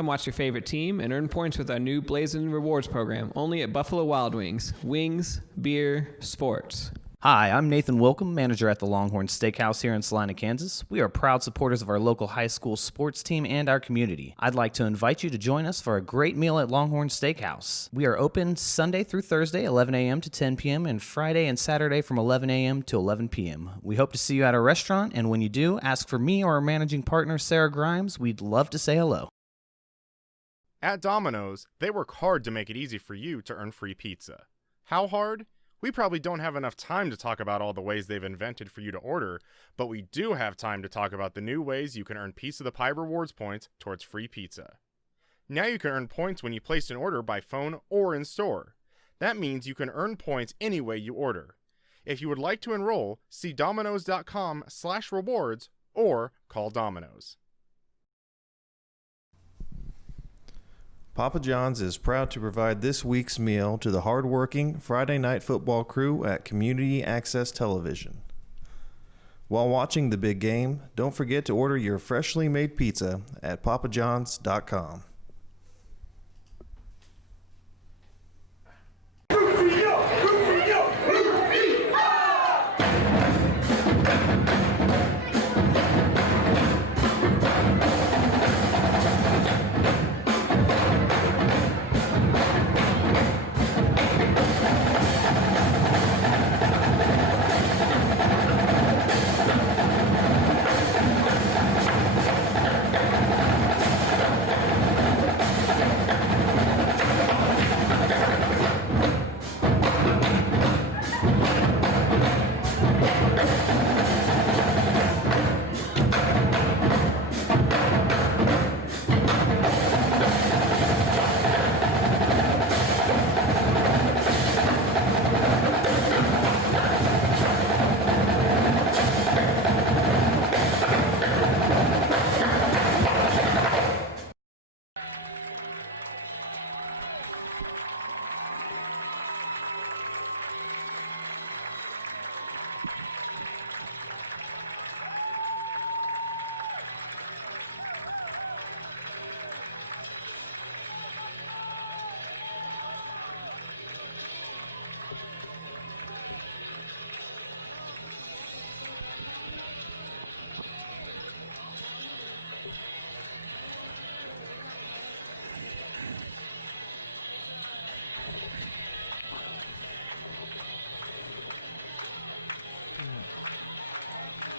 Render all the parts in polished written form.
Come watch your favorite team and earn points with our new Blazin' Rewards program, only at Buffalo Wild Wings. Wings, beer, sports. Hi, I'm Nathan Wilcom, manager at the Longhorn Steakhouse here in Salina, Kansas. We are proud supporters of our local high school sports team and our community. I'd like to invite you to join us for a great meal at Longhorn Steakhouse. We are open Sunday through Thursday, 11 a.m. to 10 p.m., and Friday and Saturday from 11 a.m. to 11 p.m. We hope to see you at our restaurant, and when you do, ask for me or our managing partner, Sarah Grimes. We'd love to say hello. At Domino's, they work hard to make it easy for you to earn free pizza. How hard? We probably don't have enough time to talk about all the ways they've invented for you to order, but we do have time to talk about the new ways you can earn Piece of the Pie rewards points towards free pizza. Now you can earn points when you place an order by phone or in store. That means you can earn points any way you order. If you would like to enroll, see Domino's.com/rewards or call Domino's. Papa John's is proud to provide this week's meal to the hardworking Friday Night Football crew at Community Access Television. While watching the big game, don't forget to order your freshly made pizza at papajohns.com.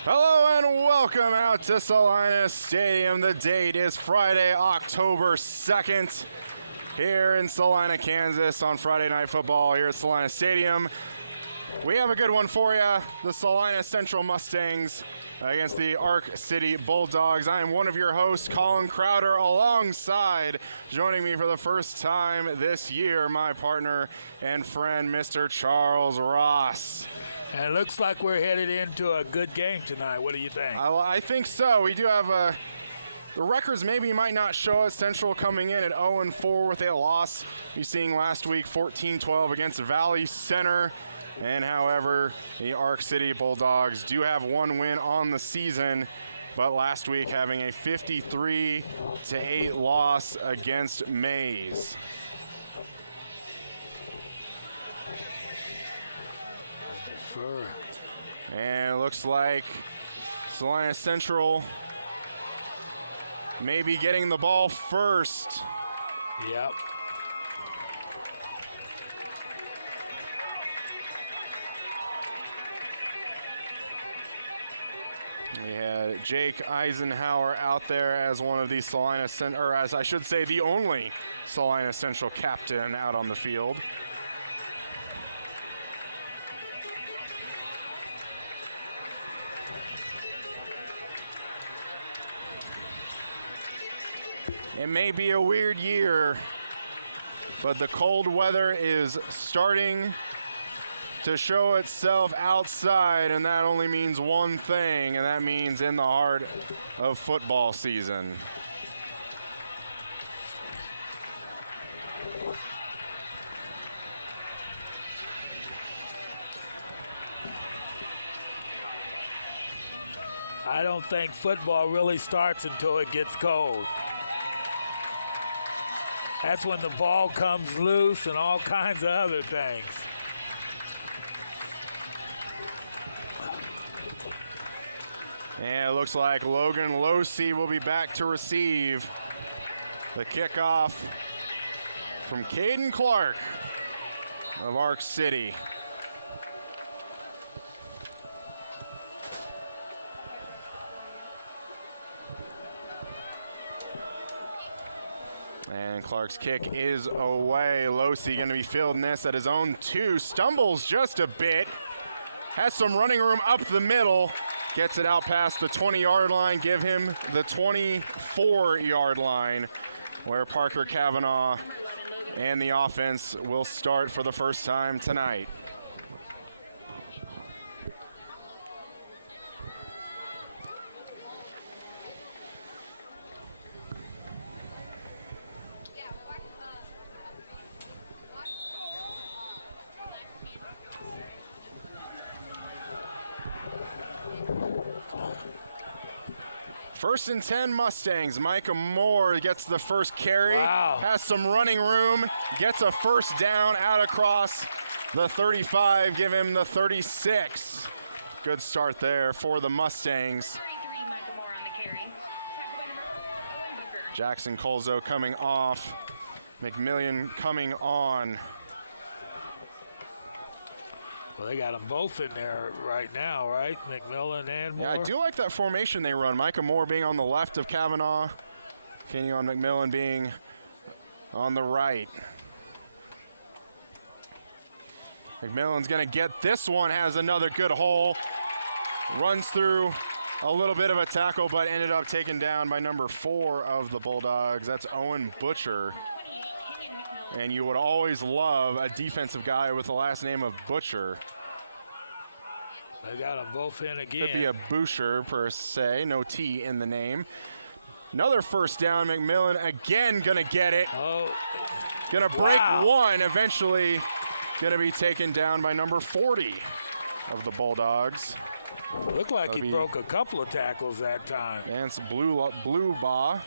Hello and welcome out to Salina Stadium. The date is Friday, October 2nd, here in Salina, Kansas, on Friday Night Football here at Salina Stadium. We have a good one for you. The Salina Central Mustangs against the Arkansas City Bulldogs. I am one of your hosts, Colin Crowder, alongside, joining me for the first time this year, my partner and friend, Mr. Charles Ross. And it looks like we're headed into a good game tonight. What do you think? I think so. We do have the records maybe might not show us. Central coming in at 0-4 with a loss. You're seeing last week 14-12 against Valley Center. And however, the Ark City Bulldogs do have one win on the season, but last week having a 53-8 loss against Mays. And it looks like Salina Central may be getting the ball first. Yep. We had Jake Eisenhower out there as one of the Salina Central, or as I should say, the only Salina Central captain out on the field. It may be a weird year, but the cold weather is starting to show itself outside, and that only means one thing, and that means in the heart of football season. I don't think football really starts until it gets cold. That's when the ball comes loose and all kinds of other things. And it looks like Logan Losey will be back to receive the kickoff from Caden Clark of Ark City. And Clark's kick is away. Losey going to be fielding this at his own 2. Stumbles just a bit. Has some running room up the middle. Gets it out past the 20-yard line. Give him the 24-yard line, where Parker Kavanaugh and the offense will start for the first time tonight. First and 10 Mustangs. Micah Moore gets the first carry. Wow. Has some running room. Gets a first down out across the 35. Give him the 36. Good start there for the Mustangs. Jackson Colzo coming off. McMillian coming on. Well, they got them both in there right now, right? McMillan and Moore. Yeah, I do like that formation they run. Micah Moore being on the left of Kavanaugh. Kenyon McMillan being on the right. McMillan's going to get this one, has another good hole. Runs through a little bit of a tackle, but ended up taken down by number 4 of the Bulldogs. That's Owen Butcher. And you would always love a defensive guy with the last name of Butcher. They got them both in again. Could be a Boucher per se, no T in the name. Another first down, McMillan again gonna get it. Oh, gonna break one, eventually gonna be taken down by number 40 of the Bulldogs. Looked like That'll he be- broke a couple of tackles that time. And it's blue ball.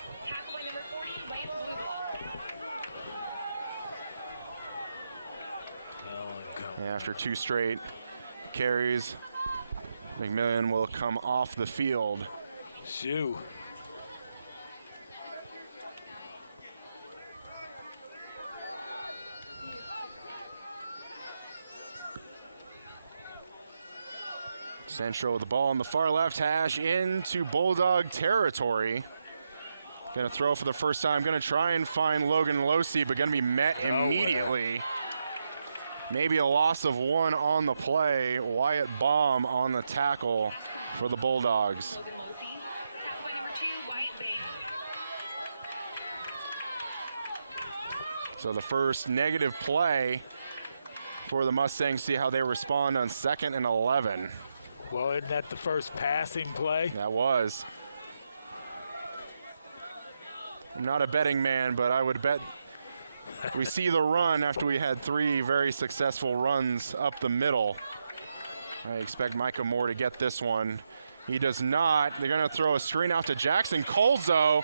And after 2 straight carries, McMillan will come off the field. Shoo. Central with the ball on the far left hash into Bulldog territory. Gonna throw for the first time. Gonna try and find Logan Losey, but gonna be met immediately. Maybe a loss of 1 on the play. Wyatt Baum on the tackle for the Bulldogs. So the first negative play for the Mustangs. See how they respond on 2nd and 11. Well, isn't that the first passing play? That was. I'm not a betting man, but I would bet we see the run after we had 3 very successful runs up the middle. I expect Micah Moore to get this one. He does not. They're going to throw a screen out to Jackson Colzo,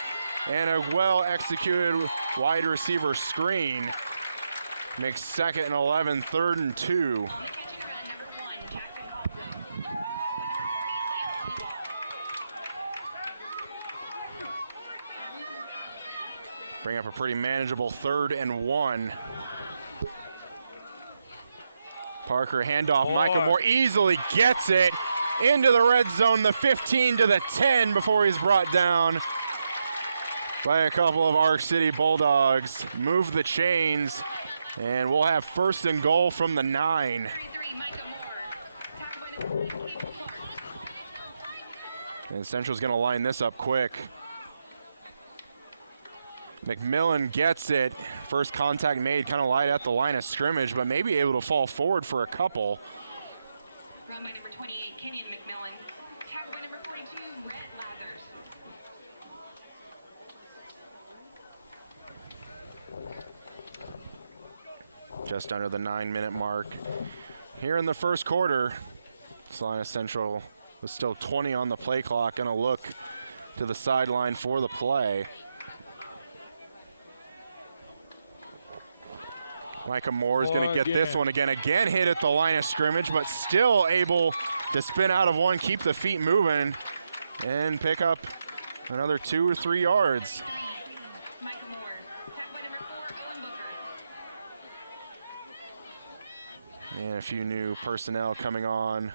and a well-executed wide receiver screen makes 2nd and 11, 3rd and 2. Bring up a pretty manageable 3rd and 1. Parker handoff. Micah Moore easily gets it into the red zone, the 15 to the 10 before he's brought down by a couple of Ark City Bulldogs. Move the chains, and we'll have 1st and goal from the 9. And Central's going to line this up quick. McMillan gets it. First contact made kind of light at the line of scrimmage, but maybe able to fall forward for a couple. Run by number 28, Kenyon McMillan. Tackle by number 42, Brett Lathers. Just under the 9-minute mark. Here in the first quarter, Salina Central with still 20 on the play clock. Going to look to the sideline for the play. Micah Moore is going to get this again. one again. Again hit at the line of scrimmage, but still able to spin out of one, keep the feet moving, and pick up another 2 or 3 yards. And a few new personnel coming on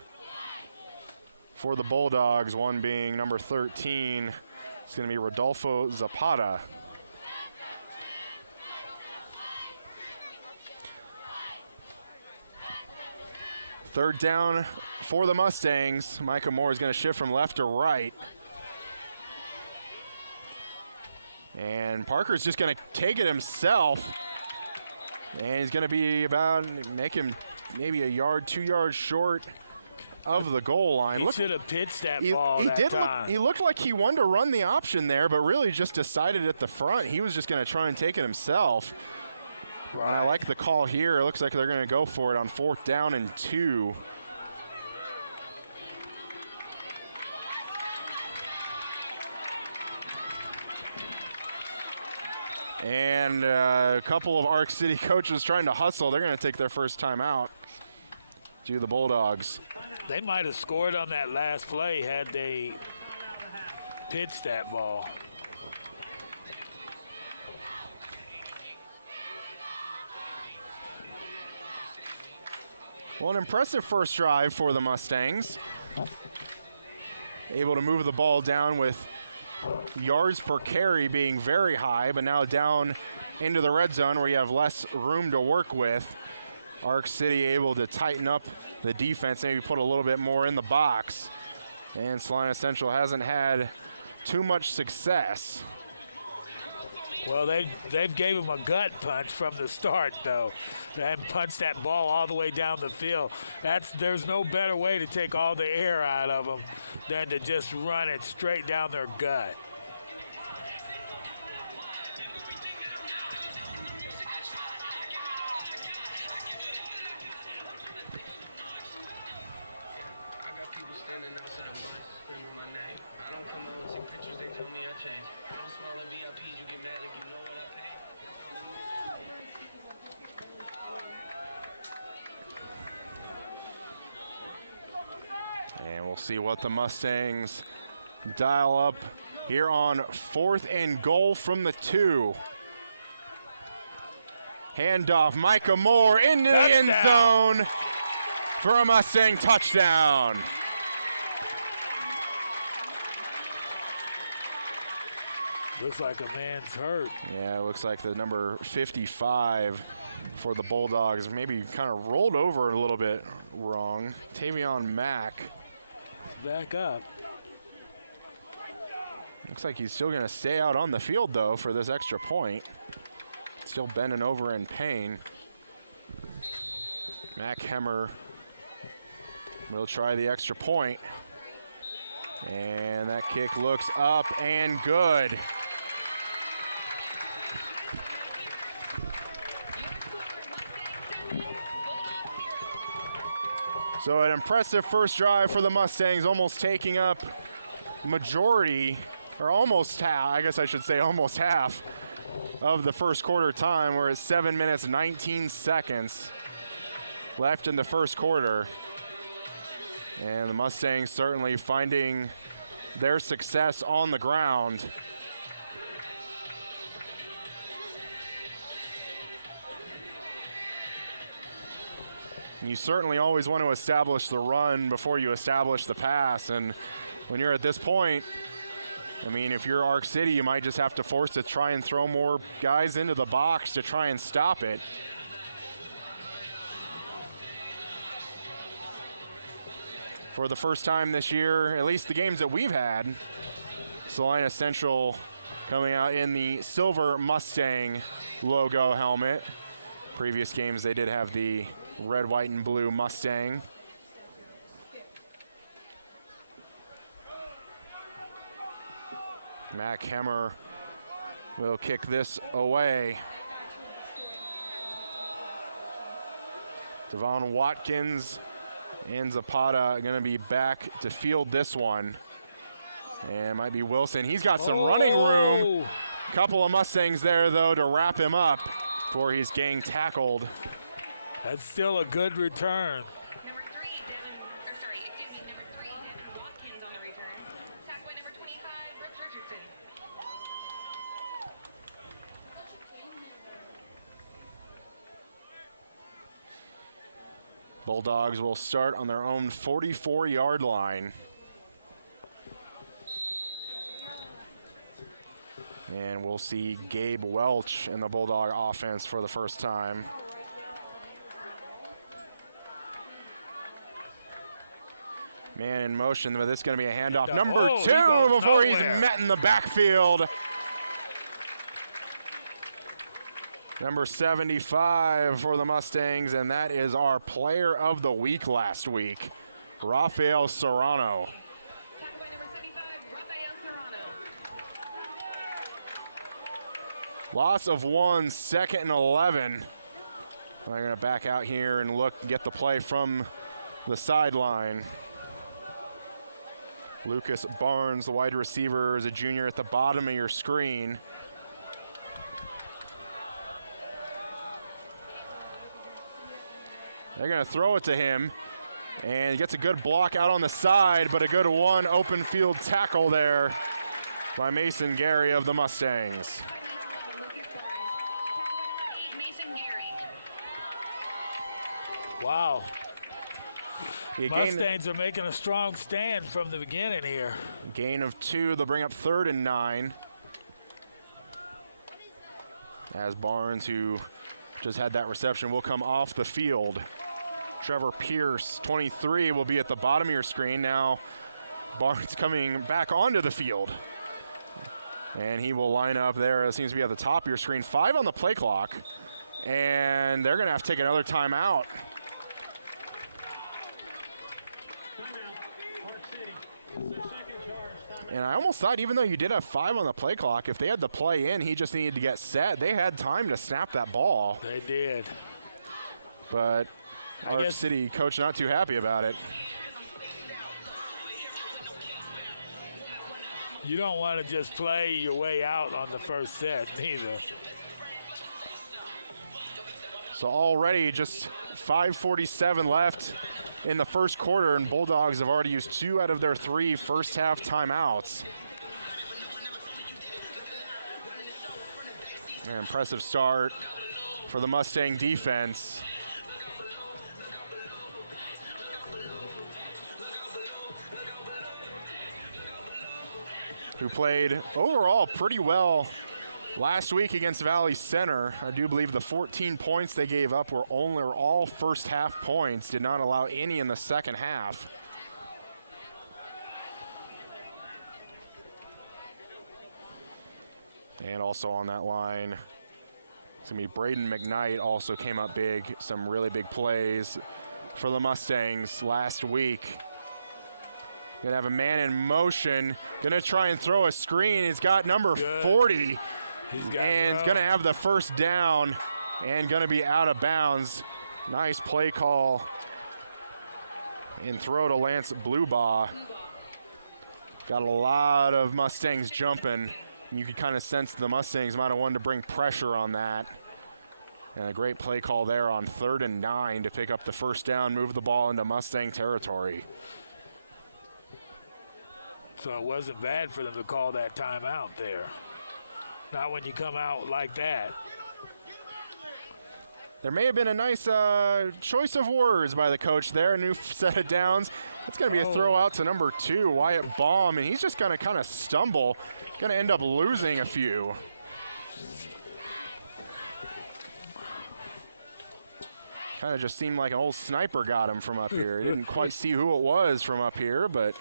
for the Bulldogs, one being number 13. It's going to be Rodolfo Zapata. Third down for the Mustangs. Micah Moore is going to shift from left to right. And Parker's just going to take it himself. And he's going to be make him maybe a yard, 2 yards short of the goal line. He should have pitched that ball that time. He looked like he wanted to run the option there, but really just decided at the front he was just going to try and take it himself. Right. And I like the call here. It looks like they're going to go for it on 4th down and 2. And a couple of Ark City coaches trying to hustle. They're going to take their first time out to the Bulldogs. They might have scored on that last play had they pitched that ball. Well, an impressive first drive for the Mustangs. Able to move the ball down with yards per carry being very high, but now down into the red zone where you have less room to work with. Ark City able to tighten up the defense, maybe put a little bit more in the box. And Salina Central hasn't had too much success. Well, they've gave him a gut punch from the start, though, and punched that ball all the way down the field. There's no better way to take all the air out of them than to just run it straight down their gut. See what the Mustangs dial up here on 4th and goal from the 2. Handoff, Micah Moore into the end zone for a Mustang touchdown. Looks like a man's hurt. Yeah, it looks like the number 55 for the Bulldogs maybe kind of rolled over a little bit wrong. Tavion Mack. Back up. Looks like he's still going to stay out on the field, though, for this extra point. Still bending over in pain. Mack Hemmer will try the extra point. And that kick looks up and good. So an impressive first drive for the Mustangs, almost taking up majority, or almost half, I guess I should say almost half of the first quarter time. We're at 7 minutes, 19 seconds left in the first quarter. And the Mustangs certainly finding their success on the ground. You certainly always want to establish the run before you establish the pass. And when you're at this point, I mean, if you're Ark City, you might just have to force to try and throw more guys into the box to try and stop it. For the first time this year, at least the games that we've had, Salina Central coming out in the silver Mustang logo helmet. Previous games they did have the red, white, and blue Mustang. Mack Hemmer will kick this away. Devon Watkins and Zapata going to be back to field this one. And it might be Wilson. He's got some running room. Couple of Mustangs there, though, to wrap him up. before he's gang tackled. That's still a good return. Number 3, number 3, Devin Watkins on the return. Tackle by number 25, Brooks Richardson. Bulldogs will start on their own 44-yard line. And we'll see Gabe Welch in the Bulldog offense for the first time. Man in motion, but this is going to be a handoff. Number 2 before he's met in the backfield. Number 75 for the Mustangs, and that is our player of the week last week, Rafael Serrano. Loss of 1, 2nd and 11. I'm going to back out here and look and get the play from the sideline. Lucas Barnes, the wide receiver, is a junior at the bottom of your screen. They're going to throw it to him, and he gets a good block out on the side, but a good one open field tackle there by Mason Gary of the Mustangs. Wow. Mustangs are making a strong stand from the beginning here. Gain of 2, they'll bring up 3rd and 9. As Barnes, who just had that reception, will come off the field. Trevor Pierce, 23, will be at the bottom of your screen. Now Barnes coming back onto the field. And he will line up there. It seems to be at the top of your screen. 5 on the play clock. And they're going to have to take another timeout. And I almost thought, even though you did have 5 on the play clock, if they had the play in, he just needed to get set. They had time to snap that ball. They did. But our city coach not too happy about it. You don't want to just play your way out on the first set, neither. So already just 5:47 left in the first quarter, and Bulldogs have already used 2 out of their 3 first half timeouts. An impressive start for the Mustang defense. Who played overall pretty well last week against Valley Center. I do believe the 14 points they gave up were all first half points, did not allow any in the second half. And also on that line, it's going to be Braden McKnight also came up big. Some really big plays for the Mustangs last week. Going to have a man in motion. Going to try and throw a screen. He's got number 40. And going to have the first down and going to be out of bounds. Nice play call and throw to Lance Bluebaugh. Got a lot of Mustangs jumping. You could kind of sense the Mustangs might have wanted to bring pressure on that. And a great play call there on 3rd and 9 to pick up the first down, move the ball into Mustang territory. So it wasn't bad for them to call that timeout there. Not when you come out like that. There may have been a nice choice of words by the coach there. A new set of downs. It's going to be a throw out to number 2, Wyatt Baum, and he's just going to kind of stumble. Going to end up losing a few. Kind of just seemed like an old sniper got him from up here. He didn't quite see who it was from up here, but.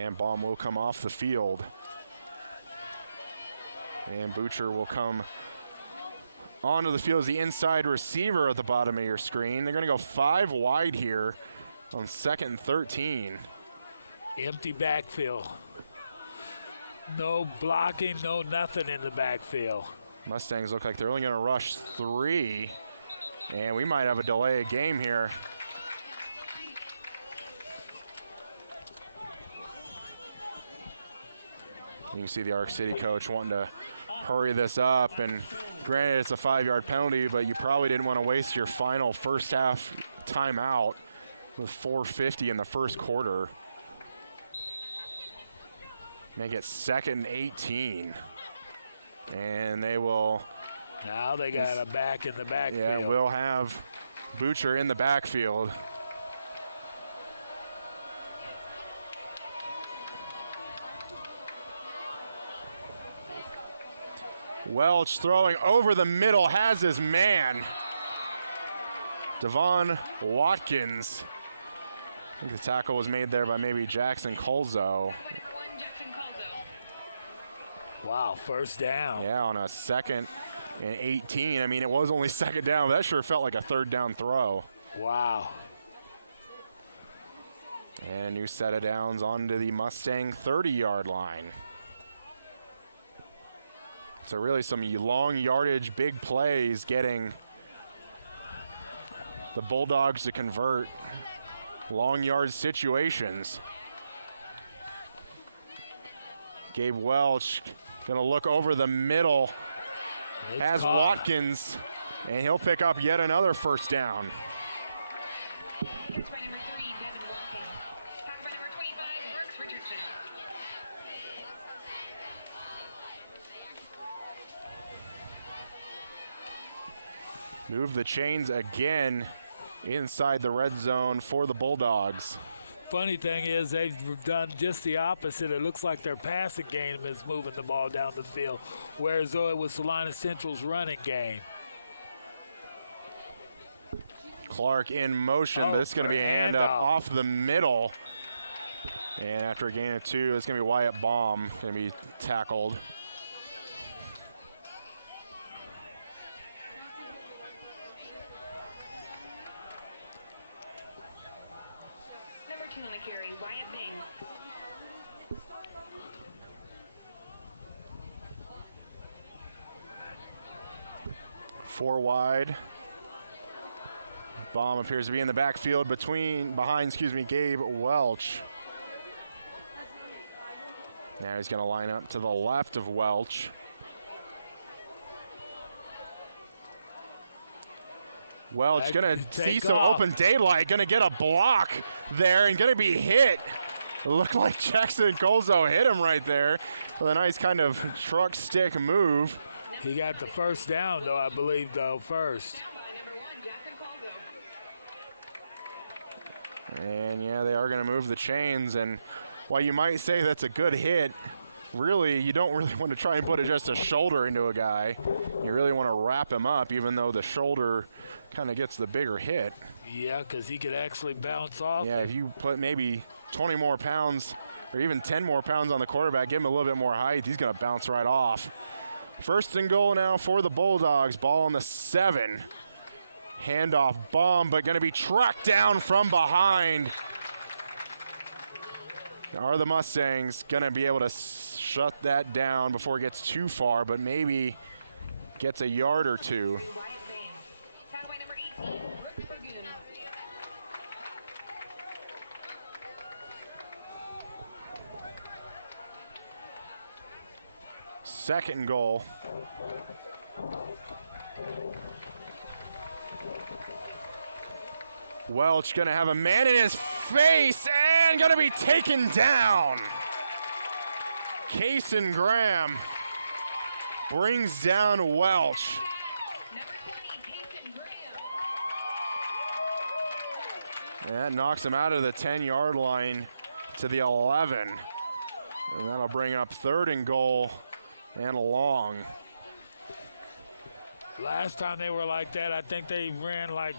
And Baum will come off the field. And Butcher will come onto the field as the inside receiver at the bottom of your screen. They're going to go 5 wide here on 2nd and 13. Empty backfield. No blocking, no nothing in the backfield. Mustangs look like they're only going to rush 3. And we might have a delay of game here. You can see the Ark City coach wanting to hurry this up, and granted it's a 5-yard penalty, but you probably didn't want to waste your final first half timeout with 4:50 in the first quarter. Make it 2nd and 18. And they will. Now they got a back in the backfield. Yeah, we'll have Butcher in the backfield. Welch throwing over the middle, has his man. Devon Watkins. I think the tackle was made there by maybe Jackson Colzo. Wow, first down. Yeah, on a 2nd and 18. I mean, it was only 2nd down, but that sure felt like a 3rd down throw. Wow. And a new set of downs onto the Mustang 30-yard line. So really some long yardage, big plays getting the Bulldogs to convert long yard situations. Gabe Welch gonna look over the middle, has Watkins, and he'll pick up yet another first down. Move the chains again inside the red zone for the Bulldogs. Funny thing is they've done just the opposite. It looks like their passing game is moving the ball down the field, whereas though it was Salina Central's running game. Clark in motion, but it's going to be a handoff off the middle. And after a gain of 2, it's going to be Wyatt Baum going to be tackled. Four wide. Baum appears to be in the backfield behind Gabe Welch. Now he's going to line up to the left of Welch. Welch going to see some open daylight, going to get a block there and going to be hit. It looked like Jackson Colzo hit him right there with a nice kind of truck stick move. He got the first down, though, I believe, first. And, yeah, they are going to move the chains. And while you might say that's a good hit, really, you don't really want to try and put just a shoulder into a guy. You really want to wrap him up, even though the shoulder kind of gets the bigger hit. Yeah, because he could actually bounce off. Yeah, if you put maybe 20 more pounds or even 10 more pounds on the quarterback, give him a little bit more height, he's going to bounce right off. First and goal now for the Bulldogs. Ball on the 7. Handoff Baum, but going to be tracked down from behind. Are the Mustangs going to be able to shut that down before it gets too far, but maybe gets a yard or 2. Second and goal. Welch going to have a man in his face and going to be taken down. Kason Graham brings down Welch. And that knocks him out of the 10-yard line to the 11. And that'll bring up 3rd and goal and long. Last time they were like that, I think they ran like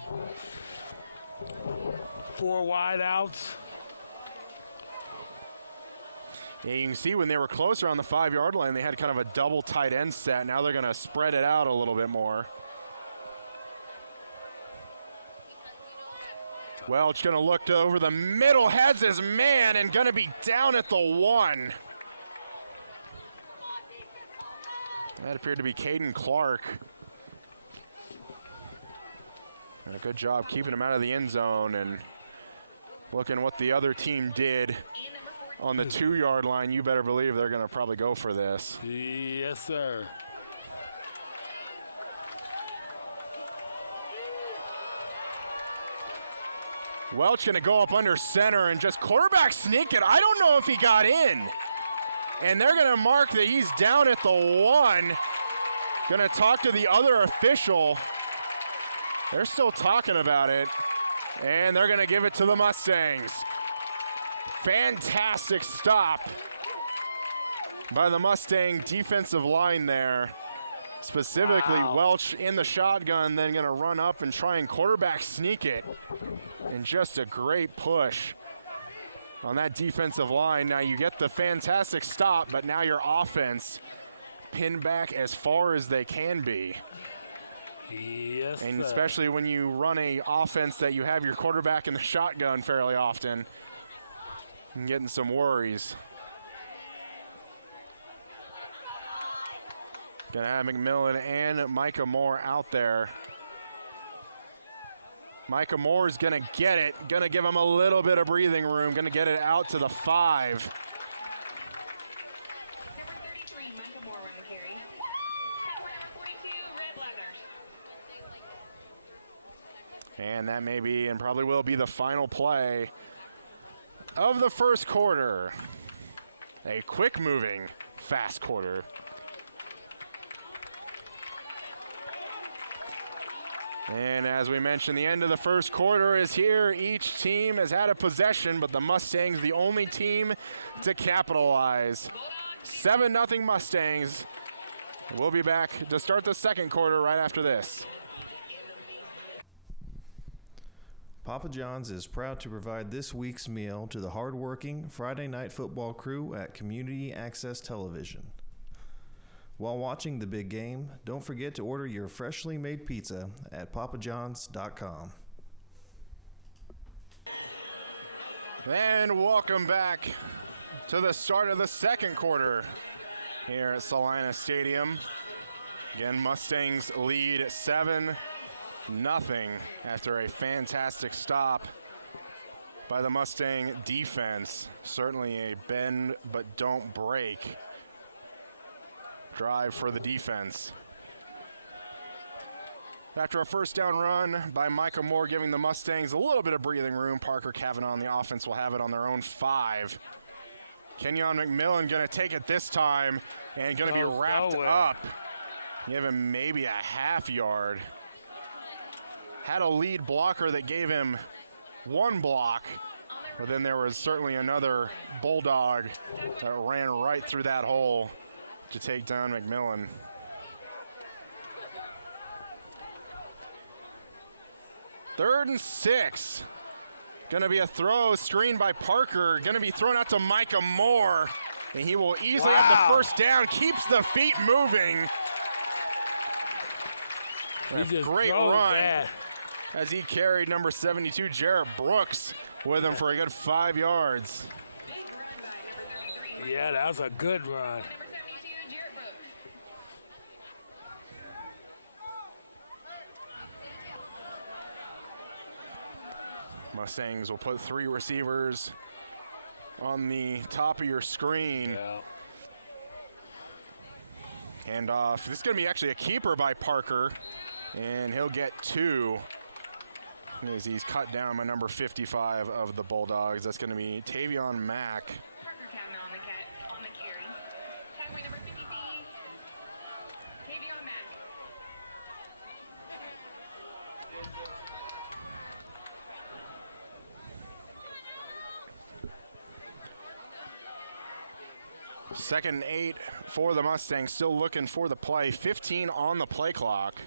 4 wide outs. Yeah, you can see when they were closer on the 5-yard line, they had kind of a double tight end set. Now they're going to spread it out a little bit more. Welch going to look over the middle, has his man, and going to be down at the 1. That appeared to be Caden Clark. And a good job keeping him out of the end zone and looking what the other team did on the 2-yard line, you better believe they're going to probably go for this. Yes, sir. Welch going to go up under center and just quarterback sneak it. I don't know if he got in. And they're going to mark that he's down at the 1. Going to talk to the other official. They're still talking about it. And they're going to give it to the Mustangs. Fantastic stop by the Mustang defensive line there. Specifically, Welch in the shotgun, then going to run up and try and quarterback sneak it. And just a great push on that defensive line. Now you get the fantastic stop, but now your offense pinned back as far as they can be. Yes, And sir. especially when you run a offense that you have your quarterback in the shotgun fairly often, and getting some worries. Gonna have McMillan and Micah Moore out there. Micah Moore is gonna get it, gonna give him a little bit of breathing room, gonna get it out to the 5. Number 33, Micah Moore on the carry. Shaffer, number 42, Red Leather. And that may be and probably will be the final play of the first quarter. A quick moving, fast quarter. And as we mentioned, the end of the first quarter is here. Each team has had a possession, but the Mustangs the only team to capitalize. 7-0 Mustangs. We'll be back to start the second quarter right after this. Papa John's is proud to provide this week's meal to the hardworking Friday night football crew at Community Access Television. While watching the big game, don't forget to order your freshly made pizza at papajohns.com. And welcome back to the start of the second quarter here at Salina Stadium. Again, Mustangs lead 7-0 after a fantastic stop by the Mustang defense. Certainly a bend but don't break drive for the defense. After a first down run by Micah Moore, giving the Mustangs a little bit of breathing room, Parker Kavanaugh on the offense will have it on their own 5. Kenyon McMillan going to take it this time and going to be wrapped up. Give him maybe a half yard. Had a lead blocker that gave him 1 block, but then there was certainly another Bulldog that ran right through that hole to take down McMillan. Third and 6. Going to be a throw screened by Parker. Going to be thrown out to Micah Moore. And he will easily have the first down. Keeps the feet moving. He just Great drove run that. as he carried number 72, Jarrett Brooks, with him for a good 5 yards. Yeah, that was a good run. Number 72, Jarrett Brooks. Mustangs will put 3 receivers on the top of your screen. Yeah. Handoff. This is going to be actually a keeper by Parker, and he'll get 2 as he's cut down by number 55 of the Bulldogs. That's going to be Tavion Mack. Parker Kavanaugh on the carry. Tackling number 50, Tavion Mack. Second and 8 for the Mustangs, still looking for the play. 15 on the play clock.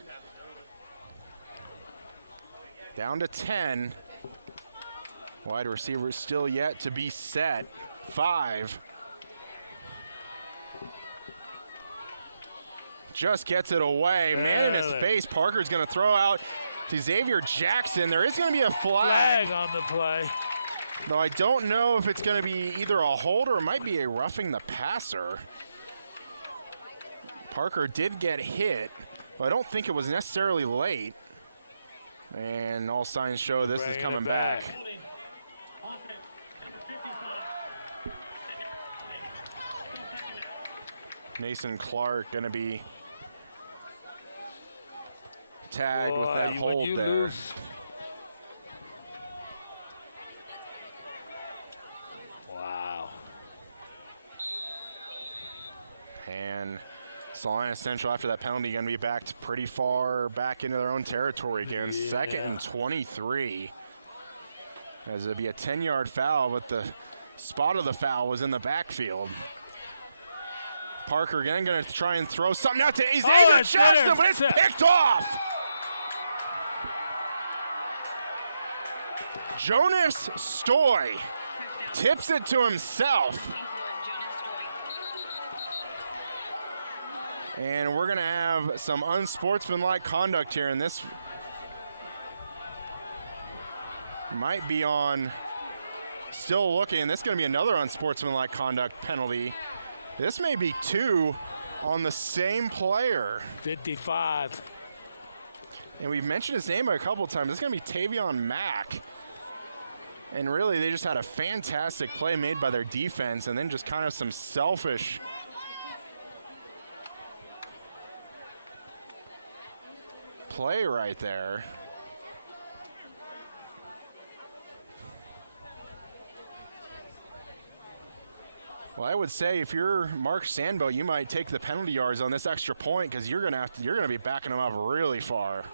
Down to 10. Wide receivers still yet to be set. 5. Just gets it away. Man in his face. Parker's going to throw out to Xavier Jackson. There is going to be a flag. Flag on the play. Though I don't know if it's going to be either a hold or it might be a roughing the passer. Parker did get hit, but I don't think it was necessarily late. And all signs show this is Bringing coming it back. Mason Clark going to be tagged with that When hold you there. lose, wow. And Salina Central, after that penalty, going to be backed pretty far back into their own territory again. Yeah. 2nd and 23. As it'd be a 10-yard foul, but the spot of the foul was in the backfield. Parker again going to try and throw something out to Xavier it's Jackson, but it's intercepted. picked off. Jonas Stoy tips it to himself. And we're going to have some unsportsmanlike conduct here, and this might be on, still looking, this is going to be another unsportsmanlike conduct penalty. This may be 2 on the same player. 55. And we've mentioned his name a couple times. This is going to be Tavion Mack. And really, they just had a fantastic play made by their defense, and then just kind of some selfish play right there. Well, I would say if you're Mark Sandbo, you might take the penalty yards on this extra point because you're gonna be backing them up really far.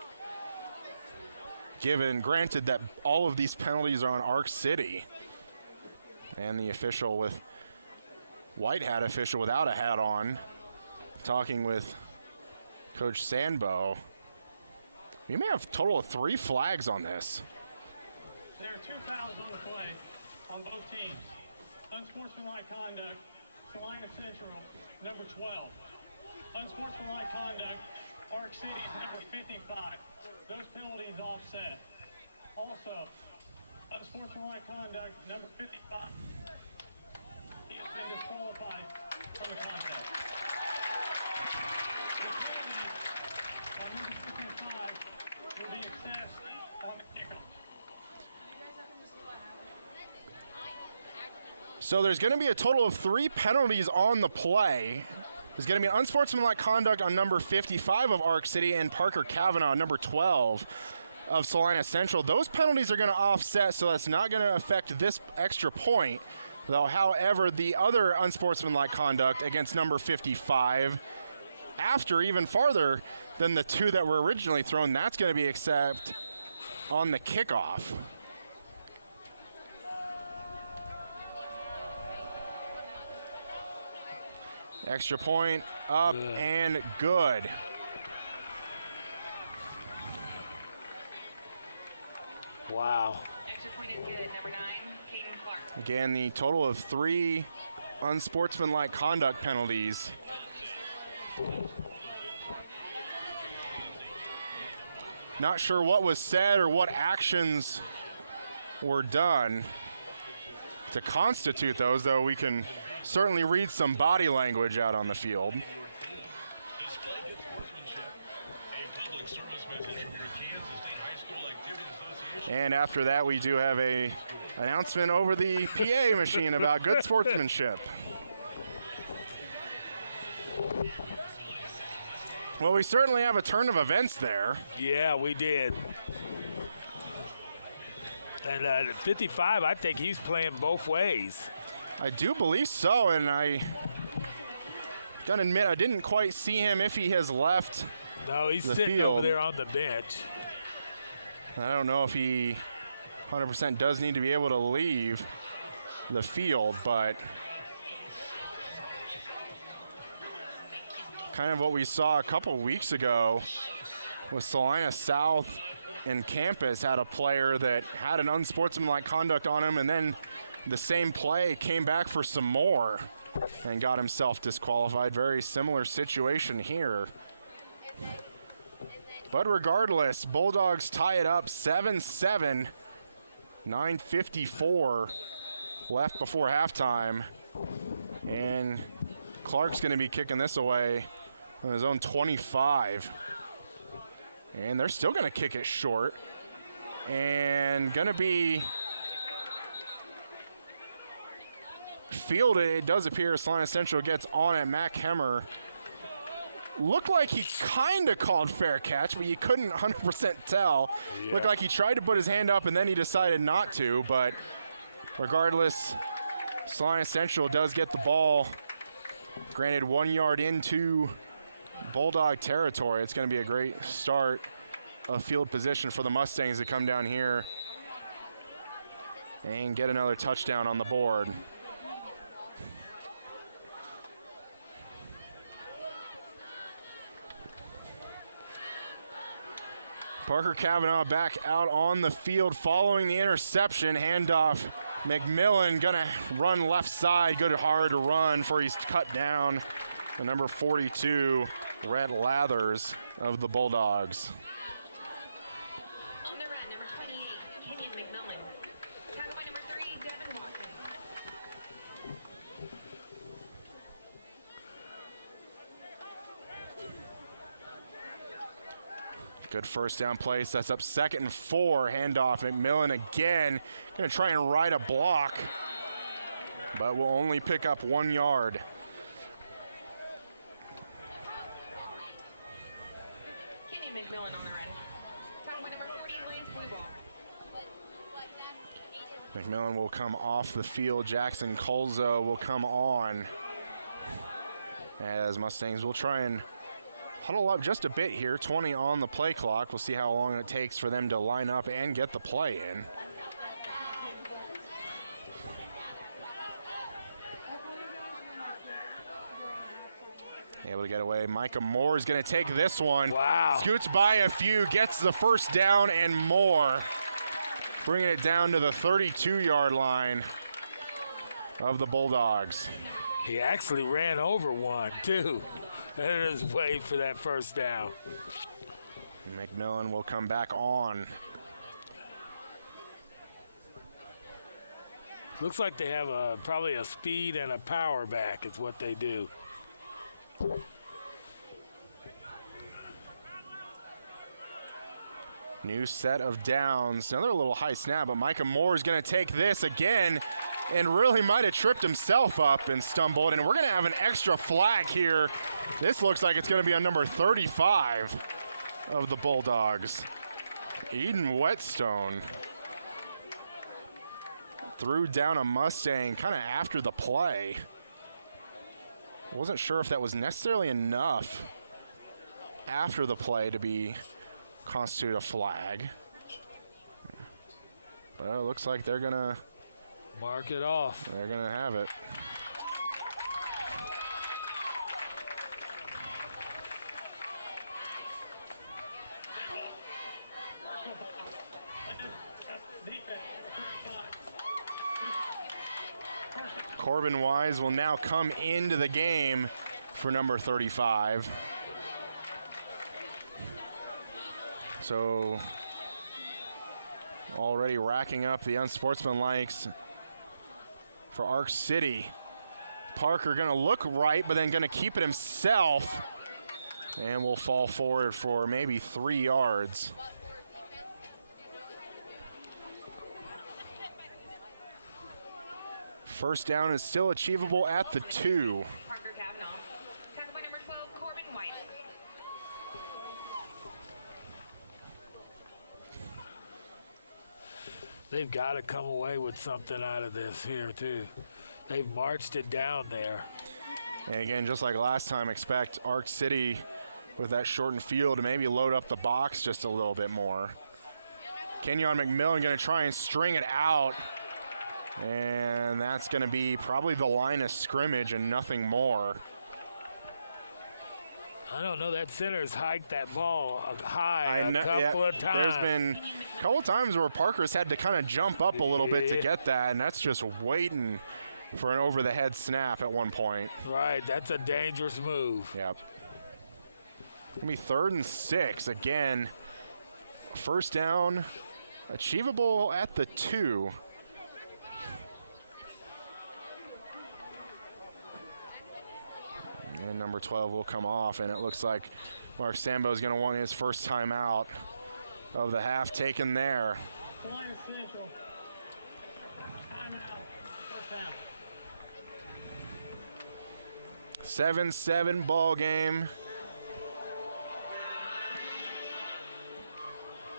Granted that all of these penalties are on Ark City, and the official with white hat official without a hat on, talking with Coach Sandbo. We may have a total of 3 flags on this. There are 2 fouls on the play on both teams. Unsportsmanlike conduct, Salina Central, number 12. Unsportsmanlike conduct, Ark City, number 55. Those penalties offset. Also, unsportsmanlike conduct, number 55. He's been disqualified from the contest. The penalty on number 55 will be assessed on the kickoff. So there's going to be a total of 3 penalties on the play. There's going to be unsportsmanlike conduct on number 55 of Ark City and Parker Kavanaugh, number 12 of Salina Central. Those penalties are going to offset, so that's not going to affect this extra point. Though, however, the other unsportsmanlike conduct against number 55, after even farther than the 2 that were originally thrown, that's going to be accepted on the kickoff. Extra point up and good. Wow. Again, the total of 3 unsportsmanlike conduct penalties. Not sure what was said or what actions were done to constitute those, though we can certainly read some body language out on the field. And after that, we do have a announcement over the PA machine about good sportsmanship. Well, we certainly have a turn of events there. Yeah, we did. And at 55, I think he's playing both ways. I do believe so, and I gotta admit I didn't quite see him if he has left. No, he's the sitting field. over there on the bench. I don't know if he 100% does need to be able to leave the field, but kind of what we saw a couple weeks ago with Salina South and Campus had a player that had an unsportsmanlike conduct on him, and then the same play came back for some more and got himself disqualified. Very similar situation here. But regardless, Bulldogs tie it up 7-7, 9:54 left before halftime. And Clark's going to be kicking this away on his own 25. And they're still going to kick it short. And going to be field, it does appear Salina Central gets on at Mac Hemmer. Looked like he kind of called fair catch, but you couldn't 100% tell. Yeah. Looked like he tried to put his hand up and then he decided not to, but regardless, Salina Central does get the ball. Granted, 1 yard into Bulldog territory. It's going to be a great start of field position for the Mustangs to come down here and get another touchdown on the board. Parker Cavanaugh back out on the field following the interception. Handoff. McMillan gonna run left side. Good hard to run for he's cut down. The number 42, Rhett Lathers of the Bulldogs. On the run, number 28, Kenyon McMillan. Tackled by number 3, Devin Watson. Good first down play, sets up 2nd and 4. Handoff, McMillan again. Gonna try and ride a block, but will only pick up 1 yard. Kenyon McMillan on the run. Tackled by number 40, Lance Weeble. McMillan will come off the field. Jackson Colzo will come on. As Mustangs will try and huddle up just a bit here. 20 on the play clock. We'll see how long it takes for them to line up and get the play in. Able to get away. Micah Moore is going to take this one. Wow. Scoots by a few, gets the first down and more. Bringing it down to the 32-yard line of the Bulldogs. He actually ran over one, too. That is wait for that first down. McMillan will come back on. Looks like they have probably a speed and a power back is what they do. New set of downs. Another little high snap, but Micah Moore is going to take this again and really might have tripped himself up and stumbled. And we're going to have an extra flag here. This looks like it's going to be on number 35 of the Bulldogs. Eden Whetstone threw down a Mustang kind of after the play. Wasn't sure if that was necessarily enough after the play to be constitute a flag. But it looks like they're gonna mark it off. They're gonna have it. Corbin Wise will now come into the game for number 35. So already racking up the unsportsmanlikes for Ark City. Parker gonna look right, but then gonna keep it himself and will fall forward for maybe 3 yards. First down is still achievable at the 2. Parker Cavanaugh. Tackled by number 12, Corbin White. They've got to come away with something out of this here, too. They've marched it down there. And again, just like last time, expect Ark City with that shortened field to maybe load up the box just a little bit more. Kenyon McMillan going to try and string it out. And that's going to be probably the line of scrimmage and nothing more. I don't know. That center's hiked that ball high a couple of times. There's been a couple of times where Parker's had to kind of jump up a little bit to get that, and that's just waiting for an over-the-head snap at one point. Right. That's a dangerous move. Yep. Gonna be 3rd and 6. Again, first down, achievable at the 2. And number 12 will come off, and it looks like Mark Sambo is going to want his first time out of the half taken there. Salina Central. Timeout. First down. 7-7 ball game.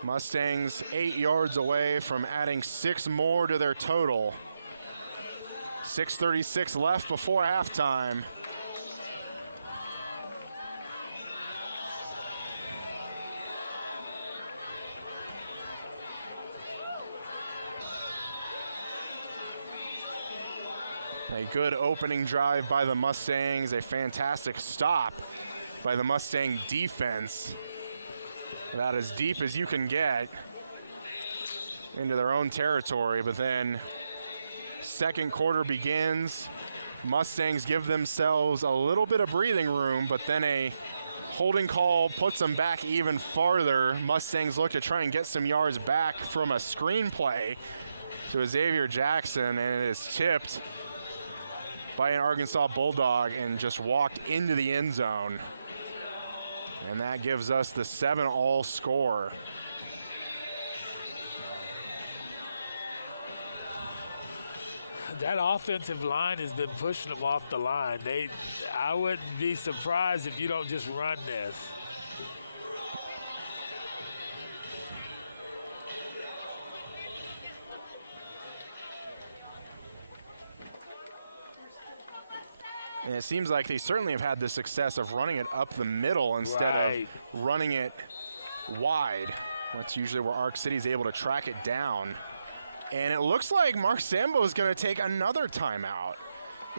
Mustangs 8 yards away from adding 6 more to their total. 6:36 left before halftime. A good opening drive by the Mustangs, a fantastic stop by the Mustang defense. About as deep as you can get into their own territory, but then second quarter begins. Mustangs give themselves a little bit of breathing room, but then a holding call puts them back even farther. Mustangs look to try and get some yards back from a screenplay to Xavier Jackson, and it is tipped by an Arkansas Bulldog and just walked into the end zone. And that gives us the 7-all score. That offensive line has been pushing them off the line. I wouldn't be surprised if you don't just run this. And it seems like they certainly have had the success of running it up the middle instead of running it wide. That's usually where Ark City is able to track it down. And it looks like Mark Sambo is going to take another timeout.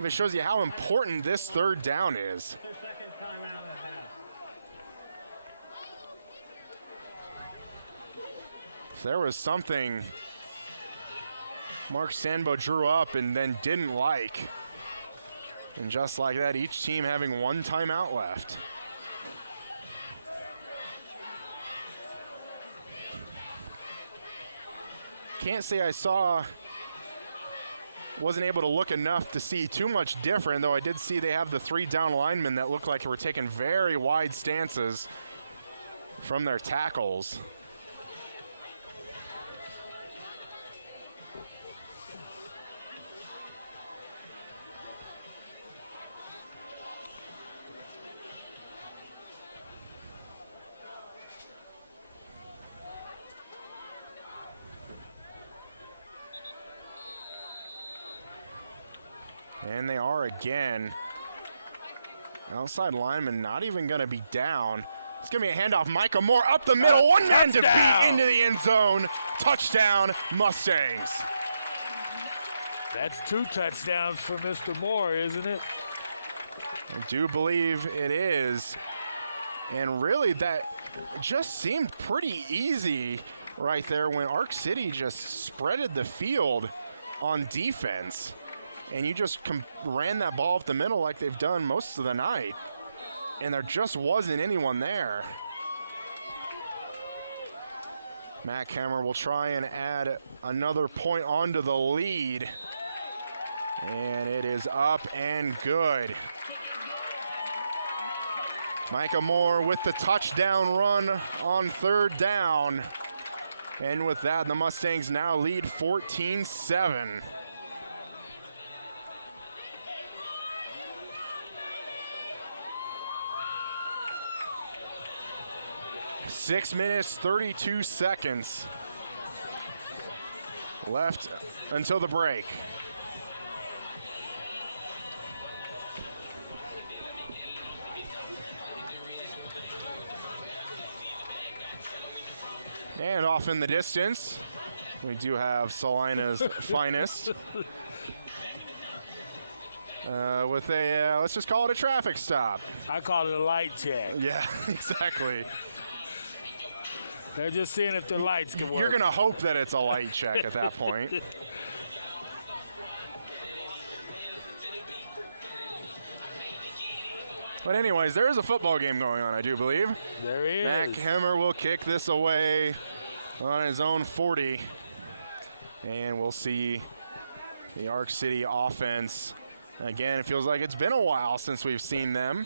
It shows you how important this third down is. There was something Mark Sambo drew up and then didn't like. And just like that, each team having one timeout left. Can't say I wasn't able to look enough to see too much different, though I did see they have the 3 down linemen that look like they were taking very wide stances from their tackles. And they are again. Outside lineman not even going to be down. It's going to be a handoff. Micah Moore up the middle. One man to beat into the end zone. Touchdown, Mustangs. That's 2 touchdowns for Mr. Moore, isn't it? I do believe it is. And really, that just seemed pretty easy right there when Ark City just spreaded the field on defense. And you just ran that ball up the middle like they've done most of the night. And there just wasn't anyone there. Matt Kemmer will try and add another point onto the lead. And it is up and good. Micah Moore with the touchdown run on 3rd down. And with that, the Mustangs now lead 14-7. 6 minutes, 32 seconds left until the break. And off in the distance, we do have Salina's finest. With a, let's just call it a traffic stop. I call it a light check. Yeah, exactly. They're just seeing if their lights can work. You're going to hope that it's a light check at that point. But anyways, there is a football game going on, I do believe. There is. Matt Kemmer will kick this away on his own 40. And we'll see the Ark City offense. Again, it feels like it's been a while since we've seen them.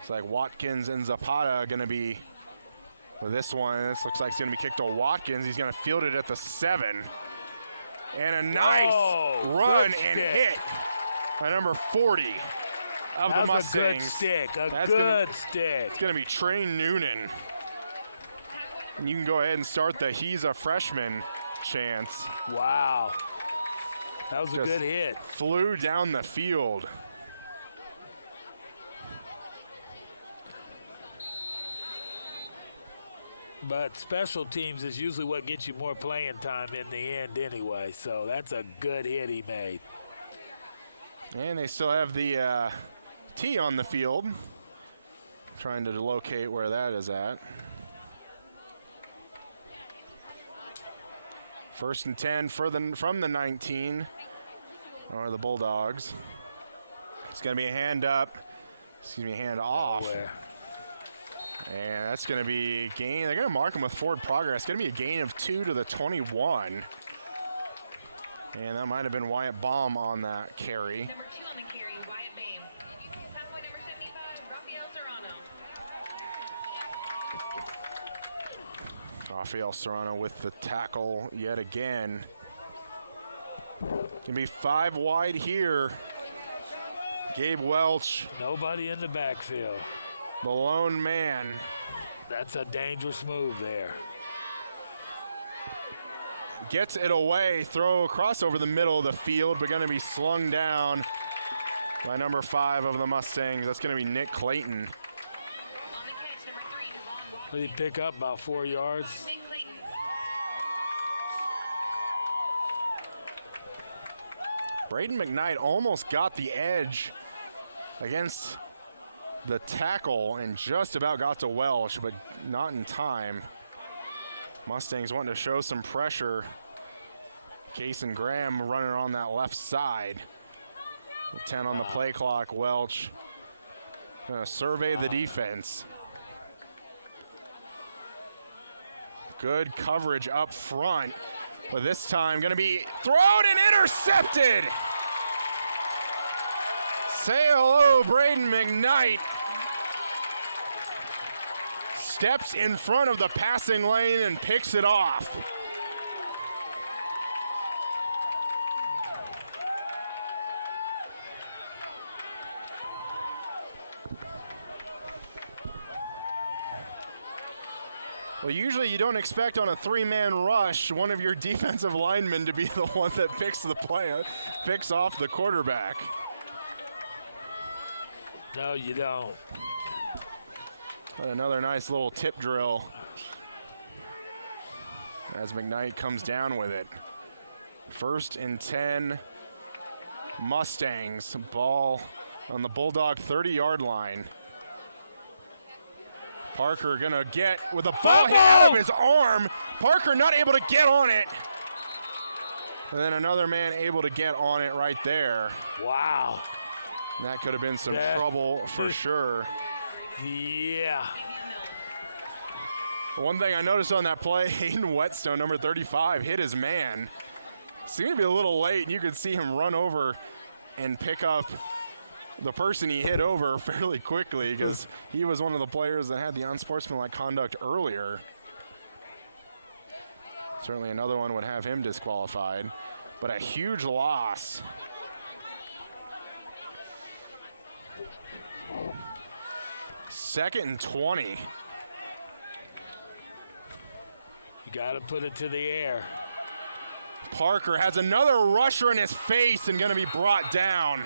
It's like Watkins and Zapata going to be with this one. This looks like it's going to be kicked to Watkins. He's going to field it at the 7. And a nice run and hit by number 40 of the That was a good Mustangs. stick. That's Good stick. It's going to be Trey Noonan. And you can go ahead and start the "he's a freshman" chants. Wow. That was a Just good hit. Flew down the field. But special teams is usually what gets you more playing time in the end anyway. So that's a good hit he made. And they still have the tee on the field. Trying to locate where that is at. 1st and 10 from the 19, or the Bulldogs. It's going to be a hand up. Hand off. Nowhere. And that's going to be a gain. They're going to mark him with forward progress. It's going to be a gain of 2 to the 21. And that might have been Wyatt Baum on that carry. Number 2 on the carry, Wyatt Bain. Tackle number 75, Rafael Serrano. Rafael Serrano with the tackle yet again. Can be 5 wide here. Gabe Welch, Nobody in the backfield. the lone man. That's a dangerous move there. Gets it away, throw across over the middle of the field, but going to be slung down by number 5 of the Mustangs. That's going to be Nick Clayton. On the catch, number 3, Vaughn Walker. What did he pick up? About 4 yards? Nick Clayton. Braden McKnight almost got the edge against the tackle and just about got to Welch, but not in time. Mustangs wanting to show some pressure. Jason Graham running on that left side. 10 on the play clock. Welch gonna survey the defense. Good coverage up front, but this time gonna be thrown and intercepted. Say hello, Braden McKnight. Steps in front of the passing lane and picks it off. Well, usually you don't expect on a 3-man rush one of your defensive linemen to be the one that picks off the quarterback. No, you don't. Another nice little tip drill as McKnight comes down with it. 1st and 10, Mustangs. Ball on the Bulldog 30-yard line. Parker gonna get with the ball hit out of his arm. Parker not able to get on it. And then another man able to get on it right there. Wow. And that could have been some Yeah. trouble for sure. Yeah. One thing I noticed on that play, Hayden Whetstone, number 35, hit his man. Seemed to be a little late, and you could see him run over and pick up the person he hit over fairly quickly because he was one of the players that had the unsportsmanlike conduct earlier. Certainly another one would have him disqualified, but a huge loss. Second and 20. You got to put it to the air. Parker has another rusher in his face and going to be brought down.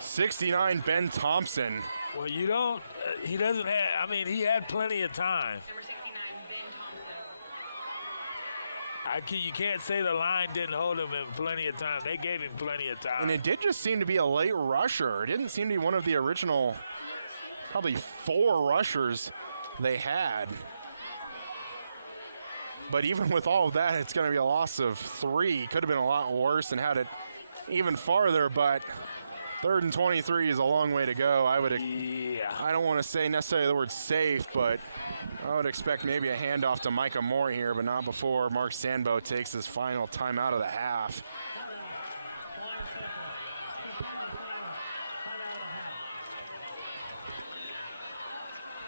69, Ben Thompson. Well, you don't, he doesn't have, I mean, he had plenty of time. Number 69, Ben Thompson. You can't say the line didn't hold him in plenty of time. They gave him plenty of time. And it did just seem to be a late rusher. It didn't seem to be one of the original, probably 4 rushers they had. But even with all of that, it's going to be a loss of 3. Could have been a lot worse and had it even farther, but 3rd and 23 is a long way to go. I don't want to say necessarily the word safe, but I would expect maybe a handoff to Micah Moore here, but not before Mark Sandbo takes his final time out of the half.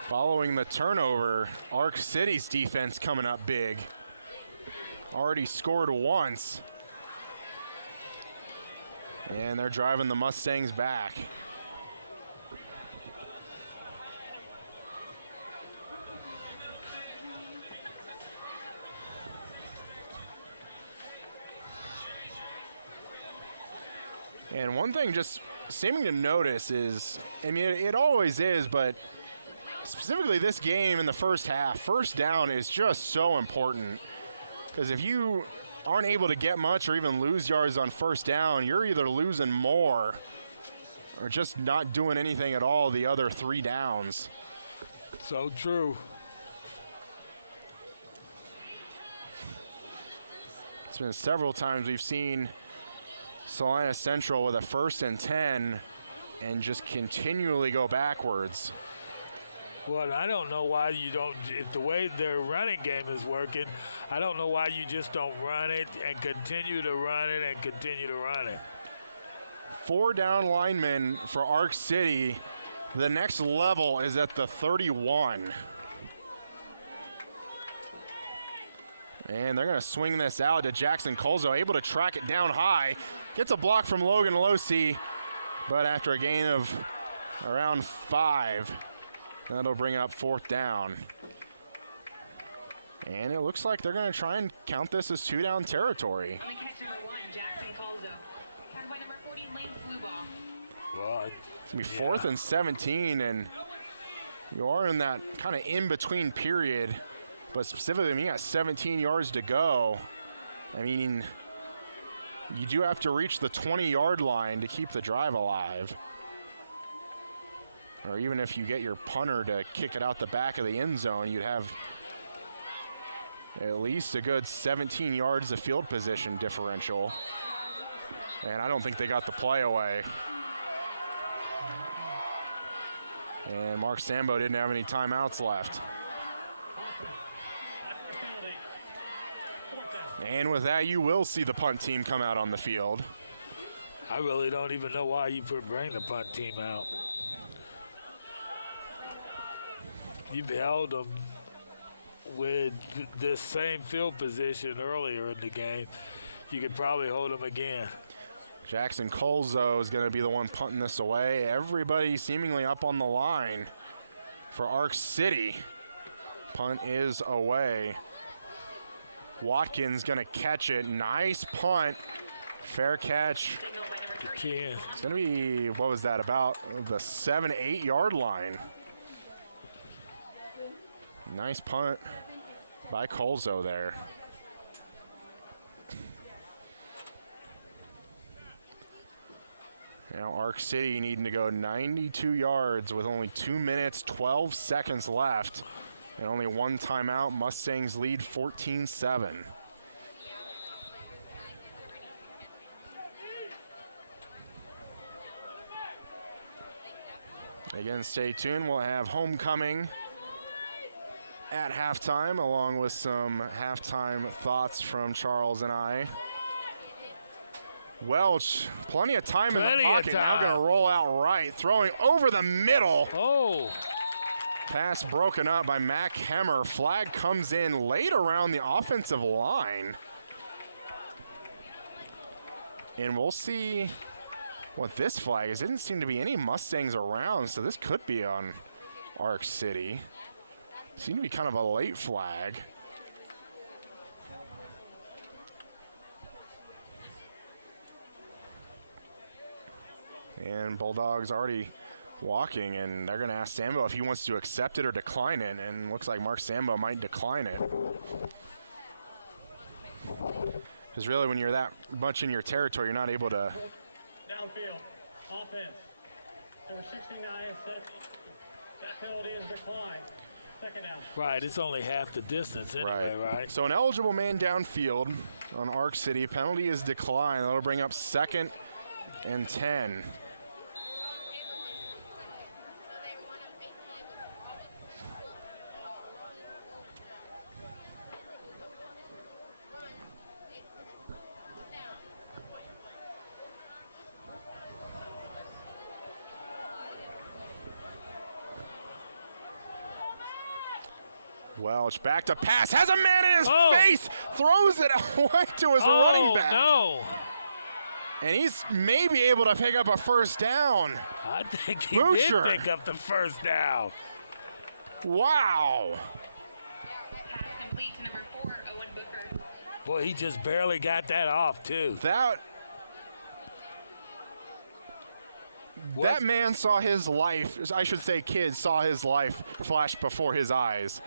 Following the turnover, Ark City's defense coming up big. Already scored once. And they're driving the Mustangs back. And one thing just seeming to notice is, I mean, it always is, but specifically this game in the first half, first down is just so important. Because if you aren't able to get much or even lose yards on first down, you're either losing more or just not doing anything at all the other 3 downs. So true. It's been several times we've seen Salina Central with a 1st and 10 and just continually go backwards. Well, I don't know why you don't, if the way their running game is working, I don't know why you just don't run it and continue to run it and continue to run it. 4 down linemen for Ark City. The next level is at the 31. And they're going to swing this out to Jackson Colzo, able to track it down high. Gets a block from Logan Losi, but after a gain of around 5, that'll bring up 4th down. And it looks like they're going to try and count this as 2 down territory. On the catch number 1, Jackson Colzo. Catch by number 40, Lane Slubaugh. Well, It's going to be 4th and 17, and you are in that kind of in-between period. But specifically, when you got 17 yards to go, I mean, you do have to reach the 20-yard line to keep the drive alive. Or even if you get your punter to kick it out the back of the end zone, you'd have at least a good 17 yards of field position differential. And I don't think they got the play away. And Mark Sambo didn't have any timeouts left. And with that, you will see the punt team come out on the field. I really don't even know why you bring the punt team out. You've held them with this same field position earlier in the game. You could probably hold them again. Jackson Colzo is going to be the one punting this away. Everybody seemingly up on the line for Ark City. Punt is away. Watkins going to catch it. Nice punt. Fair catch. It's going to be, what was that, about the 7-8 yard line. Nice punt by Colzo there. Now Ark City needing to go 92 yards with only 2 minutes, 12 seconds left. And only 1 timeout. Mustangs lead 14-7. Again, stay tuned. We'll have homecoming at halftime, along with some halftime thoughts from Charles and I. Welch, plenty of time in the pocket. Now going to roll out right, throwing over the middle. Oh. Pass broken up by Mac Hemmer. Flag comes in late around the offensive line. And we'll see what this flag is. There didn't seem to be any Mustangs around, so this could be on Ark City. Seemed to be kind of a late flag. And Bulldogs already walking, and they're going to ask Sambo if he wants to accept it or decline it, and looks like Mark Sambo might decline it. Because really, when you're that much in your territory, you're not able to. Downfield, offense. Number 69 said that penalty is declined. Second down. Right, it's only half the distance anyway, right? So an eligible man downfield on Ark City. Penalty is declined. That'll bring up 2nd and 10. Welch back to pass, has a man in his face, throws it away to his running back. No. And he's maybe able to pick up a first down. I think he Boucher. did pick up the first down. Wow. Complete to number 4, Owen Booker. Boy, he just barely got that off, too. That man saw his life, I should say kid saw his life flash before his eyes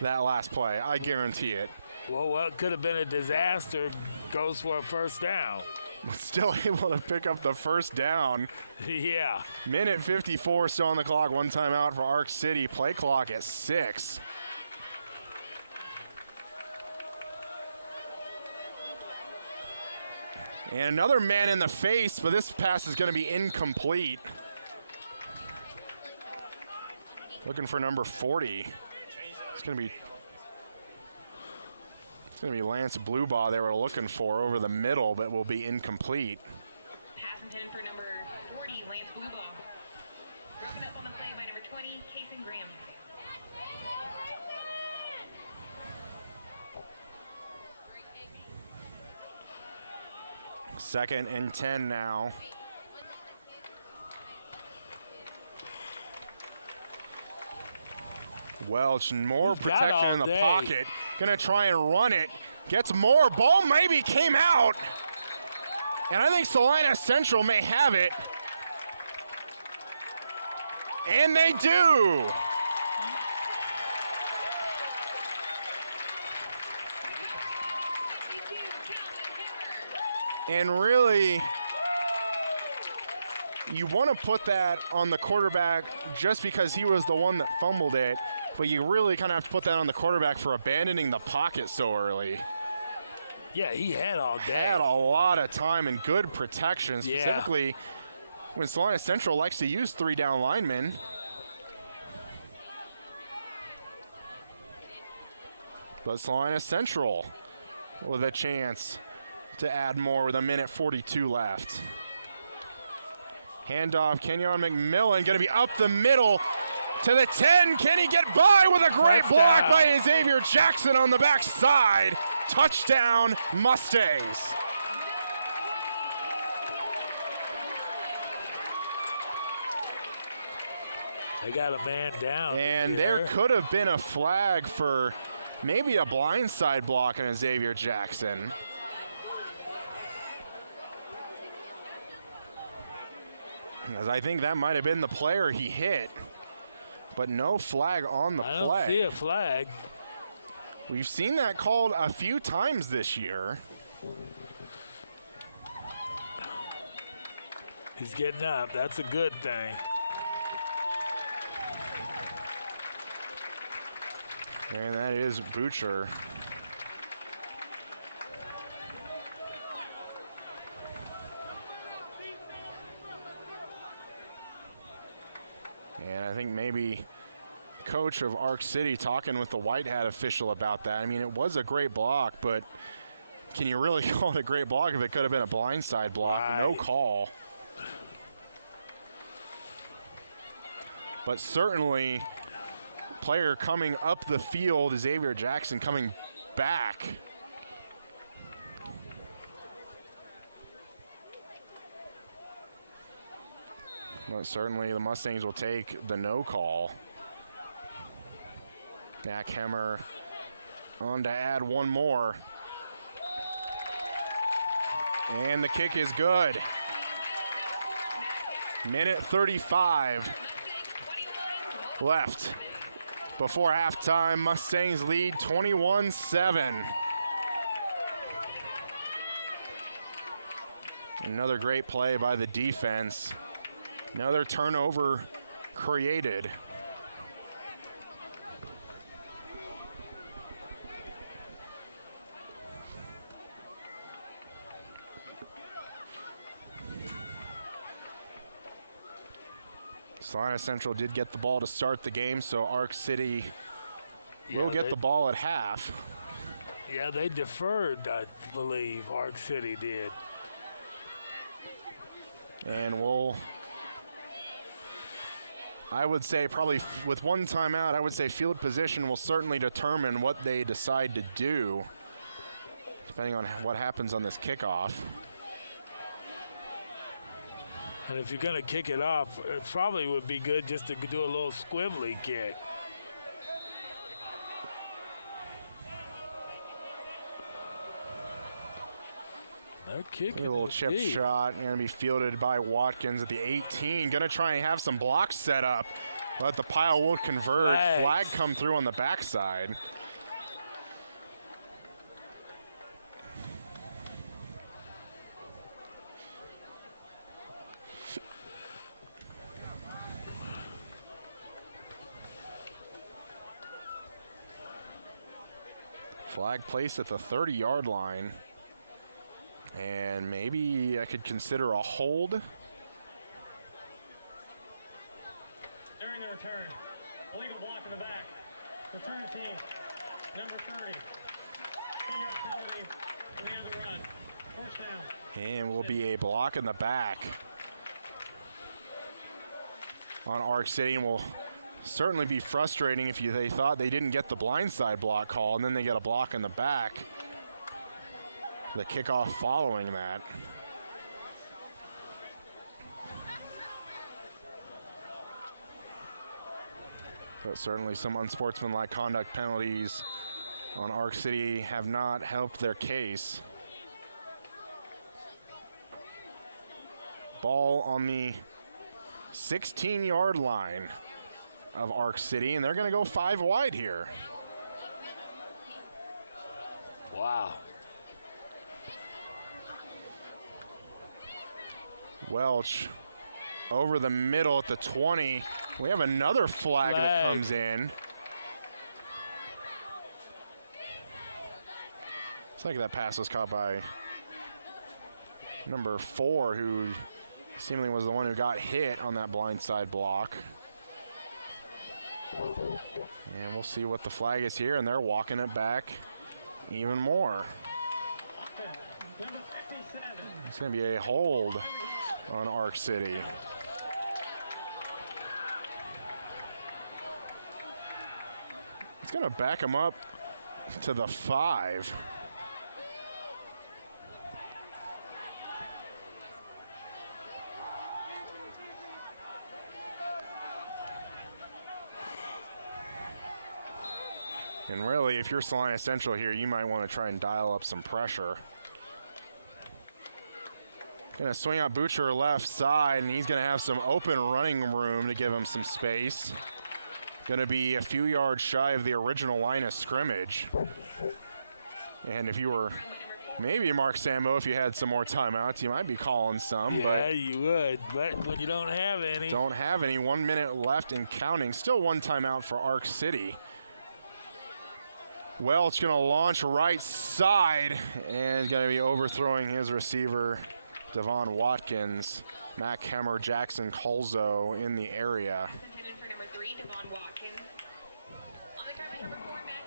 that last play. I guarantee it. Well, what could have been a disaster goes for a first down. But still able to pick up the first down. Yeah. Minute 54 still on the clock. One timeout for Ark City. Play clock at 6. And another man in the face, but this pass is going to be incomplete. Looking for number 40. It's going to be Lance Bluebaugh they were looking for over the middle, but will be incomplete. Pass intended for number 40, Lance Bluebaugh. Broken up on the play by number 20, Casey Graham. Second and 10 now. Welch, more He's got protection all in the day. pocket. Gonna try and run it. Gets more. Ball maybe came out. And I think Salina Central may have it. And they do. And really, you want to put that on the quarterback just because he was the one that fumbled it, but you really kind of have to put that on the quarterback for abandoning the pocket so early. Yeah, he had all day. Had a lot of time and good protection, Yeah. specifically when Salina Central likes to use 3 down linemen. But Salina Central with a chance to add more with a minute 42 left. Handoff, Kenyon McMillan going to be up the middle to the 10. Can he get by with a great block by Xavier Jackson on the backside? Touchdown, Mustangs. They got a man down. And there could have been a flag for maybe a blindside block on Xavier Jackson. As I think that might have been the player he hit, but no flag on the I play. don't see a flag. We've seen that called a few times this year. He's getting up. That's a good thing. And that is Boucher. And I think maybe coach of Ark City talking with the white hat official about that. I mean, it was a great block, but can you really call it a great block if it could have been a blindside block? No Right. call. But certainly, player coming up the field, Xavier Jackson coming back. But certainly the Mustangs will take the no call. Mac Hemmer on to add one more. And the kick is good. Minute 35 left before halftime. Mustangs lead 21-7. Another great play by the defense. Another turnover created. Salina Central did get the ball to start the game, so Ark City will get the ball at half. Yeah, they deferred, I believe. Ark City did. And I would say probably with one timeout, I would say field position will certainly determine what they decide to do, depending on what happens on this kickoff. And if you're going to kick it off, it probably would be good just to do a little squibbly kick. They're kicking A little chip deep. shot, going to be fielded by Watkins at the 18. Going to try and have some blocks set up, but the pile won't convert. Flacks. Flag come through on the backside. Flag placed at the 30-yard line. And maybe I could consider a hold. During the return, illegal block in the back. Return team, number 30. 2-yard penalty to the end of the run. First down. And will be a block in the back on Ark City, and will certainly be frustrating if they thought they didn't get the blindside block call, and then they get a block in the back. The kickoff following that. But certainly some unsportsmanlike conduct penalties on Ark City have not helped their case. Ball on the 16-yard line of Ark City, and they're going to go 5 wide here. Wow. Welch over the middle at the 20. We have another flag that comes in. Looks like that pass was caught by number 4, who seemingly was the one who got hit on that blindside block. And we'll see what the flag is here, and they're walking it back even more. It's going to be a hold on Ark City. It's going to back him up to the 5. And really, if you're Salina Central here, you might want to try and dial up some pressure. Gonna swing out Butcher left side, and he's gonna have some open running room to give him some space. Gonna be a few yards shy of the original line of scrimmage. And if you were maybe Mark Sambo, if you had some more timeouts, you might be calling some. Yeah, but you would, but when you don't have any. Don't have any. 1 minute left and counting. Still one timeout for Ark City. Welch gonna launch right side, and gonna be overthrowing his receiver, Devon Watkins. Mac Hemmer, Jackson Colzo in the area. Intended for number 3, Devon Watkins. On the carpet, number 4, Mac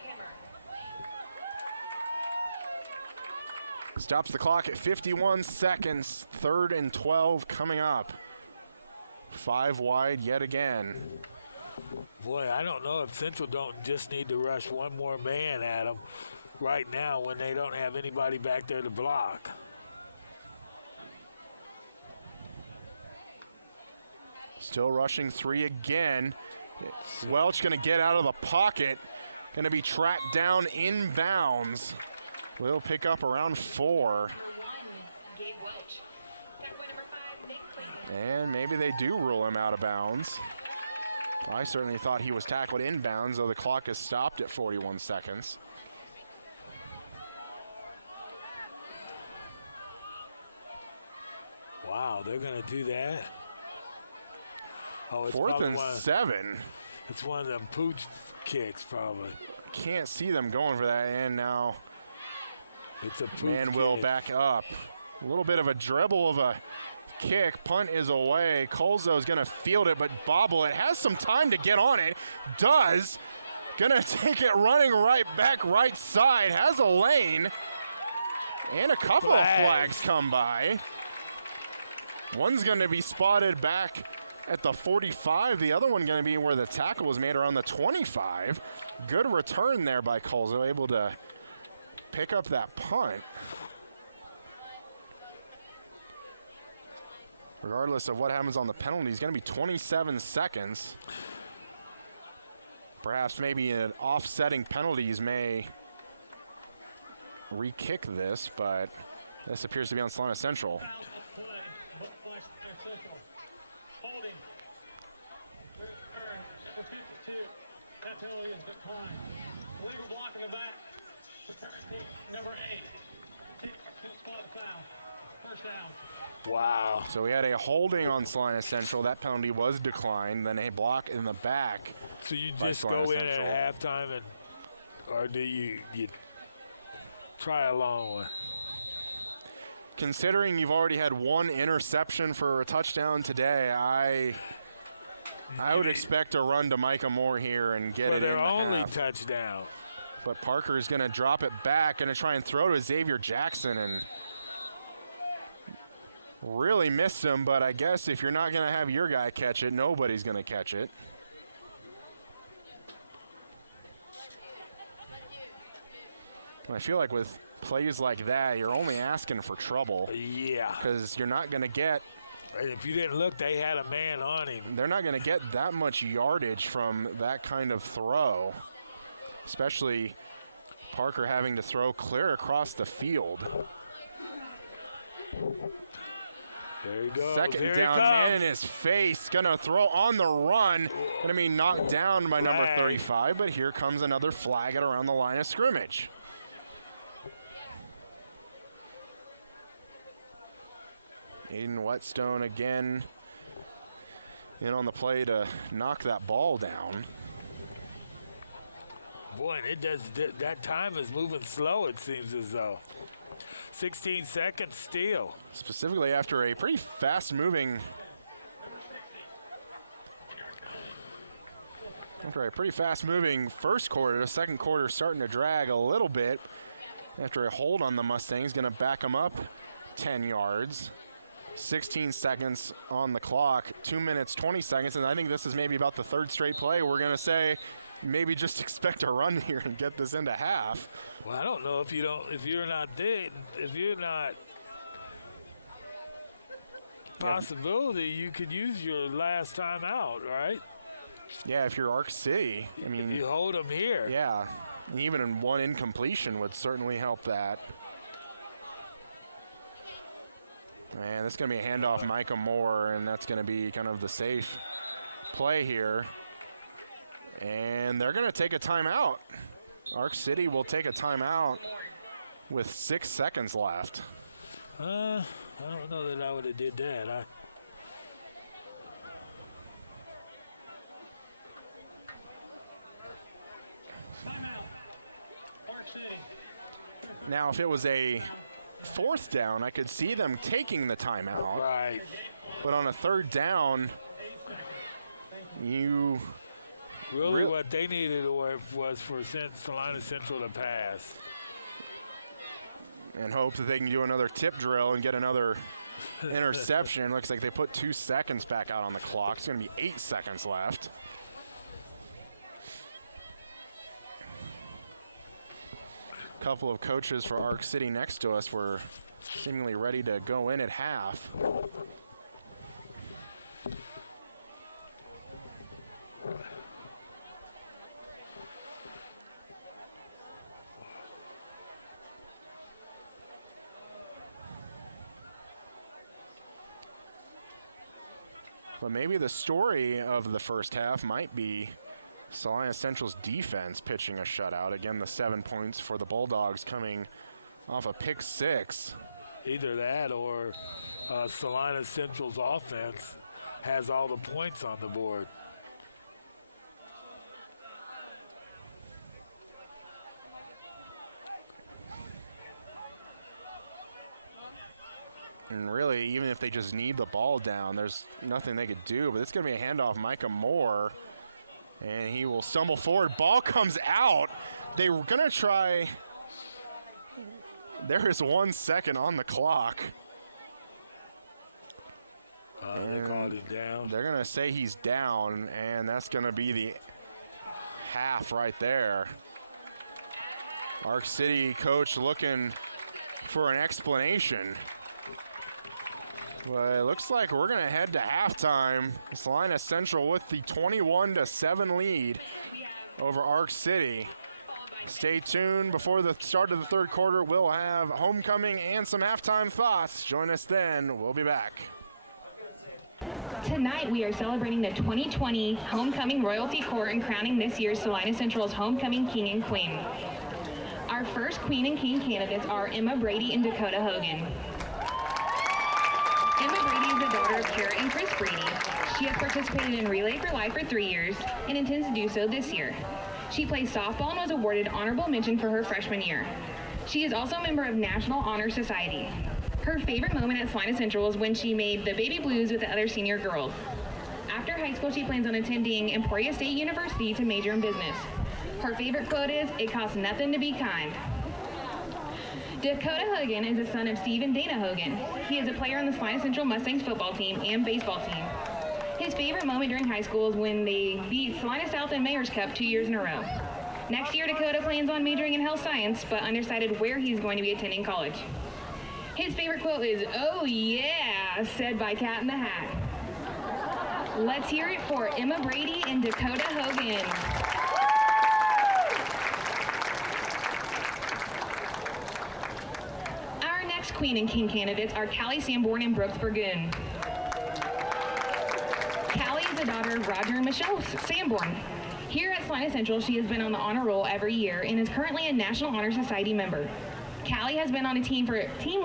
Hemmer. Stops the clock at 51 seconds. 3rd and 12 coming up. 5 wide yet again. Boy, I don't know if Central don't just need to rush one more man at them right now when they don't have anybody back there to block. Still rushing 3 again. Welch going to get out of the pocket. Going to be tracked down inbounds. Will pick up around 4. Gabe Welch. Tackle number 5, Nick Clayton. And maybe they do rule him out of bounds. I certainly thought he was tackled inbounds, though the clock is stopped at 41 seconds. Wow, they're going to do that? Oh, it's 4th probably and one of- 7. It's one of them pooch kicks, probably. Can't see them going for that, and now It's a pooch Manwill kick. back up. A little bit of a dribble of a kick. Punt is away. Colzo is going to field it, but bobble it. Has some time to get on it. Does. Going to take it running right back, right side. Has a lane. And a couple of flags come by. One's going to be spotted back at the 45. The other one going to be where the tackle was made around the 25. Good return there by Colzo, able to pick up that punt. regardless of what happens on the penalty, is going to be 27 seconds. Perhaps maybe an offsetting penalties may re-kick this, but this appears to be on Salina Central. Wow. So we had a holding on Salina Central. That penalty was declined. Then a block in the back. So you by just Salina go in Central. at halftime, or do you try a long one? Considering you've already had one interception for a touchdown today, I would expect a run to Micah Moore here and get For it in their the only half. touchdown. But Parker is going to drop it back, going to try and throw to Xavier Jackson, and really missed him. But I guess if you're not going to have your guy catch it, nobody's going to catch it. I feel like with plays like that, you're only asking for trouble. Yeah. Because you're not going to get, And if you didn't look, they had a man on him. they're not going to get that much yardage from that kind of throw, especially Parker having to throw clear across the field. There he goes. Second Here down, he comes. man in his face, gonna throw on the run. Gonna be knocked down by number Flag. 35, but here comes another flag at around the line of scrimmage. Aiden Whetstone again in on the play to knock that ball down. Boy, and it does. That time is moving slow, it seems as though. 16 seconds still. Specifically after a pretty fast-moving first quarter. The second quarter starting to drag a little bit after a hold on the Mustangs. Going to back them up 10 yards. 16 seconds on the clock, 2 minutes, 20 seconds, and I think this is maybe about the third straight play. We're going to say maybe just expect a run here and get this into half. Well, I don't know if you're not possibility, you could use your last time out, right? Yeah, if you're Ark City, I mean, You hold them here. yeah, even in one incompletion would certainly help that. And this is going to be a handoff, Micah Moore, and that's going to be kind of the safe play here. And they're going to take a timeout. Ark City will take a timeout with 6 seconds left. I don't know that I would have did that. Now, if it was a fourth down, I could see them taking the timeout. Right. But on a third down, you Really, what they needed was for Salina Central to pass. and hope that they can do another tip drill and get another interception. Looks like they put 2 seconds back out on the clock. It's going to be 8 seconds left. A couple of coaches for Ark City next to us were seemingly ready to go in at half. But maybe the story of the first half might be Salina Central's defense pitching a shutout. Again, the 7 points for the Bulldogs coming off a pick six. Either that or Salina Central's offense has all the points on the board. And really, even if they just need the ball down, there's nothing they could do. But it's going to be a handoff, Micah Moore. And he will stumble forward. Ball comes out. They were going to try. There is 1 second on the clock. They called it down. They're going to say he's down, and that's going to be the half right there. Ark City coach looking for an explanation. Well, it looks like we're going to head to halftime. Salina Central with the 21-7 lead over Ark City. Stay tuned. Before the start of the third quarter, we'll have homecoming and some halftime thoughts. Join us then. We'll be back. Tonight we are celebrating the 2020 Homecoming Royalty Court and crowning this year's Salina Central's Homecoming King and Queen. Our first Queen and King candidates are Emma Brady and Dakota Hogan. Emma Brady is the daughter of Kara and Chris Brady. She has participated in Relay for Life for 3 years and intends to do so this year. She plays softball and was awarded honorable mention for her freshman year. She is also a member of National Honor Society. Her favorite moment at Salina Central was when she made the baby blues with the other senior girls. After high school, she plans on attending Emporia State University to major in business. Her favorite quote is, "It costs nothing to be kind." Dakota Hogan is the son of Steve and Dana Hogan. He is a player on the Salina Central Mustangs football team and baseball team. His favorite moment during high school is when they beat Salina South in Mayor's Cup 2 years in a row. Next year, Dakota plans on majoring in health science, but undecided where he's going to be attending college. His favorite quote is, "Oh yeah," said by Cat in the Hat. Let's hear it for Emma Brady and Dakota Hogan. Our next Queen and King candidates are Callie Sanborn and Brooks Burgoon. Callie is the daughter of Roger and Michelle Sanborn. Here at Salina Central, she has been on the honor roll every year and is currently a National Honor Society member. Callie has been on a team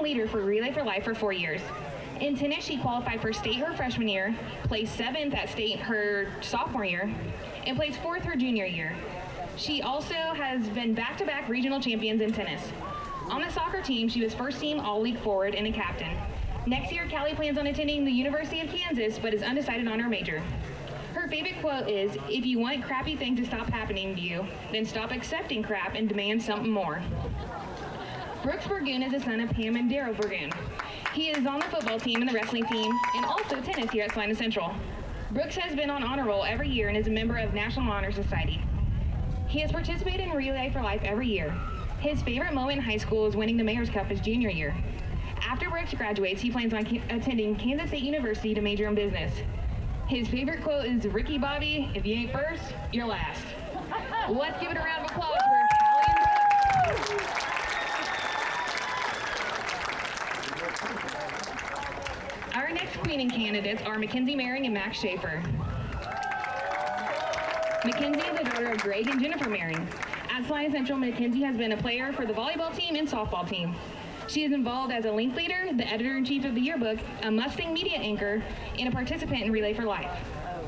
leader for Relay for Life for 4 years. In tennis, she qualified for state her freshman year, placed 7th at state her sophomore year, and placed 4th her junior year. She also has been back-to-back regional champions in tennis. On the soccer team, she was first team all-league forward and a captain. Next year, Callie plans on attending the University of Kansas, but is undecided on her major. Her favorite quote is, "If you want crappy things to stop happening to you, then stop accepting crap and demand something more." Brooks Burgoon is the son of Pam and Daryl Burgoon. He is on the football team and the wrestling team, and also tennis here at Salina Central. Brooks has been on honor roll every year and is a member of National Honor Society. He has participated in Relay for Life every year. His favorite moment in high school is winning the Mayor's Cup his junior year. After Brooks graduates, he plans on attending Kansas State University to major in business. His favorite quote is, "Ricky Bobby, if you ain't first, you're last." Let's give it a round of applause for Callie and Brooks. Our next Queen and candidates are Mackenzie Mehring and Max Schaefer. Mackenzie is the daughter of Greg and Jennifer Mehring. At Salina Central, Mackenzie has been a player for the volleyball team and softball team. She is involved as a link leader, the editor-in-chief of the yearbook, a Mustang media anchor, and a participant in Relay for Life.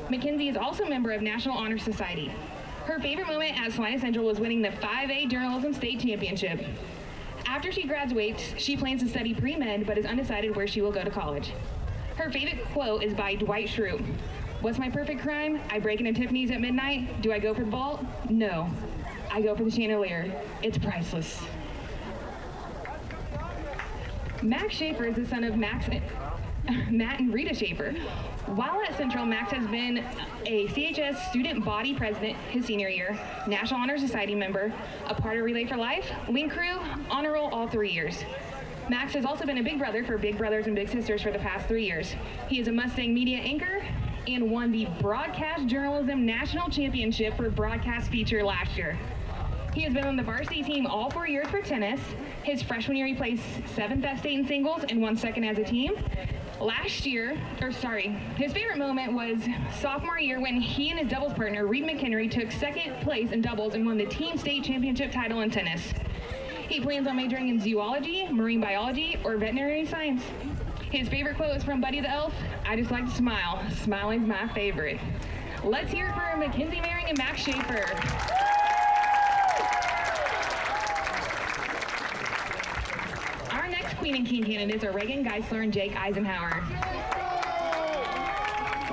Mackenzie is also a member of National Honor Society. Her favorite moment at Salina Central was winning the 5A Journalism State Championship. After she graduates, she plans to study pre-med, but is undecided where she will go to college. Her favorite quote is by Dwight Schrute. "What's my perfect crime? I break into Tiffany's at midnight. Do I go for the vault? No. I go for the chandelier. It's priceless." Max Schaefer is the son of Matt and Rita Schaefer. While at Central, Max has been a CHS student body president his senior year, National Honor Society member, a part of Relay for Life, Link Crew, honor roll all 3 years. Max has also been a big brother for Big Brothers and Big Sisters for the past 3 years. He is a Mustang media anchor and won the Broadcast Journalism National Championship for Broadcast Feature last year. He has been on the varsity team all 4 years for tennis. His freshman year, he placed 7th at state in singles and won 2nd as a team. His favorite moment was sophomore year when he and his doubles partner, Reed McHenry, took 2nd place in doubles and won the team state championship title in tennis. He plans on majoring in zoology, marine biology, or veterinary science. His favorite quote is from Buddy the Elf, "I just like to smile. Smiling's my favorite." Let's hear it for Mackenzie Mehring and Max Schaefer. Our next Queen and King candidates are Reagan Geisler and Jake Eisenhower.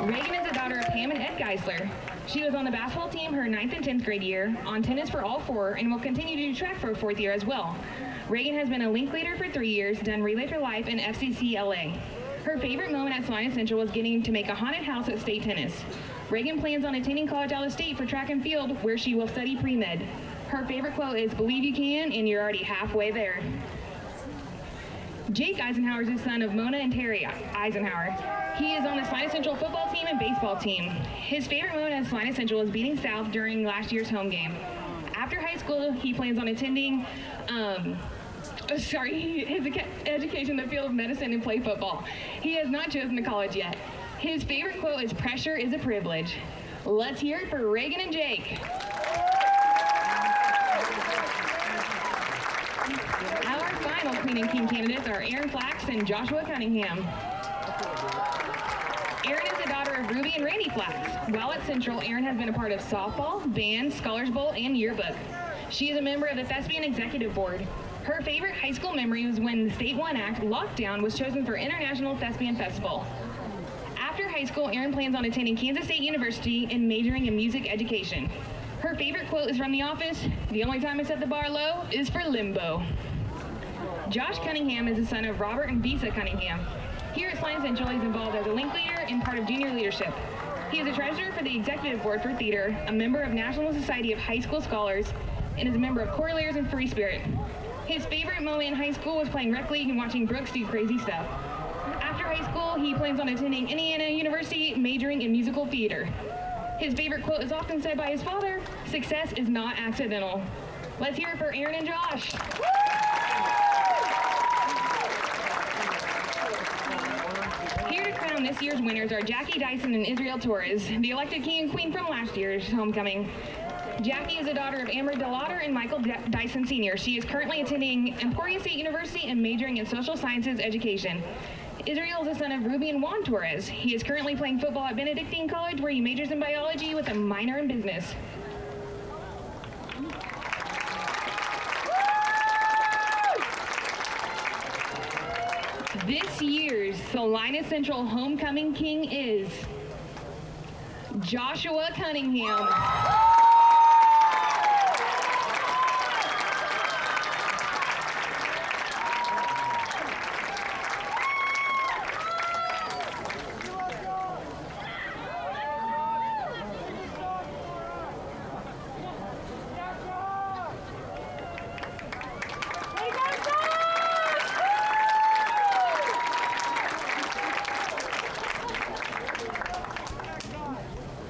Reagan is the daughter of Pam and Ed Geisler. She was on the basketball team her 9th and 10th grade year, on tennis for all 4, and will continue to do track for a 4th year as well. Reagan has been a link leader for 3 years, done Relay for Life and FCC LA. Her favorite moment at Salina Central was getting to make a haunted house at state tennis. Reagan plans on attending college out of state for track and field, where she will study pre-med. Her favorite quote is, "Believe you can, and you're already halfway there." Jake Eisenhower is the son of Mona and Terry Eisenhower. He is on the Salina Central football team and baseball team. His favorite moment at Salina Central is beating South during last year's home game. After high school, he plans on attending his education in the field of medicine and play football. He has not chosen a college yet. His favorite quote is, "Pressure is a privilege." Let's hear it for Reagan and Jake. Our final Queen and King candidates are Erin Flacks and Joshua Cunningham. Erin is the daughter of Ruby and Randy Flacks. While at Central, Erin has been a part of softball, band, Scholars Bowl, and yearbook. She is a member of the Thespian Executive Board. Her favorite high school memory was when the State One Act, Lockdown, was chosen for International Thespian Festival. After high school, Erin plans on attending Kansas State University and majoring in music education. Her favorite quote is from The Office, "The only time I set the bar low is for limbo." Josh Cunningham is the son of Robert and Visa Cunningham. Here at Salina Central, he's involved as a link leader and part of junior leadership. He is a treasurer for the Executive Board for Theater, a member of National Society of High School Scholars, and is a member of Corlears and Free Spirit. His favorite moment in high school was playing rec league and watching Brooks do crazy stuff. After high school, he plans on attending Indiana University, majoring in musical theater. His favorite quote is often said by his father, "Success is not accidental." Let's hear it for Erin and Josh. Here to crown this year's winners are Jackie Dyson and Israel Torres, the elected king and queen from last year's homecoming. Jackie is the daughter of Amber DeLauder and Michael Dyson Sr. She is currently attending Emporia State University and majoring in social sciences education. Israel is the son of Ruby and Juan Torres. He is currently playing football at Benedictine College, where he majors in biology with a minor in business. This year's Salina Central homecoming king is Joshua Cunningham.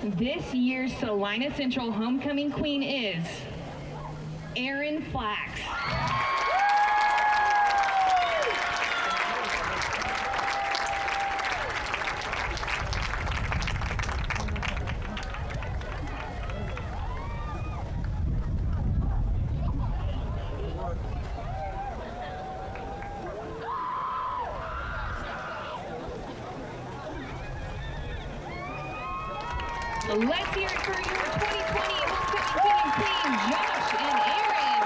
This year's Salina Central homecoming queen is Erin Flacks. Let's hear it for your 2020 homecoming king and queen, Josh and Erin.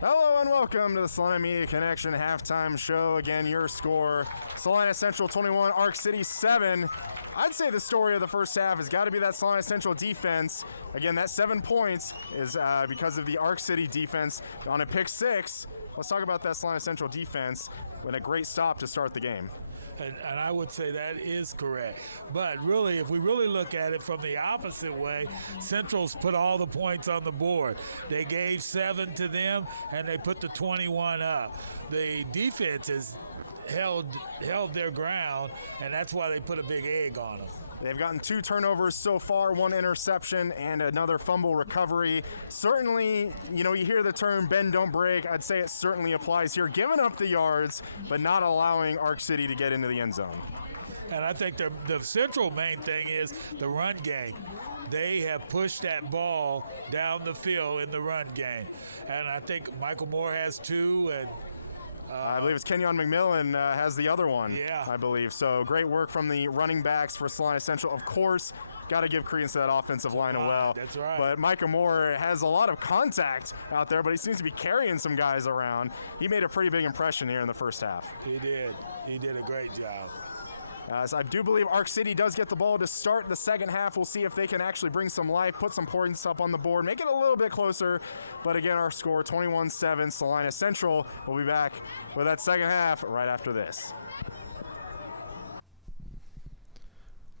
Hello and welcome to the Salina Media Connection halftime show. Again, your score, Salina Central 21, Ark City 7. I'd say the story of the first half has got to be that Salina Central defense. Again, that 7 points is because of the Ark City defense on a pick six. Let's talk about that Salina Central defense with a great stop to start the game. And I would say that is correct. But really, if we really look at it from the opposite way, Central's put all the points on the board. They gave 7 to them, and they put the 21 up. The defense has held their ground, and that's why they put a big egg on them. They've gotten 2 turnovers so far, 1 interception and another fumble recovery. Certainly, you hear the term bend, don't break. I'd say it certainly applies here, giving up the yards, but not allowing Ark City to get into the end zone. And I think the Central main thing is the run game. They have pushed that ball down the field in the run game. And I think Michael Moore has 2, and I believe it's Kenyon McMillan has the other one, yeah. I believe. So great work from the running backs for Salina Central. Of course, got to give credence to that offensive line as well. That's right. But Micah Moore has a lot of contact out there, but he seems to be carrying some guys around. He made a pretty big impression here in the first half. He did. He did a great job. So I do believe Ark City does get the ball to start the second half. We'll see if they can actually bring some life, put some points up on the board, make it a little bit closer. But again, our score 21-7, Salina Central. We'll be back with that second half right after this.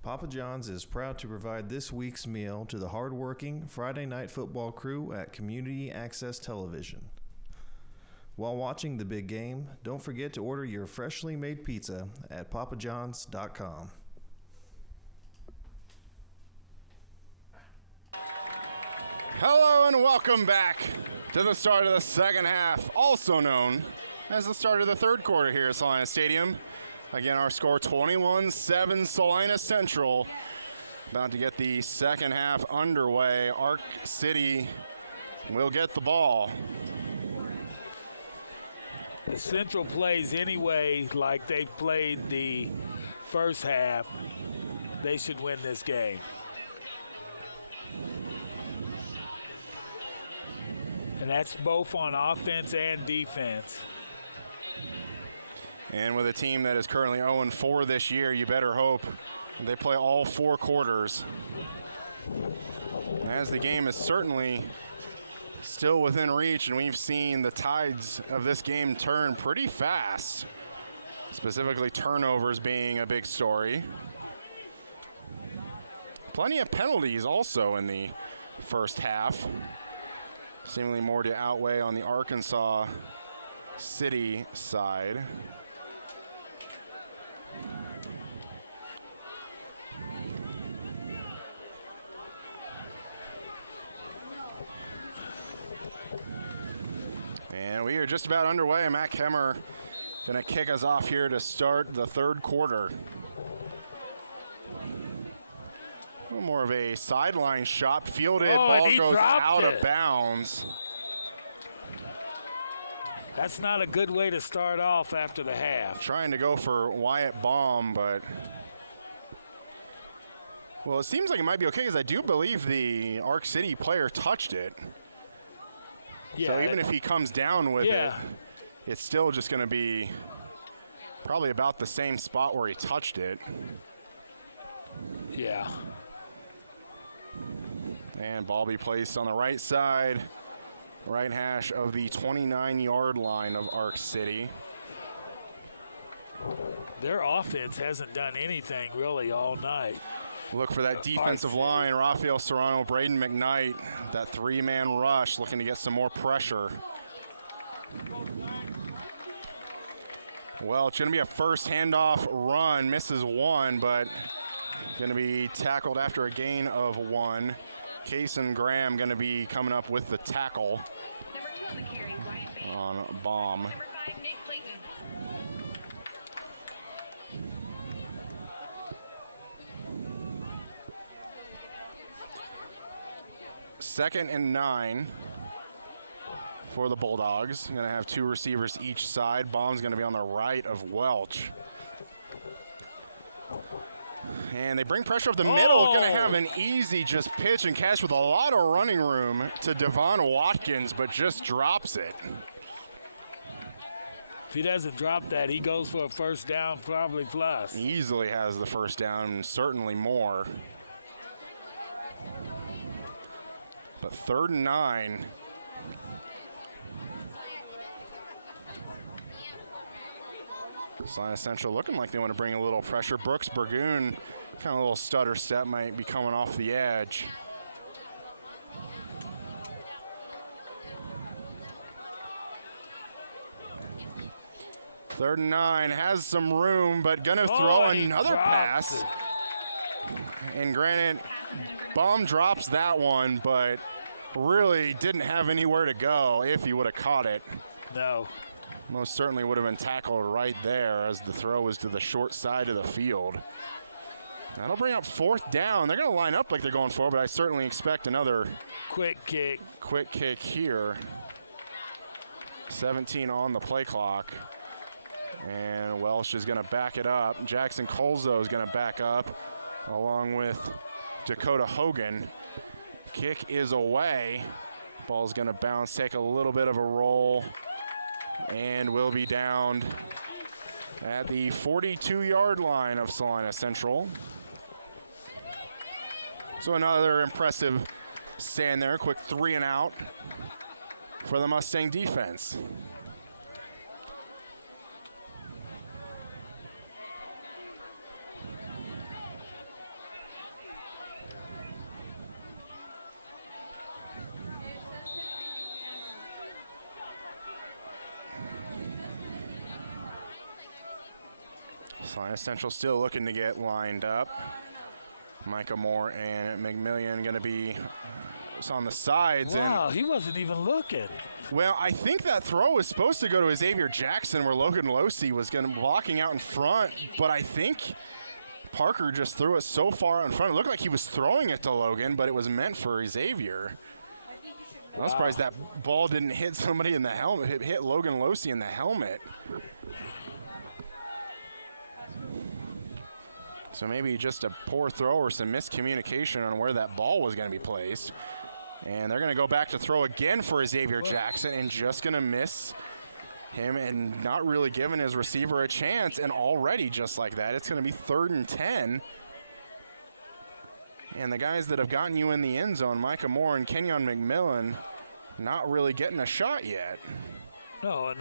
Papa John's is proud to provide this week's meal to the hardworking Friday night football crew at Community Access Television. While watching the big game, don't forget to order your freshly made pizza at papajohns.com. Hello and welcome back to the start of the second half, also known as the start of the third quarter here at Salina Stadium. Again, our score 21-7, Salina Central. About to get the second half underway. Ark City will get the ball. The Central plays anyway like they played the first half. They should win this game. And that's both on offense and defense. And with a team that is currently 0-4 this year, you better hope they play all four quarters. As the game is certainly still within reach, and we've seen the tides of this game turn pretty fast, specifically turnovers being a big story. Plenty of penalties also in the first half, seemingly more to outweigh on the Arkansas City side. And we are just about underway. Matt Kemmer going to kick us off here to start the third quarter. A little more of a sideline shot. Fielded, ball goes out of bounds. That's not a good way to start off after the half. Trying to go for Wyatt Baum, but well, it seems like it might be okay because I do believe the Ark City player touched it. Yeah, so even if he comes down with it, it's still just going to be probably about the same spot where he touched it. Yeah. And ball be placed on the right side, right hash of the 29-yard line of Ark City. Their offense hasn't done anything really all night. Look for that defensive line. Rafael Serrano, Braden McKnight, that three-man rush, looking to get some more pressure. Well, it's going to be a first handoff run. Misses one, but going to be tackled after a gain of one. Kason Graham going to be coming up with the tackle on Baum. Second and 9 for the Bulldogs. Going to have two receivers each side. Baum's going to be on the right of Welch. And they bring pressure up the middle. Going to have an easy just pitch and catch with a lot of running room to Devon Watkins, but just drops it. If he doesn't drop that, he goes for a first down, probably plus. Easily has the first down, certainly more. But 3rd and 9. Salina Central looking like they want to bring a little pressure. Brooks Burgoon, kind of a little stutter step, might be coming off the edge. Third and 9, has some room, but gonna throw another pass. And granted, Baum drops that one, but really didn't have anywhere to go if he would have caught it. No. Most certainly would have been tackled right there as the throw was to the short side of the field. That'll bring up 4th down. They're going to line up like they're going forward, but I certainly expect another quick kick here. 17 on the play clock. And Welsh is going to back it up. Jackson Colzo is going to back up along with Dakota Hogan. Kick is away. Ball's going to bounce, take a little bit of a roll, and will be downed at the 42-yard line of Salina Central. So another impressive stand there, quick 3 and out for the Mustang defense. Salina Central still looking to get lined up. Micah Moore and McMillian going to be on the sides. Wow, and he wasn't even looking. well, I think that throw was supposed to go to Xavier Jackson where Logan Losey was going to blocking out in front, but I think Parker just threw it so far out in front. It looked like he was throwing it to Logan, but it was meant for Xavier. I'm surprised that ball didn't hit somebody in the helmet. It hit Logan Losey in the helmet. So maybe just a poor throw or some miscommunication on where that ball was going to be placed. And they're going to go back to throw again for Xavier Jackson and just going to miss him and not really giving his receiver a chance. And already just like that, it's going to be 3rd and 10. And the guys that have gotten you in the end zone, Micah Moore and Kenyon McMillan, not really getting a shot yet. No,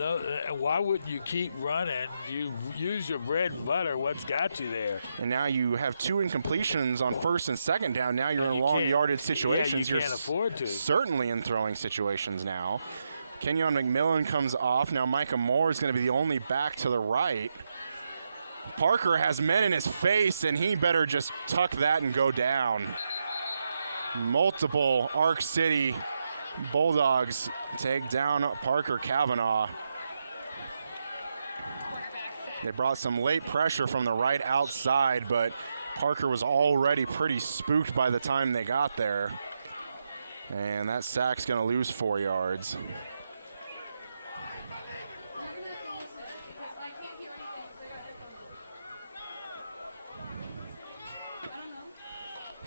and why wouldn't you keep running? You use your bread and butter. What's got you there? And now you have 2 incompletions on 1st and 2nd down. Now you're in long yardage situations. Yeah, you can't afford to. Certainly in throwing situations now. Kenyon McMillan comes off. Now Micah Moore is going to be the only back to the right. Parker has men in his face, and he better just tuck that and go down. Multiple Ark City Bulldogs take down Parker Kavanaugh. They brought some late pressure from the right outside, but Parker was already pretty spooked by the time they got there. And that sack's going to lose 4 yards.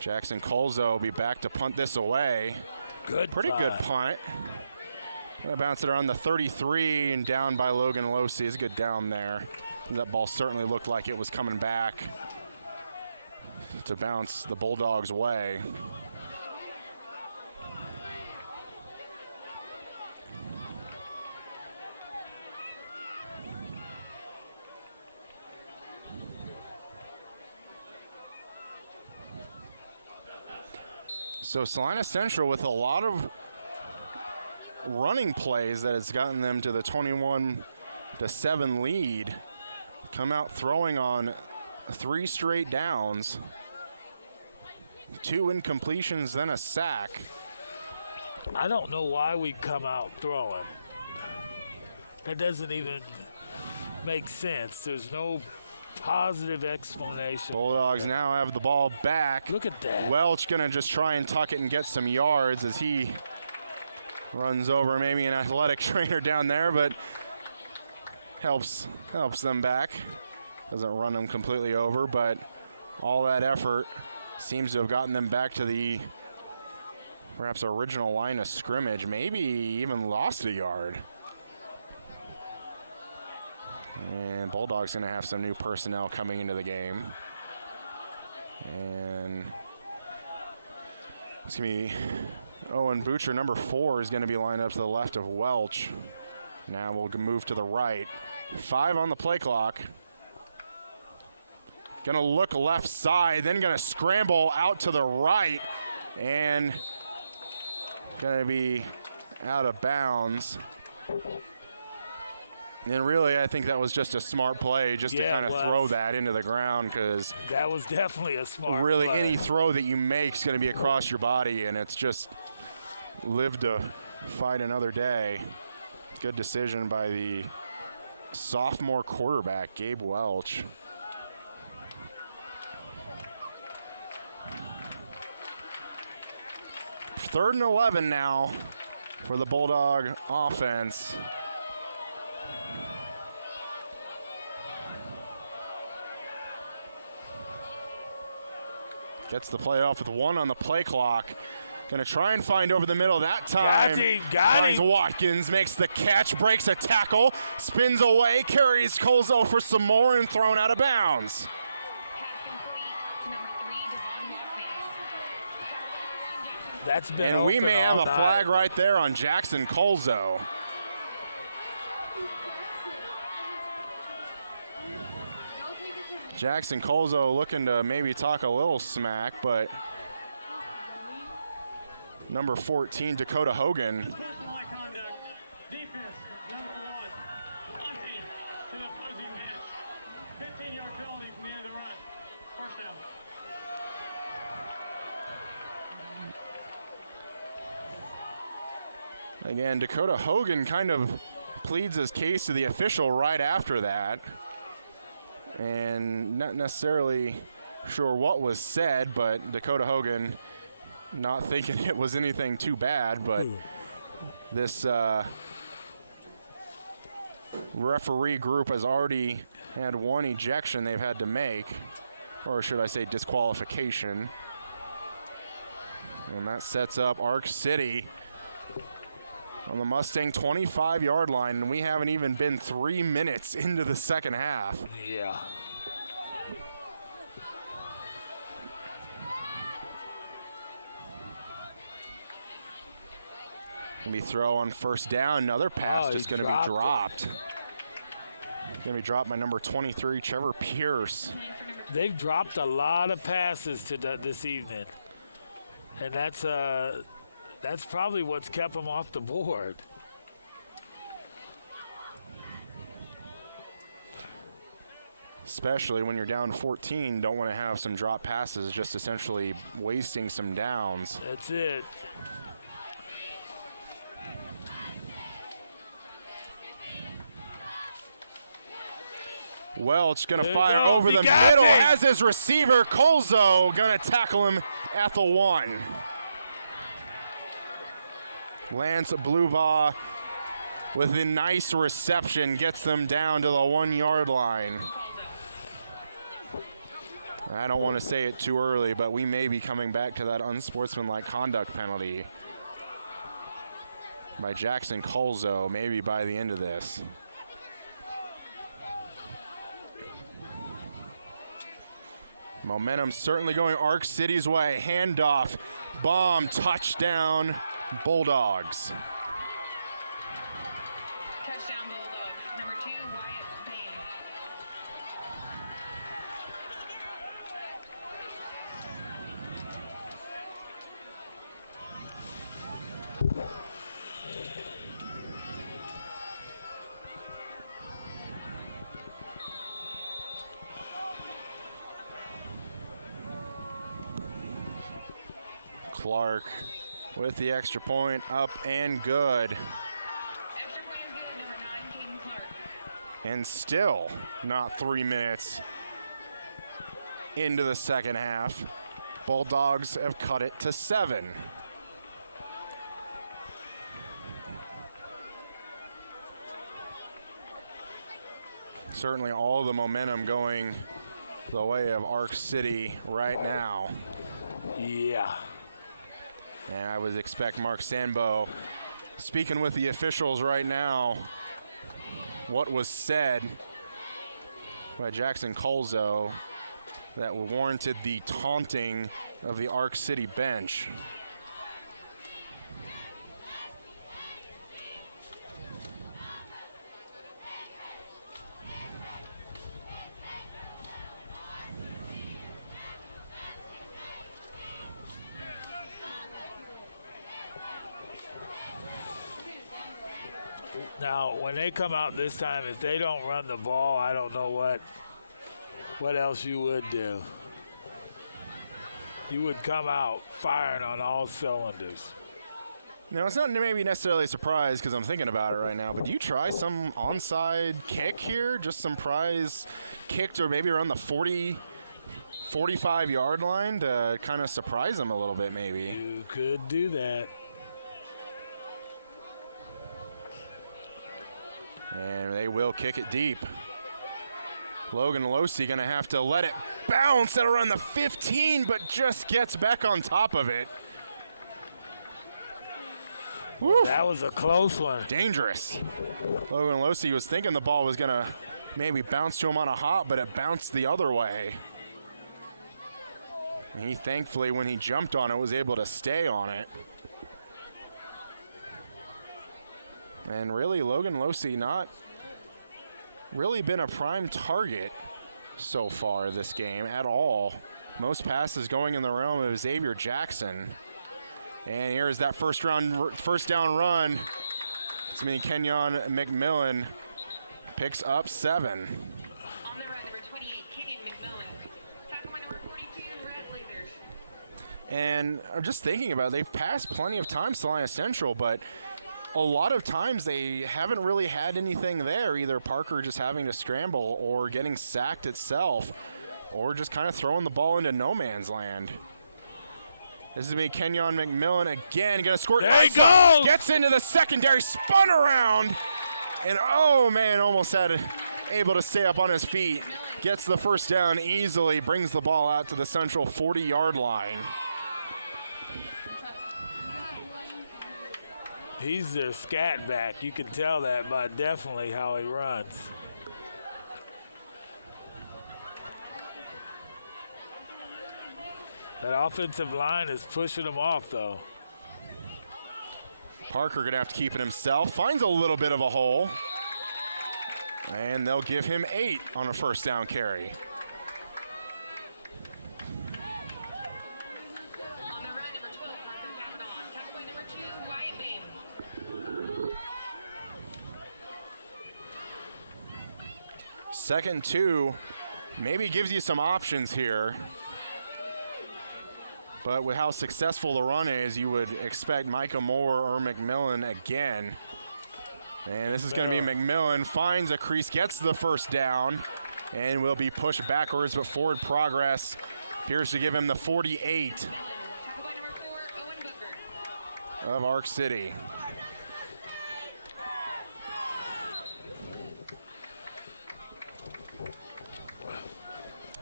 Jackson Colzo will be back to punt this away. Pretty good punt. Gonna bounce it around the 33 and down by Logan Losey. It's good down there. That ball certainly looked like it was coming back to bounce the Bulldogs' way. So Salina Central with a lot of running plays that has gotten them to the 21-7 lead. Come out throwing on 3 straight downs. 2 incompletions, then a sack. I don't know why we come out throwing. That doesn't even make sense. There's no positive explanation. Bulldogs now have the ball back. Look at that. Welch gonna just try and tuck it and get some yards as he runs over maybe an athletic trainer down there, but helps them back. Doesn't run them completely over, but all that effort seems to have gotten them back to the perhaps original line of scrimmage, maybe even lost a yard. And Bulldogs going to have some new personnel coming into the game. And it's going to be Owen Butcher, number 4, is going to be lined up to the left of Welch. Now we'll move to the right. 5 on the play clock. Going to look left side, then going to scramble out to the right. And going to be out of bounds. And really, I think that was just a smart play just to kind of throw that into the ground, because that was definitely a smart really play. Any throw that you make is going to be across your body, and it's just live to fight another day. Good decision by the sophomore quarterback, Gabe Welch. Third and 11 now for the Bulldog offense. Gets the play off with 1 on the play clock. Going to try and find over the middle that time. Finds Watkins, makes the catch, breaks a tackle, spins away, carries Colzo for some more, and thrown out of bounds. That's been And we may have a flag right there on Jackson Colzo. Jackson Colzo looking to maybe talk a little smack, but number 14, Dakota Hogan. Again, Dakota Hogan kind of pleads his case to the official right after that. And not necessarily sure what was said, but Dakota Hogan not thinking it was anything too bad, but this referee group has already had one ejection they've had to make, or should I say disqualification. And that sets up Ark City on the Mustang 25-yard line, and we haven't even been 3 minutes into the second half. Yeah. Gonna be throw on first down. Another pass just gonna be dropped. Gonna be dropped by number 23, Trevor Pierce. They've dropped a lot of passes this evening, and that's probably what's kept them off the board. Especially when you're down 14, don't want to have some drop passes, just essentially wasting some downs. That's it. Welch going to fire over the middle, has his receiver, Colzo, going to tackle him at the 1. Lance Blubaugh with a nice reception, gets them down to the 1-yard line. I don't want to say it too early, but we may be coming back to that unsportsmanlike conduct penalty by Jackson Colzo, maybe by the end of this. Momentum certainly going Ark City's way. Handoff, bomb, touchdown, Bulldogs. Touchdown Bulldogs. Number 2, Wyatt Payne. Clark with the extra point, up and good. Extra point is good, number 9, Caden Clark. And still not 3 minutes into the second half. Bulldogs have cut it to 7. Certainly all the momentum going the way of Ark City right now. Yeah. And I would expect Mark Sandbo speaking with the officials right now. What was said by Jackson Colzo that warranted the taunting of the Ark City bench. Now, when they come out this time, if they don't run the ball, I don't know what else you would do. You would come out firing on all cylinders. Now, it's not maybe necessarily a surprise because I'm thinking about it right now, but do you try some onside kick here? Just some prize kicked or maybe around the 40, 45-yard line to kind of surprise them a little bit maybe. You could do that. And they will kick it deep. Logan Losey going to have to let it bounce at around the 15, but just gets back on top of it. That was a close one. Dangerous. Logan Losey was thinking the ball was going to maybe bounce to him on a hop, but it bounced the other way. And he thankfully, when he jumped on it, was able to stay on it. And really, Logan Losey not really been a prime target so far this game at all. Most passes going in the realm of Xavier Jackson. And here is that first down run. It's going to be Kenyon McMillan picks up 7. And I'm just thinking about it, they've passed plenty of times Salina Central, but a lot of times they haven't really had anything there, either Parker just having to scramble or getting sacked itself, or just kind of throwing the ball into no man's land. This is going to be Kenyon McMillan again, going to score. There he goes! Gets into the secondary, spun around, and oh man, almost able to stay up on his feet. Gets the first down easily, brings the ball out to the Central 40-yard line. He's their scat back. You can tell that by definitely how he runs. That offensive line is pushing him off, though. Parker going to have to keep it himself. Finds a little bit of a hole. And they'll give him 8 on a first down carry. Second 2, maybe gives you some options here. But with how successful the run is, you would expect Micah Moore or McMillan again. And this is going to be McMillan, finds a crease, gets the first down, and will be pushed backwards, but forward progress appears to give him the 48 of Ark City.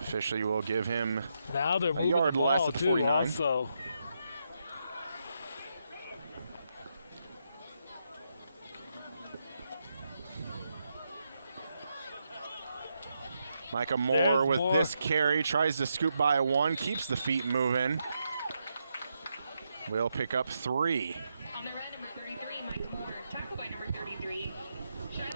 Officially will give him now they're a yard the less ball at too, 49. also. Micah Moore with this carry, tries to scoop by 1, keeps the feet moving. Will pick up 3. On the red, number 33, Mike Moore. Tackle by number 33, Schaefer.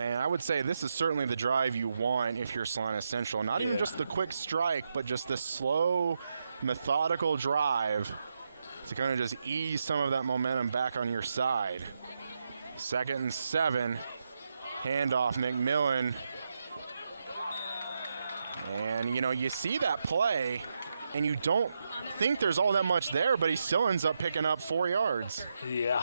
And I would say this is certainly the drive you want if you're Salina Central. Not even just the quick strike, but just the slow, methodical drive to kind of just ease some of that momentum back on your side. 2nd and 7. Handoff, McMillan. And, you know, you see that play, and you don't think there's all that much there, but he still ends up picking up 4 yards. Yeah.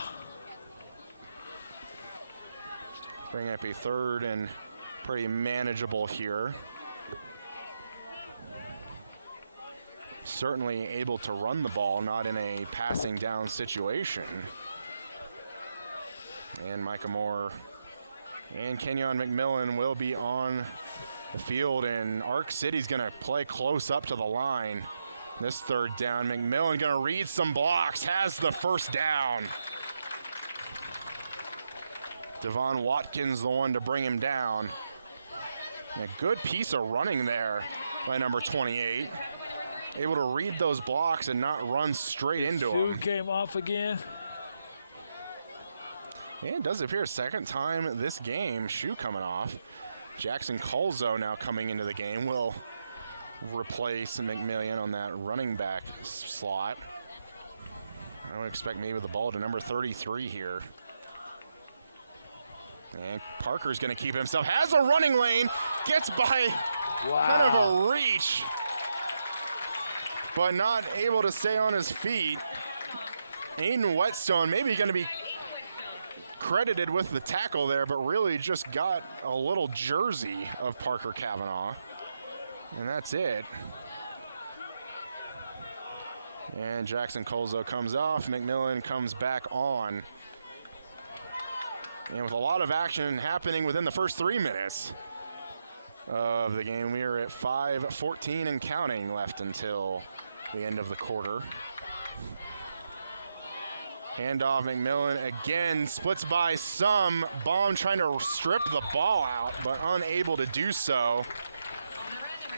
Bring up a 3rd and pretty manageable here. Certainly able to run the ball, not in a passing down situation. And Micah Moore and Kenyon McMillan will be on the field, and Ark City's going to play close up to the line. This 3rd down, McMillan going to read some blocks, has the first down. Devon Watkins the one to bring him down. And a good piece of running there by number 28. Able to read those blocks and not run straight into them. Shoe came off again. And it does appear 2nd time this game, shoe coming off. Jackson Colzo now coming into the game will replace McMillan on that running back slot. I would expect maybe the ball to number 33 here. And Parker's going to keep himself, has a running lane, gets by kind of a reach, but not able to stay on his feet. Aiden Whetstone maybe going to be credited with the tackle there, but really just got a little jersey of Parker Kavanaugh, and that's it. And Jackson Colzo comes off, McMillan comes back on. And with a lot of action happening within the first 3 minutes of the game, we are at 5:14 and counting left until the end of the quarter. Handoff, McMillan again, splits by some. Baum trying to strip the ball out, but unable to do so.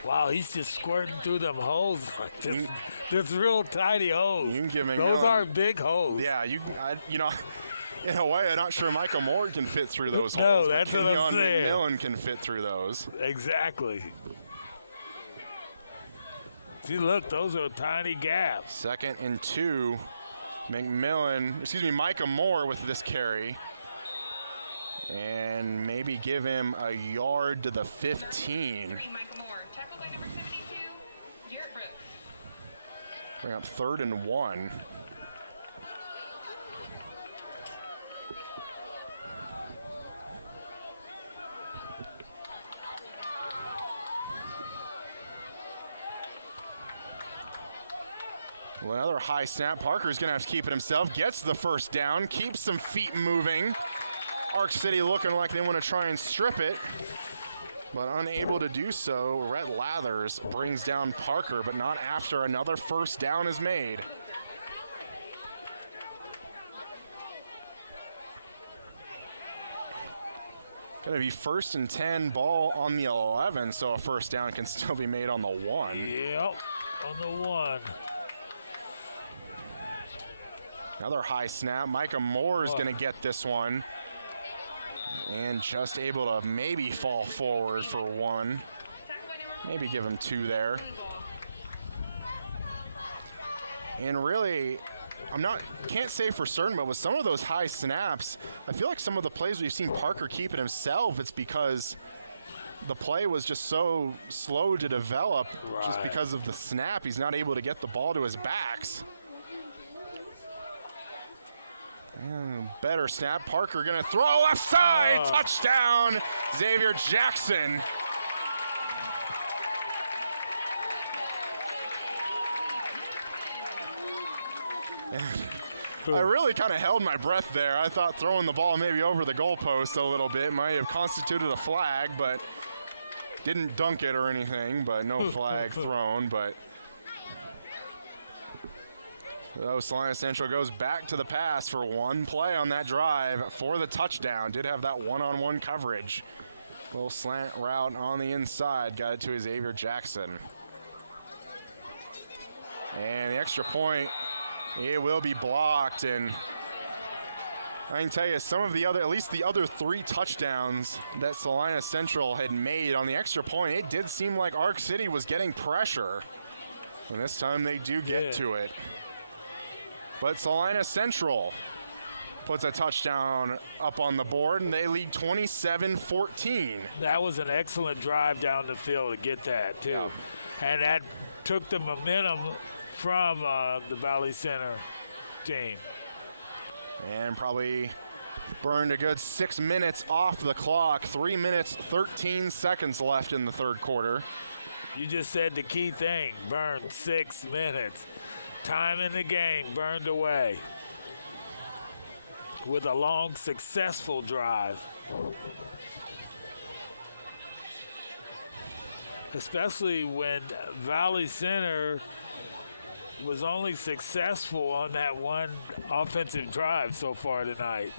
Wow, he's just squirting through them holes like this. This real tiny holes. You can give McMillan. Those aren't big holes. Yeah, in a way, I'm not sure Michael Moore can fit through those No, holes. that's but what I'm saying. McMillan can fit through those. Exactly. See, look, those are tiny gaps. 2nd and 2. Micah Moore with this carry. And maybe give him a yard to the 15. Bring up 3rd and 1. Well, another high snap. Parker's going to have to keep it himself. Gets the first down. Keeps some feet moving. Ark City looking like they want to try and strip it, but unable to do so. Rhett Lathers brings down Parker, but not after another first down is made. Going to be 1st and 10, ball on the 11, so a first down can still be made on the 1. Yep, on the 1. Another high snap. Micah Moore is going to get this one. And just able to maybe fall forward for 1. Maybe give him 2 there. And really, can't say for certain, but with some of those high snaps, I feel like some of the plays we've seen Parker keep it himself, it's because the play was just so slow to develop. Right. Just because of the snap. He's not able to get the ball to his backs. Better snap. Parker going to throw left side. Touchdown, Xavier Jackson. I really kind of held my breath there. I thought throwing the ball maybe over the goalpost a little bit might have constituted a flag, but didn't dunk it or anything, but no flag thrown. But Salina Central goes back to the pass for 1 play on that drive for the touchdown. Did have that one-on-one coverage. Little slant route on the inside. Got it to Xavier Jackson. And the extra point, it will be blocked. And I can tell you, some of the other, at least the other 3 touchdowns that Salina Central had made on the extra point, it did seem like Ark City was getting pressure. And this time they do get to it. But Salina Central puts a touchdown up on the board, and they lead 27-14. That was an excellent drive down the field to get that, too. Yeah. And that took the momentum from the Valley Center team. And probably burned a good 6 minutes off the clock. 3 minutes, 13 seconds left in the 3rd quarter. You just said the key thing, burned 6 minutes. Time in the game burned away with a long, successful drive. Especially when Valley Center was only successful on that one offensive drive so far tonight.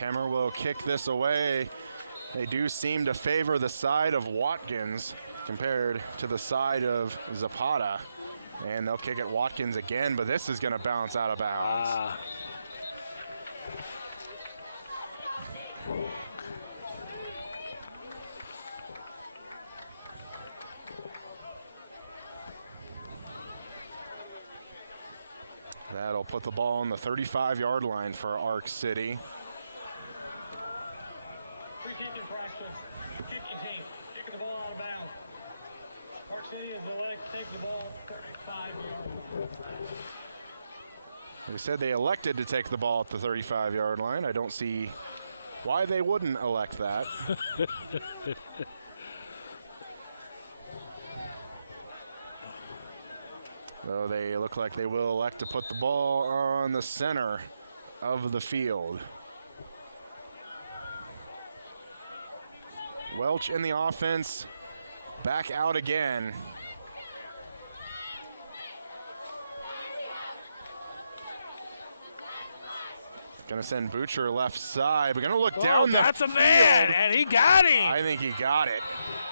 Hammer will kick this away. They do seem to favor the side of Watkins compared to the side of Zapata. And they'll kick it Watkins again, but this is going to bounce out of bounds. That'll put the ball on the 35-yard line for Ark City. Free kicking process. Kicking team. Kicking the ball out of bounds. Ark City is elected to take the ball 35 yards. We said they elected to take the ball at the 35-yard line. I don't see why they wouldn't elect that. Though they look like they will elect to put the ball on the center of the field. Welch in the offense, back out again. Gonna send Butcher left side. We're gonna look down the That's a field. man, and he got him. I think he got it.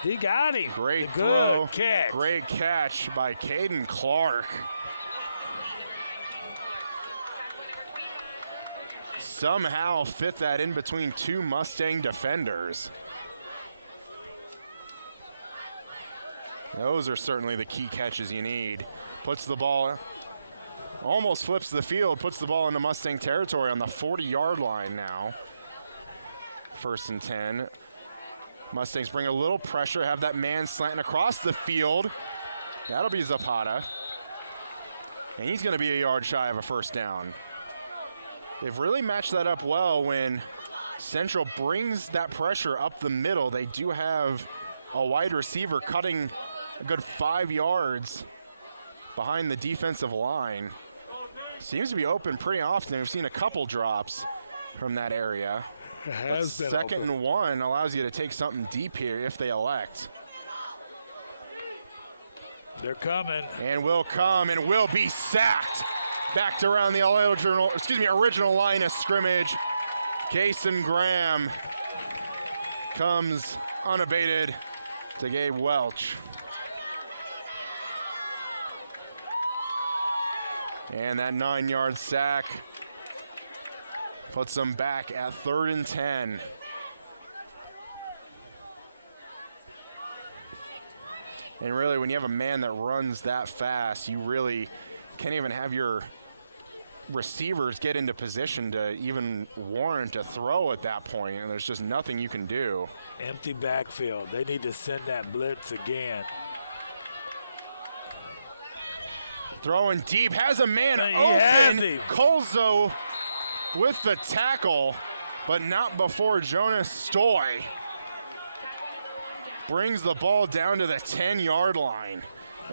He got him. Great Good throw. catch. Great catch by Caden Clark. Somehow fit that in between two Mustang defenders. Those are certainly the key catches you need. Puts the ball, almost flips the field, puts the ball into Mustang territory on the 40-yard line now. 1st and 10. Mustangs bring a little pressure, have that man slanting across the field. That'll be Zapata. And he's going to be a yard shy of a first down. They've really matched that up well when Central brings that pressure up the middle. They do have a wide receiver cutting a good 5 yards behind the defensive line. Seems to be open pretty often. We've seen a couple drops from that area. It has been Second open. and 1 allows you to take something deep here if they elect. They're coming. And will come and will be sacked. Backed around the original line of scrimmage. Kason Graham comes unabated to Gabe Welch. And that 9-yard sack puts them back at 3rd and 10. And really, when you have a man that runs that fast, you really can't even have your receivers get into position to even warrant a throw at that point, and there's just nothing you can do. Empty backfield. They need to send that blitz again. Throwing deep, has a man He has open. him. Colzo with the tackle, but not before Jonas Stoy brings the ball down to the 10-yard line.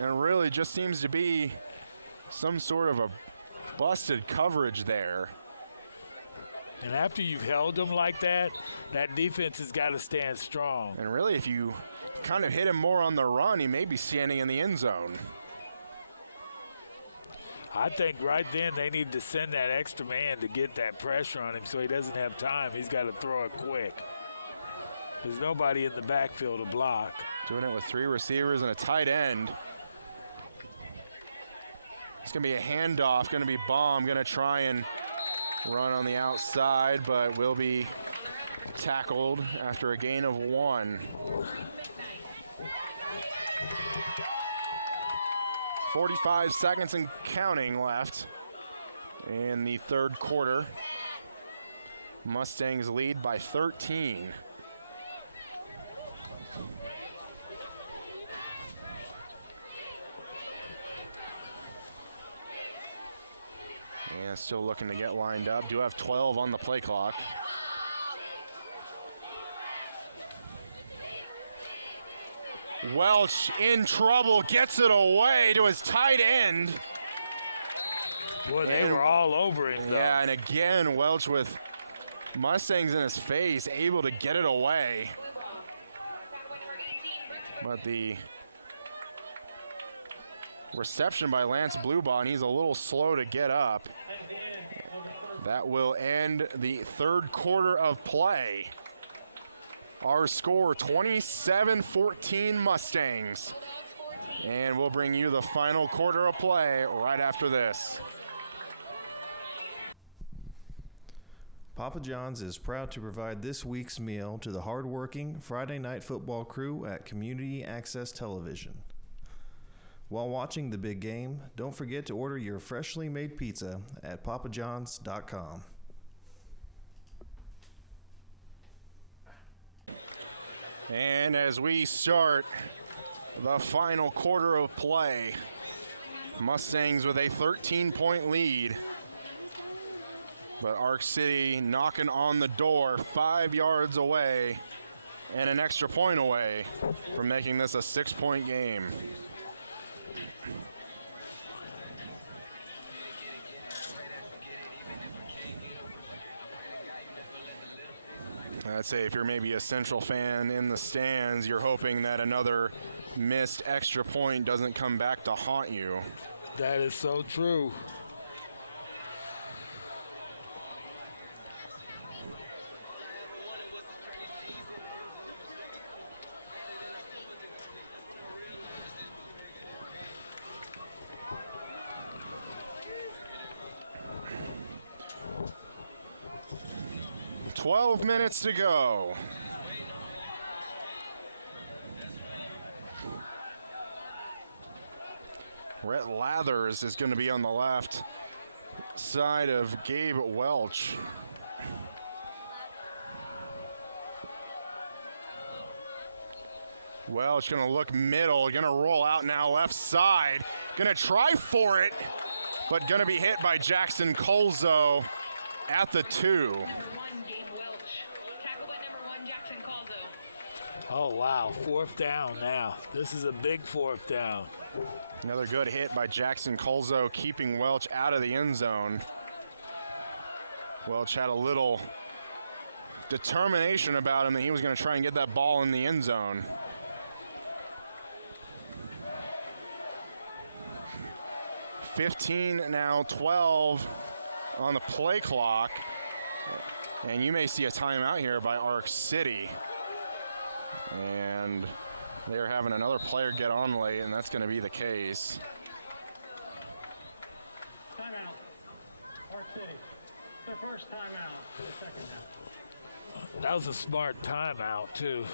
And really just seems to be some sort of a busted coverage there. And after you've held them like that, that defense has got to stand strong. And really, if you kind of hit him more on the run, he may be standing in the end zone. I think right then they need to send that extra man to get that pressure on him so he doesn't have time. He's got to throw it quick. There's nobody in the backfield to block. Doing it with 3 receivers and a tight end. It's going to be a handoff, going to be Baum, going to try and run on the outside, but will be tackled after a gain of 1. 45 seconds and counting left in the 3rd quarter. Mustangs lead by 13. And still looking to get lined up. Do have 12 on the play clock. Welch in trouble, gets it away to his tight end. Boy, they were all over him, though. Yeah, and again, Welch with Mustangs in his face, able to get it away. But the reception by Lance Bluebon, he's a little slow to get up. That will end the 3rd quarter of play. Our score, 27-14 Mustangs. And we'll bring you the final quarter of play right after this. Papa John's is proud to provide this week's meal to the hardworking Friday night football crew at Community Access Television. While watching the big game, don't forget to order your freshly made pizza at papajohns.com. And as we start the final quarter of play, Mustangs with a 13-point lead. But Ark City knocking on the door 5 yards away and an extra point away from making this a 6-point game. I'd say if you're maybe a Central fan in the stands, you're hoping that another missed extra point doesn't come back to haunt you. That is so true. "12 minutes to go." Rhett Lathers is going to be on the left side of Gabe Welch. Welch going to look middle, going to roll out now left side. Going to try for it, but going to be hit by Jackson Colzo at the 2. Oh, wow. 4th down now. This is a big 4th down. Another good hit by Jackson Colzo, keeping Welch out of the end zone. Welch had a little determination about him that he was going to try and get that ball in the end zone. "15 now, 12 on the play clock. And you may see a timeout here by Ark City. And they're having another player get on late, and that's going to be the case. Timeout. Ark City. Their first timeout for the second half. That was a smart timeout, too.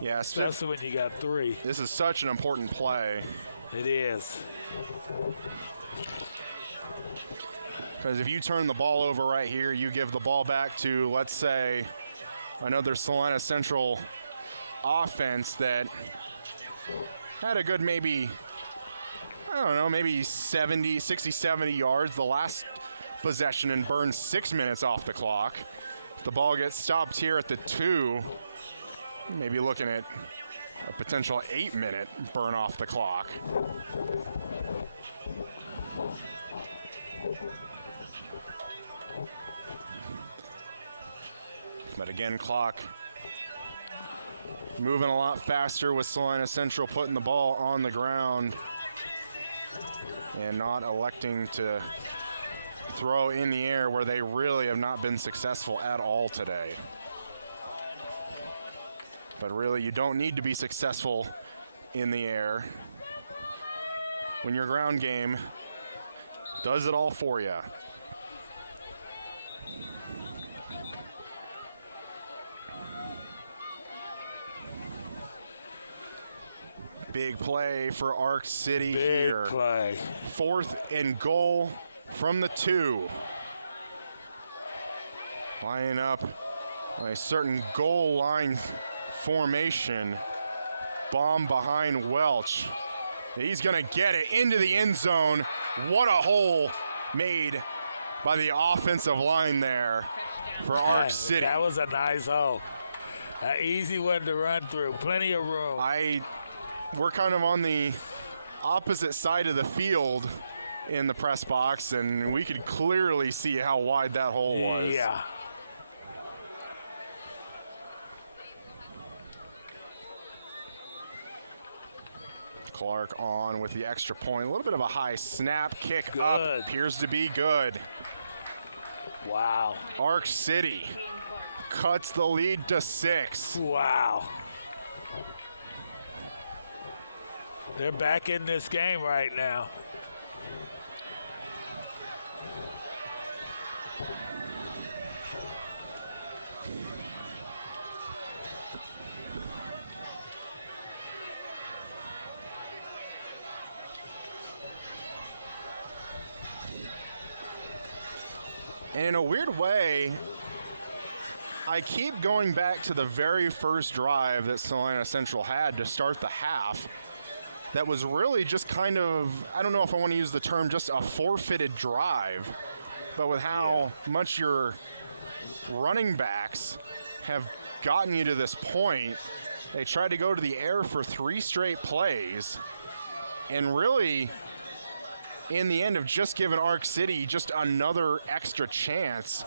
Yeah, Especially when you got 3. this is such an important play. It is. Because if you turn the ball over right here, you give the ball back to, let's say, another Salina Central offense that had a good maybe 60, 70 yards the last possession and burned 6 minutes off the clock. If the ball gets stopped here at the 2, maybe looking at a potential 8-minute burn off the clock. But again, clock moving a lot faster with Salina Central putting the ball on the ground and not electing to throw in the air, where they really have not been successful at all today. But really, you don't need to be successful in the air when your ground game does it all for you. Big play for Ark City here. Big play. 4th and goal from the 2. Lining up a certain goal line formation. Bomb behind Welch. He's going to get it into the end zone. What a hole made by the offensive line there for Ark City. That was a nice hole. An easy one to run through. Plenty of room. We're kind of on the opposite side of the field in the press box, and we could clearly see how wide that hole was. Yeah. Clark on with the extra point. A little bit of a high snap, kick Good. up. Appears to be good. Wow. Ark City cuts the lead to 6. Wow. They're back in this game right now. And in a weird way, I keep going back to the very first drive that Salina Central had to start the half. That was really just kind of, I don't know if I want to use the term just a forfeited drive, but with how much your running backs have gotten you to this point, they tried to go to the air for 3 straight plays, and really, in the end, have just given Ark City just another extra chance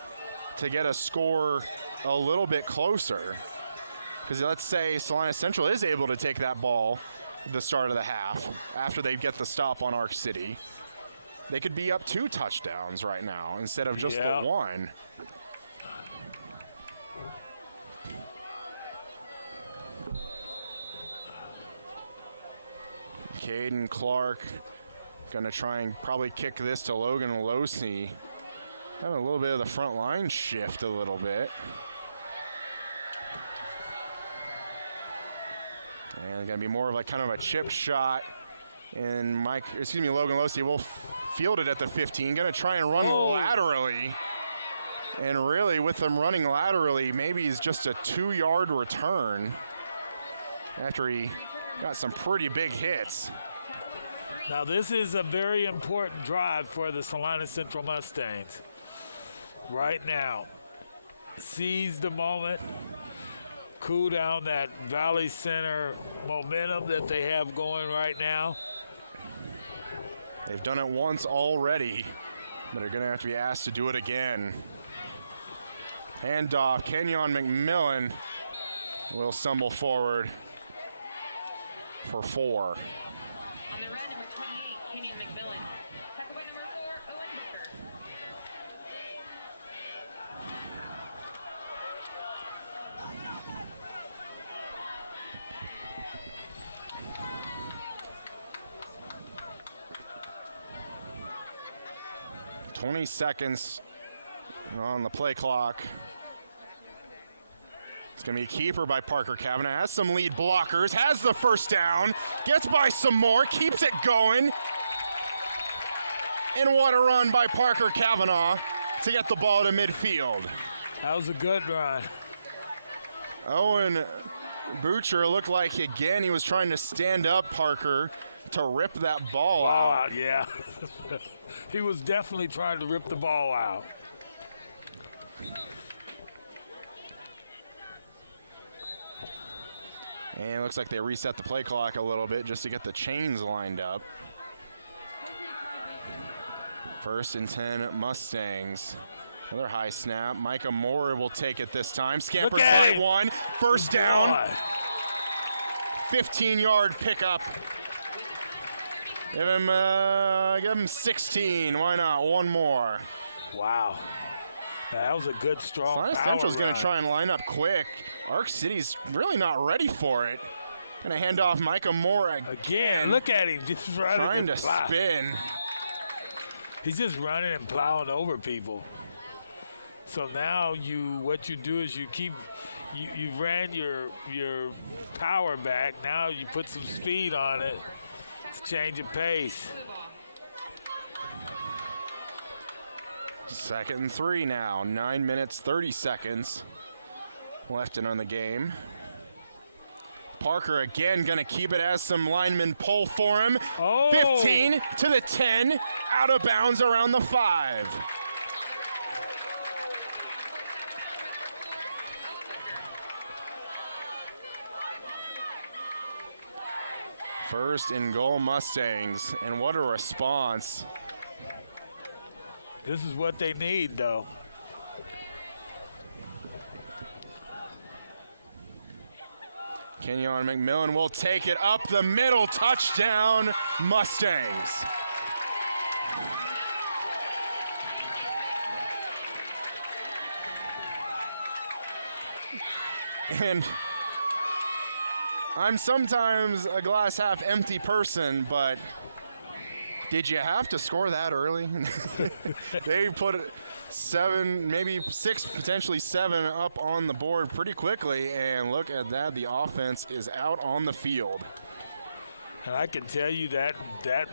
to get a score a little bit closer. Because let's say Salina Central is able to take that ball at the start of the half after they get the stop on Ark City. They could be up 2 touchdowns right now instead of just the 1. Caden Clark going to try and probably kick this to Logan Losey. Having a little bit of the front line shift a little bit. And going to be more of like kind of a chip shot. And Logan Losey will field it at the 15. Going to try and run laterally. And really with them running laterally, maybe it's just a 2-yard return after he got some pretty big hits. Now this is a very important drive for the Salina Central Mustangs. Right now, seize the moment, cool down that Valley Center momentum that they have going right now. They've done it once already, but they're going to have to be asked to do it again. Handoff, Kenyon McMillan will stumble forward for 4. On the red, number 28, Kenyon McMillan. Tackle by number 4, Owen Booker. .20 seconds on the play clock. It's going to be a keeper by Parker Kavanaugh. Has some lead blockers. Has the first down. Gets by some more. Keeps it going. And what a run by Parker Kavanaugh to get the ball to midfield. That was a good run. Owen Butcher looked like, again, he was trying to stand up Parker to rip that ball out. Yeah. He was definitely trying to rip the ball out. And it looks like they reset the play clock a little bit just to get the chains lined up. 1st and 10 Mustangs. Another high snap. Micah Moore will take it this time. Scampers by 1. First down. 15-yard pickup. Give him 16. Why not? One more. Wow. That was a good, strong Salina Central's going to try and line up quick. Ark City's really not ready for it. Going to hand off Micah Moore again. Look at him just running. Trying to spin. He's just running and plowing over people. So now what you do is you ran your power back. Now you put some speed on it. It's change of pace. 2nd and 3 now. 9 minutes, 30 seconds left in on the game. Parker again going to keep it as some linemen pull for him. 15 to the 10, out of bounds around the 5. First and goal Mustangs, and what a response. This is what they need, though. Kenyon McMillan will take it up the middle. Touchdown, Mustangs. And I'm sometimes a glass half empty person, but did you have to score that early? They put 7, maybe 6, potentially 7 up on the board pretty quickly, and look at that, the offense is out on the field. And I can tell you that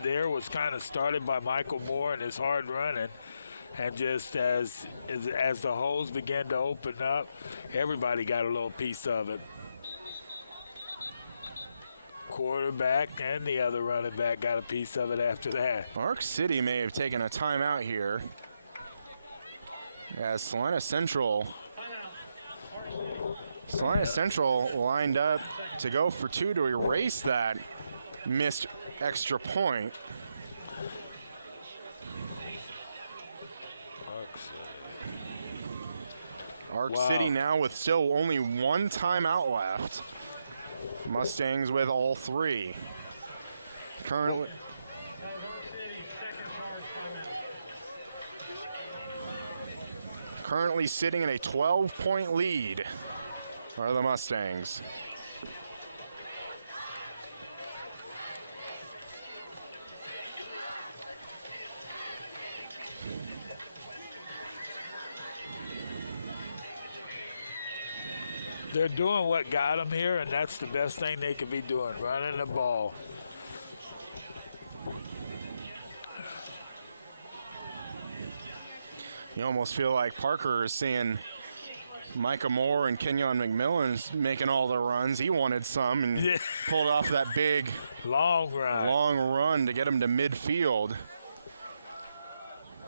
there was kind of started by Michael Moore and his hard running, and just as the holes began to open up, everybody got a little piece of it. Quarterback and the other running back got a piece of it after that. Ark City may have taken a timeout here as Salina Central lined up to go for 2 to erase that missed extra point. Ark City now with still only one timeout left. Mustangs with all three. Currently sitting in a 12-point lead are the Mustangs. They're doing what got them here, and that's the best thing they could be doing, running the ball. You almost feel like Parker is seeing Micah Moore and Kenyon McMillan making all the runs. He wanted some and pulled off that big long run to get him to midfield.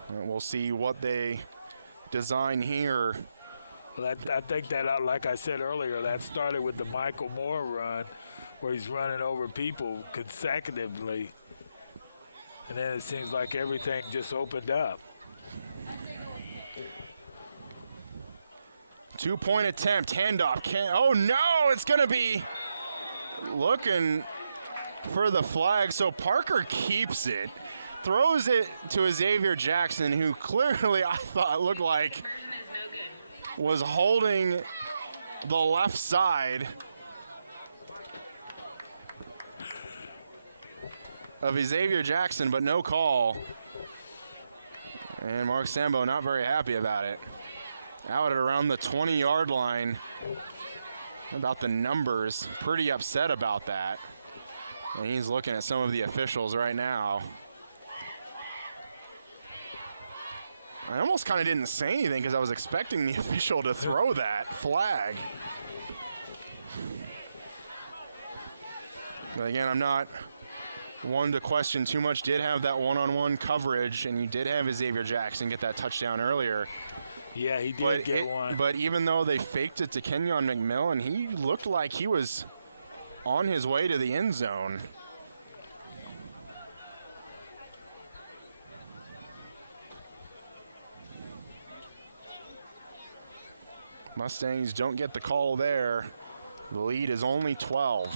And we'll see what they design here. Well, I think that, like I said earlier, that started with the Michael Moore run where he's running over people consecutively. And then it seems like everything just opened up. 2-point attempt, handoff. Oh no, it's going to be looking for the flag. So Parker keeps it, throws it to Xavier Jackson, who clearly I thought looked like was holding the left side of Xavier Jackson, but no call. And Mark Sambo not very happy about it. Out at around the 20-yard line. About the numbers, pretty upset about that. And he's looking at some of the officials right now. I almost kind of didn't say anything because I was expecting the official to throw that flag. But again, I'm not one to question too much. Did have that one-on-one coverage, and you did have Xavier Jackson get that touchdown earlier. Yeah, he did get one. But even though they faked it to Kenyon McMillan, he looked like he was on his way to the end zone. Mustangs don't get the call there. The lead is only 12.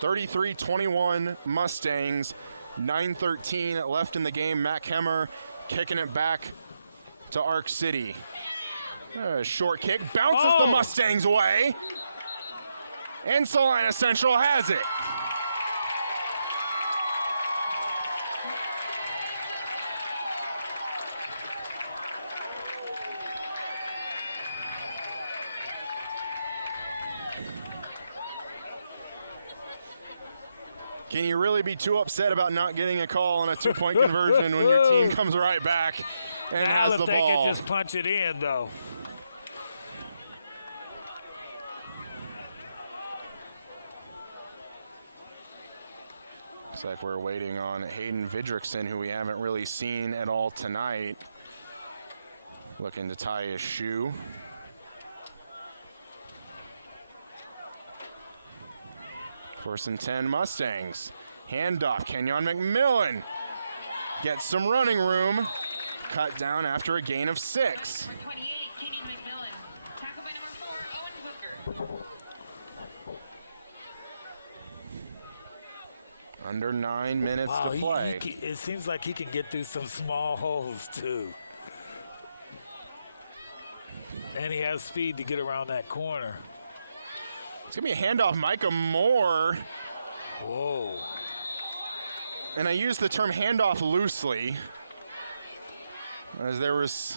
33-21 Mustangs. 9:13 left in the game. Mac Hemmer kicking it back to Ark City. Short kick bounces the Mustangs away. And Salina Central has it. Can you really be too upset about not getting a call on a two-point conversion when your team comes right back and has the ball? They can just punch it in, though. Looks like we're waiting on Hayden Vidrickson, who we haven't really seen at all tonight. Looking to tie his shoe. First and 10 Mustangs. Handoff, Kenyon McMillan gets some running room. Cut down after a gain of 6. Under 9 minutes to play. It seems like he can get through some small holes, too. And he has speed to get around that corner. It's going to be a handoff, Micah Moore. Whoa. And I use the term handoff loosely, as there was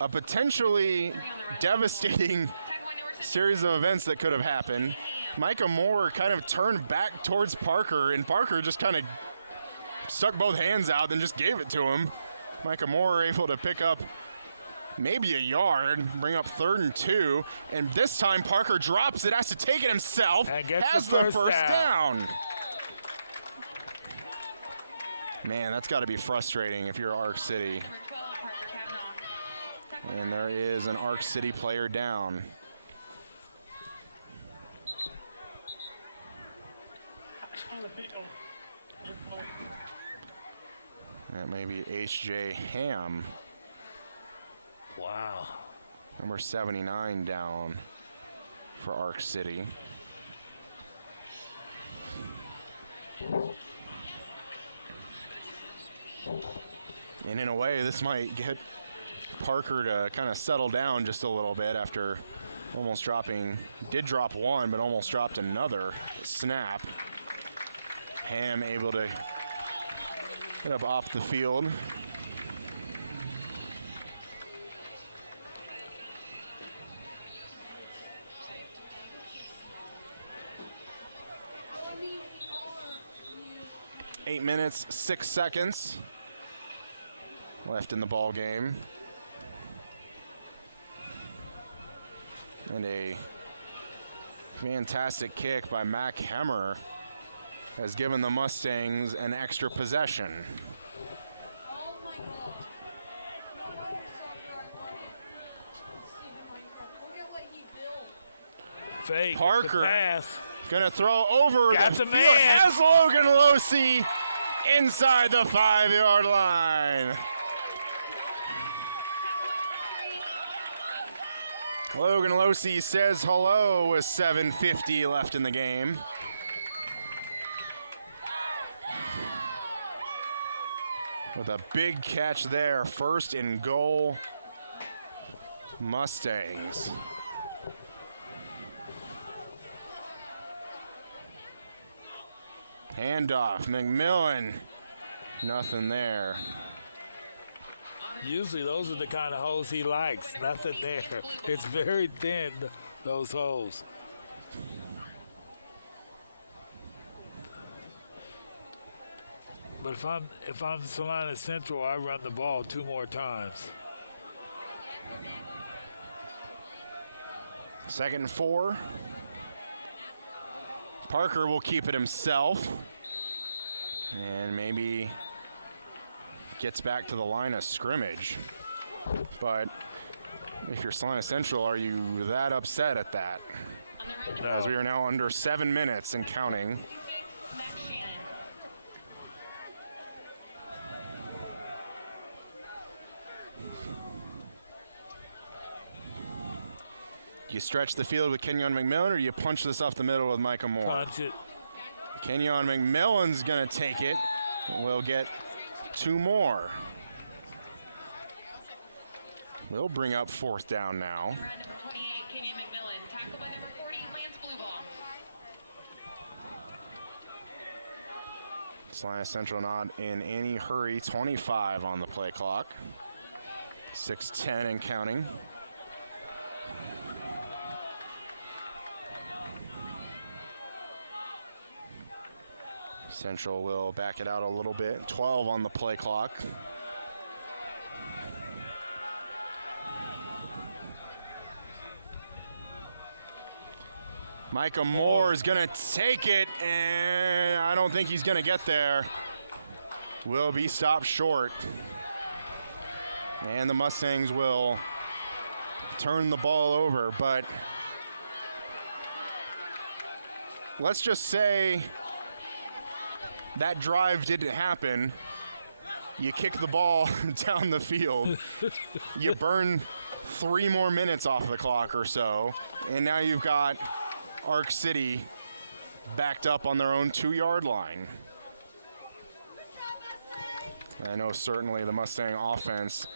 a potentially devastating series of events that could have happened. Micah Moore kind of turned back towards Parker, and Parker just kind of stuck both hands out and just gave it to him. Micah Moore able to pick up maybe a yard, bring up 3rd and 2, and this time Parker drops it, has to take it himself, and gets has the first down. Man, that's got to be frustrating if you're Ark City. And there is an Ark City player down. That may be H.J. Ham. Wow. Number 79 down for Ark City. And in a way, this might get Parker to kind of settle down just a little bit after almost dropping, did drop one, but almost dropped another snap. Ham able to get up off the field. Eight minutes, 6 seconds left in the ball game. And a fantastic kick by Mac Hemmer has given the Mustangs an extra possession. Fake. Parker Pass. gonna throw over Got the the field. man. Has Logan Losey inside the 5-yard line. Logan Losey says hello with 7:50 left in the game. With a big catch there, 1st and goal, Mustangs. Handoff, McMillan, nothing there. Usually those are the kind of holes he likes. Nothing there. It's very thin, those holes. But if I'm Salina Central, I run the ball 2 more times. 2nd and 4. Parker will keep it himself. And maybe gets back to the line of scrimmage. But if you're Salina Central, are you that upset at that? No. As we are now under 7 minutes and counting. Do you stretch the field with Kenyon McMillan, or do you punch this off the middle with Micah Moore? Punch it. Kenyon McMillan's going to take it. We'll get 2 more. We'll bring up 4th down now. Salina Central not in any hurry. 25 on the play clock. 6:10 and counting. Central will back it out a little bit. 12 on the play clock. Micah Moore is going to take it, and I don't think he's going to get there. Will be stopped short. And the Mustangs will turn the ball over, but let's just say that drive didn't happen. You kick the ball down the field. You burn 3 more minutes off the clock or so, and now you've got Ark City backed up on their own 2-yard line. I know certainly the Mustang offense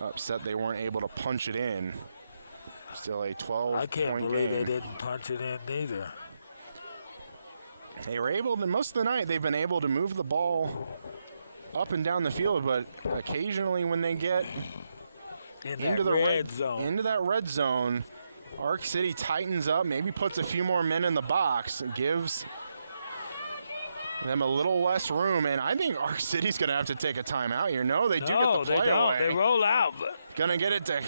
upset they weren't able to punch it in. Still a 12-point game. I can't believe they didn't punch it in either. They were able to, most of the night, they've been able to move the ball up and down the field, but occasionally when they get into the red zone, Ark City tightens up, maybe puts a few more men in the box, and gives them a little less room, and I think Ark City's going to have to take a timeout here. No, they do get the play away. They roll out. Going to get it to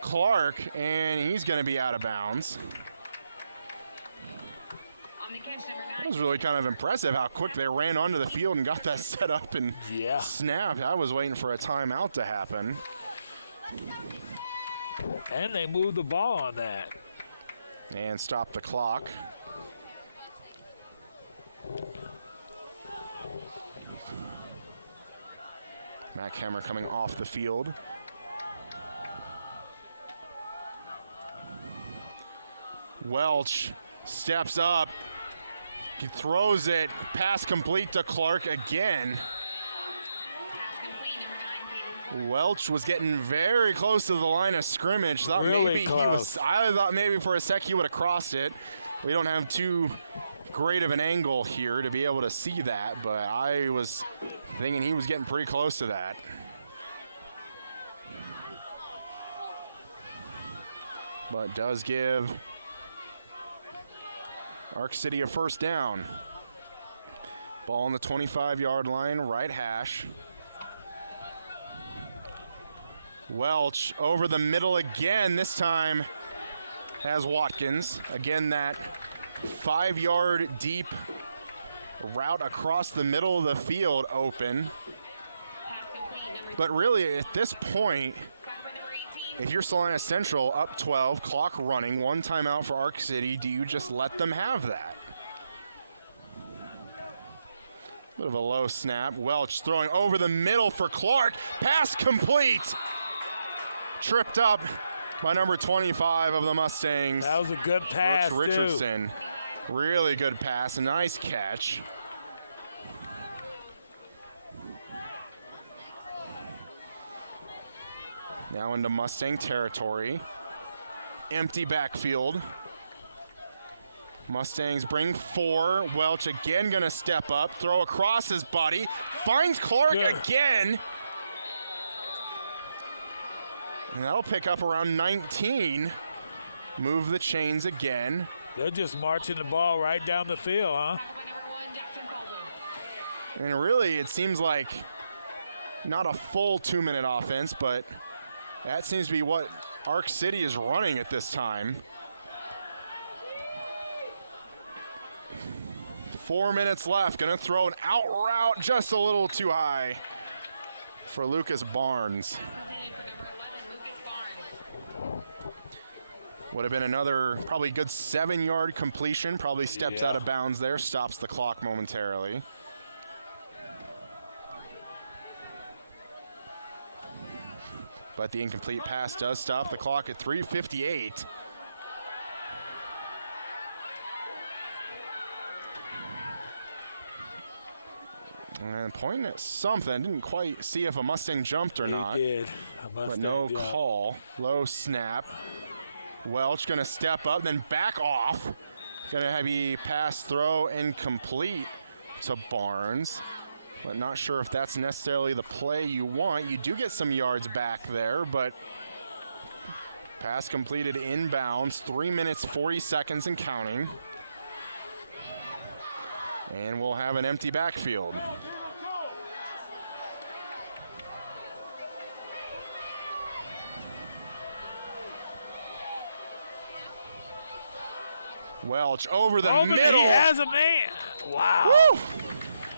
Clark, and he's going to be out of bounds. It was really kind of impressive how quick they ran onto the field and got that set up and snapped. I was waiting for a timeout to happen. And they moved the ball on that. And stopped the clock. Mac Hammer coming off the field. Welch steps up. He throws it. Pass complete to Clark again. Welch was getting very close to the line of scrimmage. Thought Really maybe close. I thought maybe for a sec he would have crossed it. We don't have too great of an angle here to be able to see that, but I was thinking he was getting pretty close to that. But does give Ark City a first down. Ball on the 25-yard line, right hash. Welch over the middle again. This time has Watkins. Again, that 5-yard deep route across the middle of the field open. But really, at this point, if you're Salina Central up 12, clock running, one timeout for Ark City, do you just let them have that? Bit of a low snap. Welch throwing over the middle for Clark. Pass complete. Tripped up by number 25 of the Mustangs. That was a good pass, Brooks Richardson. Really good pass. A nice catch. Now into Mustang territory. Empty backfield. Mustangs bring 4. Welch again going to step up. Throw across his body. Finds Clark again. And that'll pick up around 19. Move the chains again. They're just marching the ball right down the field, huh? And really, it seems like not a full 2-minute offense, but that seems to be what Ark City is running at this time. 4 minutes left. Going to throw an out route just a little too high for Lucas Barnes. Would have been another probably good 7-yard completion. Probably steps out of bounds there. Stops the clock momentarily. But the incomplete pass does stop the clock at 3:58. And pointing at something. Didn't quite see if a Mustang jumped or not. He did. But no call. Low snap. Welch going to step up, then back off. Going to have a pass throw incomplete to Barnes. But not sure if that's necessarily the play you want. You do get some yards back there, but pass completed inbounds. 3 minutes, 40 seconds and counting. And we'll have an empty backfield. Welch over the middle. He has a man. Wow. Woo!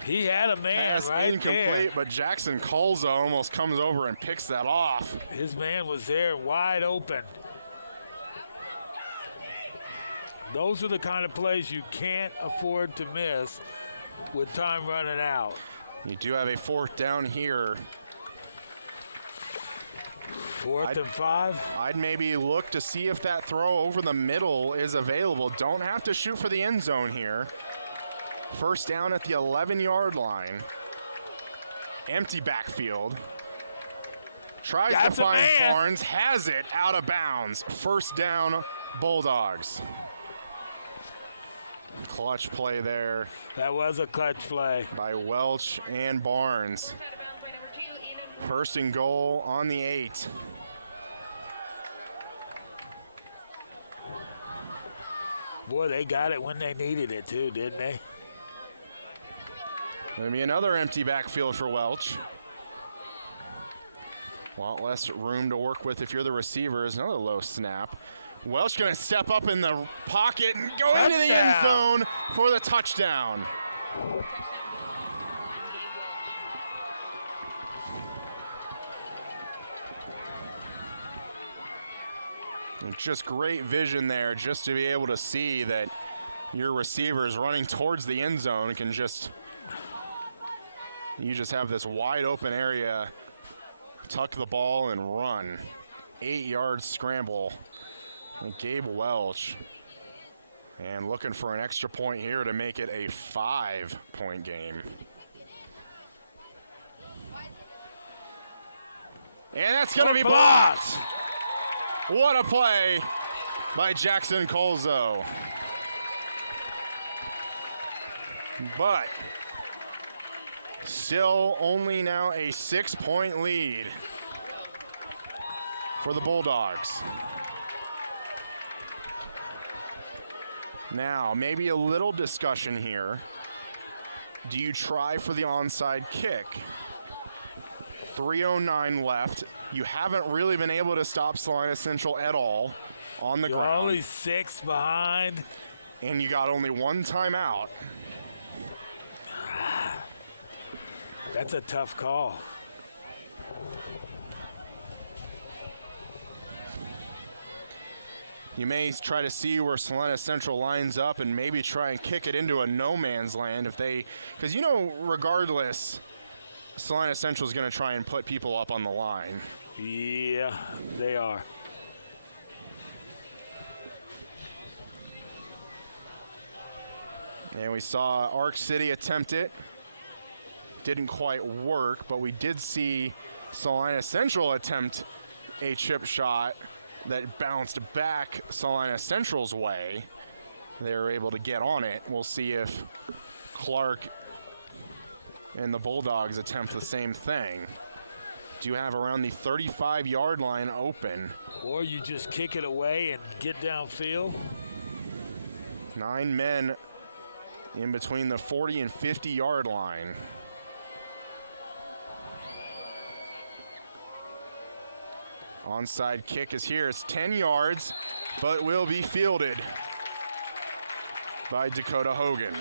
He had a man Pass right incomplete, there. but Jackson Colza almost comes over and picks that off. His man was there wide open. Those are the kind of plays you can't afford to miss with time running out. You do have a 4th down here. 4th and 5. I'd maybe look to see if that throw over the middle is available. Don't have to shoot for the end zone here. First down at the 11-yard line. Empty backfield. Tries to find Barnes. Has it out of bounds. First down, Bulldogs. Clutch play there. That was a clutch play by Welch and Barnes. First and goal on the 8. Boy, they got it when they needed it too, didn't they? Going to be another empty backfield for Welch. A lot less room to work with if you're the receiver. Is another low snap. Welch going to step up in the pocket and go into the end zone for the touchdown. And just great vision there just to be able to see that your receiver is running towards the end zone and can just, you just have this wide open area, tuck the ball and run. 8-yard scramble. And Gabe Welch And looking for an extra point here to make it a 5-point game. And that's going to be blocked. What a play by Jackson Colzo. But still only now a 6-point lead for the Bulldogs. Now, maybe a little discussion here. Do you try for the onside kick? 3:09 left. You haven't really been able to stop Salina Central at all on the You're ground. only 6 behind. And you got only one timeout. That's a tough call. You may try to see where Salina Central lines up and maybe try and kick it into a no man's land if they, because you know, regardless, Salina Central is going to try and put people up on the line. Yeah, they are. And we saw Ark City attempt it. Didn't quite work, but we did see Salina Central attempt a chip shot that bounced back Salina Central's way. They were able to get on it. We'll see if Clark and the Bulldogs attempt the same thing. Do you have around the 35-yard line open? Or you just kick it away and get downfield. 9 men in between the 40 and 50-yard line. Onside kick is here. It's 10 yards, but will be fielded by Dakota Hogan.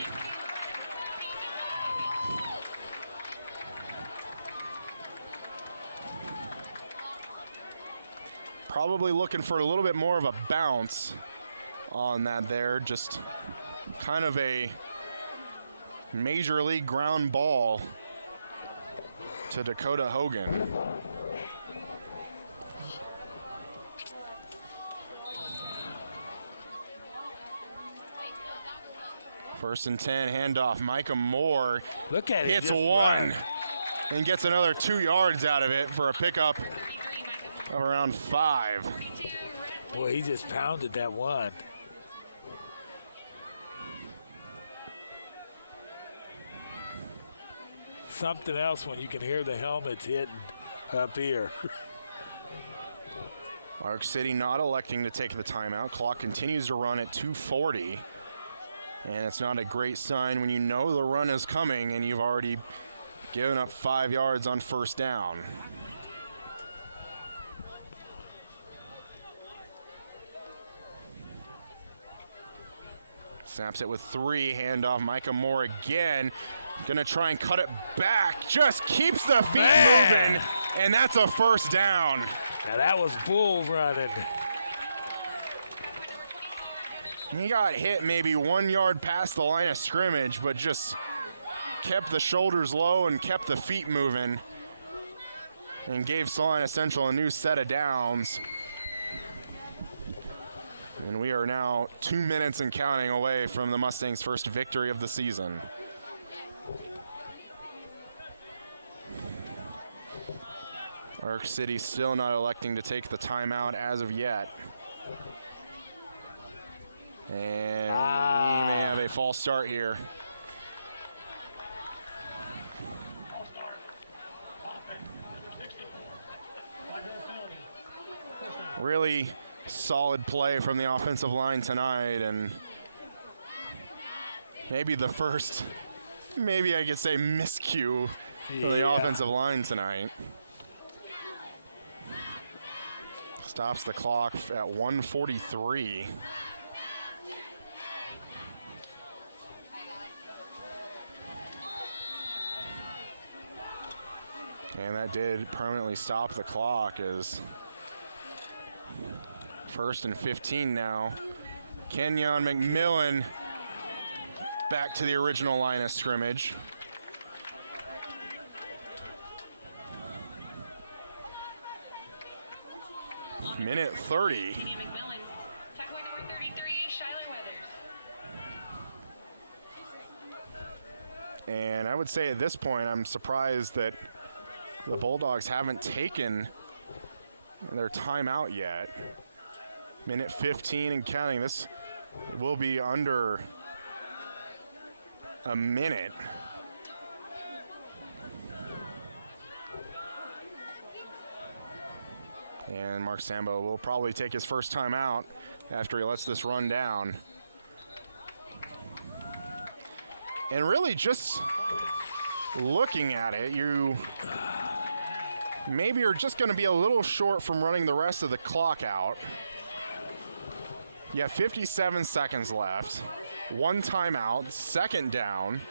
Probably looking for a little bit more of a bounce on that there. Just kind of a major league ground ball to Dakota Hogan. First and 10, handoff. Micah Moore Look at it. hits just one run. and gets another 2 yards out of it for a pickup of around 5. Boy, he just pounded that one. Something else when you can hear the helmets hitting up here. Ark City not electing to take the timeout. Clock continues to run at 2:40. And it's not a great sign when you know the run is coming and you've already given up 5 yards on first down. Snaps it with 3, handoff. Micah Moore again. Gonna try and cut it back. Just keeps the feet moving, and that's a first down. Now that was bull running. He got hit maybe 1 yard past the line of scrimmage, but just kept the shoulders low and kept the feet moving and gave Salina Central a new set of downs. And we are now 2 minutes and counting away from the Mustangs' first victory of the season. Ark City still not electing to take the timeout as of yet. And he may have a false start here. Really solid play from the offensive line tonight, and maybe the first, maybe I could say miscue for the offensive line tonight. Stops the clock at 1:43. And that did permanently stop the clock as first and 15 now. Kenyon McMillan back to the original line of scrimmage. Minute 30. And I would say at this point, I'm surprised that the Bulldogs haven't taken their timeout yet. Minute 15 and counting. This will be under a minute. And Mark Sambo will probably take his first time out after he lets this run down. And really just looking at it, you maybe are just going to be a little short from running the rest of the clock out. You have 57 seconds left, one timeout, second down.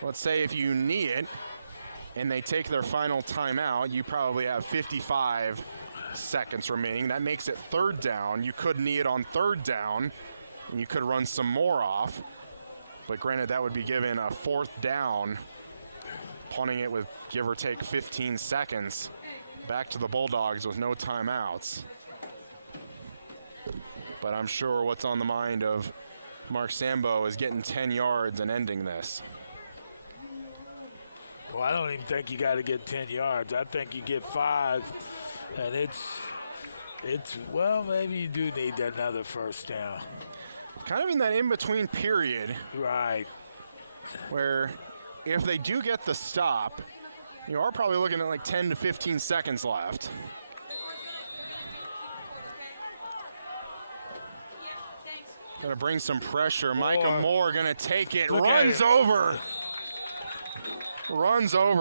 Let's say if you knee it and they take their final timeout, you probably have 55 seconds remaining. That makes it third down. You could knee it on third down, and you could run some more off. But granted, that would be given a fourth down, punting it with give or take 15 seconds back to the Bulldogs with no timeouts. But I'm sure what's on the mind of Mark Sambo is getting 10 yards and ending this. Well, I don't even think you got to get 10 yards. I think you get 5, and it's well, maybe you do need another first down. Kind of in that in-between period. Right. Where if they do get the stop, you are probably looking at like 10 to 15 seconds left. Gonna bring some pressure. Micah Moore gonna take it. Runs over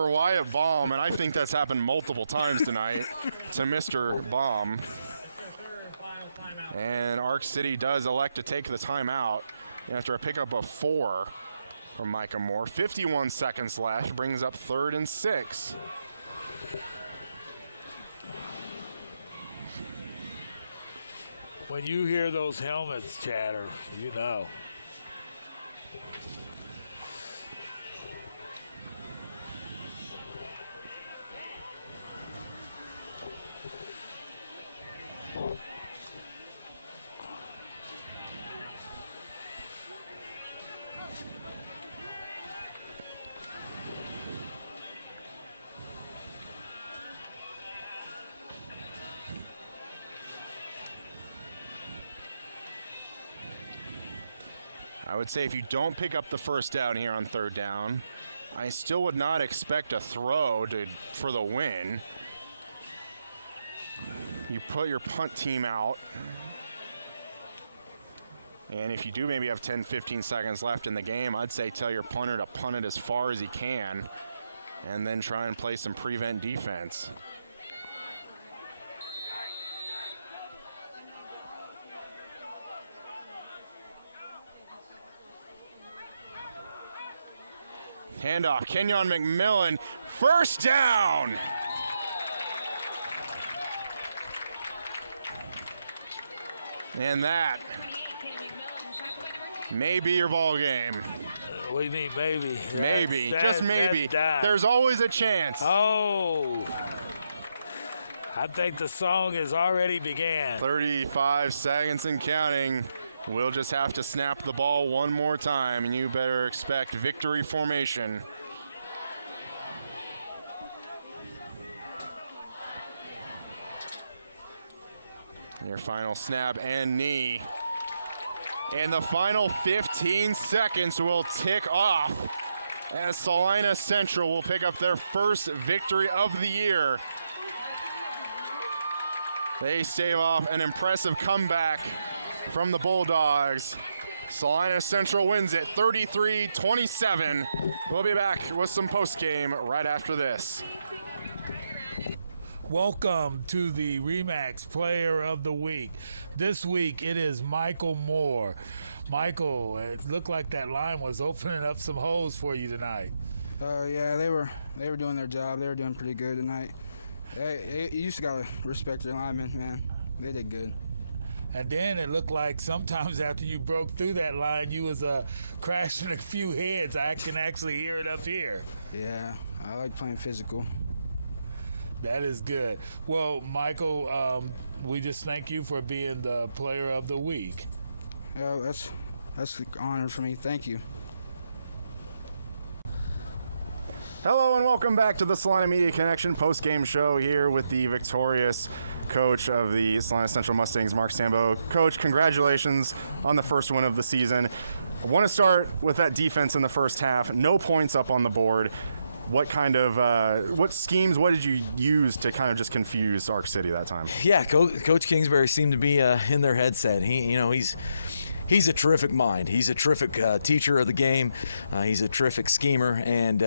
Wyatt Baum, and I think that's happened multiple times tonight to Mr. Baum. And Ark City does elect to take the timeout after a pickup of 4 from Micah Moore. 51 seconds left, brings up 3rd and 6. When you hear those helmets chatter, you know. I would say if you don't pick up the first down here on third down, I still would not expect a throw for the win. You put your punt team out. And if you do maybe have 10, 15 seconds left in the game, I'd say tell your punter to punt it as far as he can and then try and play some prevent defense. Handoff, Kenyon McMillan, first down. And that may be your ball game. What do you mean, maybe? Maybe, just maybe. There's always a chance. Oh, I think the song has already began. 35 seconds and counting. We'll just have to snap the ball one more time, and you better expect victory formation. Your final snap and knee. And the final 15 seconds will tick off as Salina Central will pick up their first victory of the year. They stave off an impressive comeback from the Bulldogs. Salina Central wins it 33-27. We'll be back with some post-game right after this. Welcome to the RE/MAX Player of the Week. This week it is Michael Moore. Michael, it looked like that line was opening up some holes for you tonight. Yeah, they were doing their job. They were doing pretty good tonight. You just gotta respect your linemen, man. They did good. And then it looked like sometimes after you broke through that line, you was crashing a few heads. I can actually hear it up here. Yeah, I like playing physical. That is good. Well, Michael, we just thank you for being the Player of the Week. Yeah, That's an honor for me. Thank you. Hello and welcome back to the Salina Media Connection post-game show here with the victorious coach of the Salina Central Mustangs, Mark Sambo. Coach, congratulations on the first win of the season. I want to start with that defense in the first half. No points up on the board. What kind of what schemes, what did you use to kind of just confuse Ark City that time? Yeah, Coach Kingsbury seemed to be in their headset. He's a terrific mind. He's a terrific teacher of the game. He's a terrific schemer, and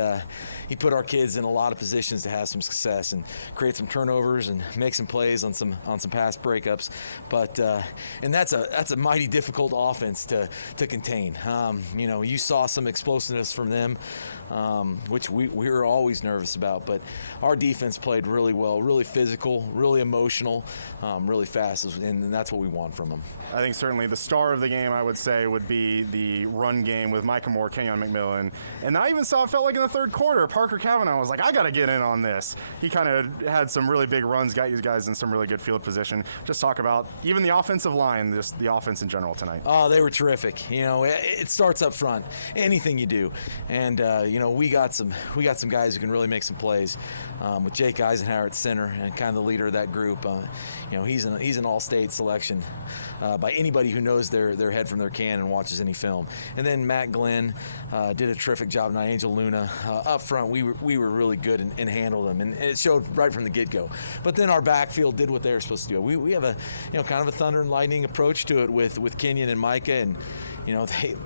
he put our kids in a lot of positions to have some success and create some turnovers and make some plays on some pass breakups. But and that's a mighty difficult offense to contain. You saw some explosiveness from them, which we were always nervous about. But our defense played really well, really physical, really emotional, really fast, and that's what we want from them. I think certainly the star of the game, I would say, would be the run game with Micah Moore, Kenyon McMillan. And I even saw it felt like in the third quarter, Parker Cavanaugh was like, I got to get in on this. He kind of had some really big runs, got you guys in some really good field position. Just talk about even the offensive line, just the offense in general tonight. Oh, they were terrific. It starts up front, anything you do. And, we got some guys who can really make some plays with Jake Eisenhower at center and kind of the leader of that group. He's an all-state selection by anybody who knows their head from their can and watches any film. And then Matt Glenn did a terrific job tonight. Angel Luna up front, we were really good and handled them, and it showed right from the get-go. But then our backfield did what they were supposed to do. We have a kind of a thunder and lightning approach to it with Kenyon and Micah, and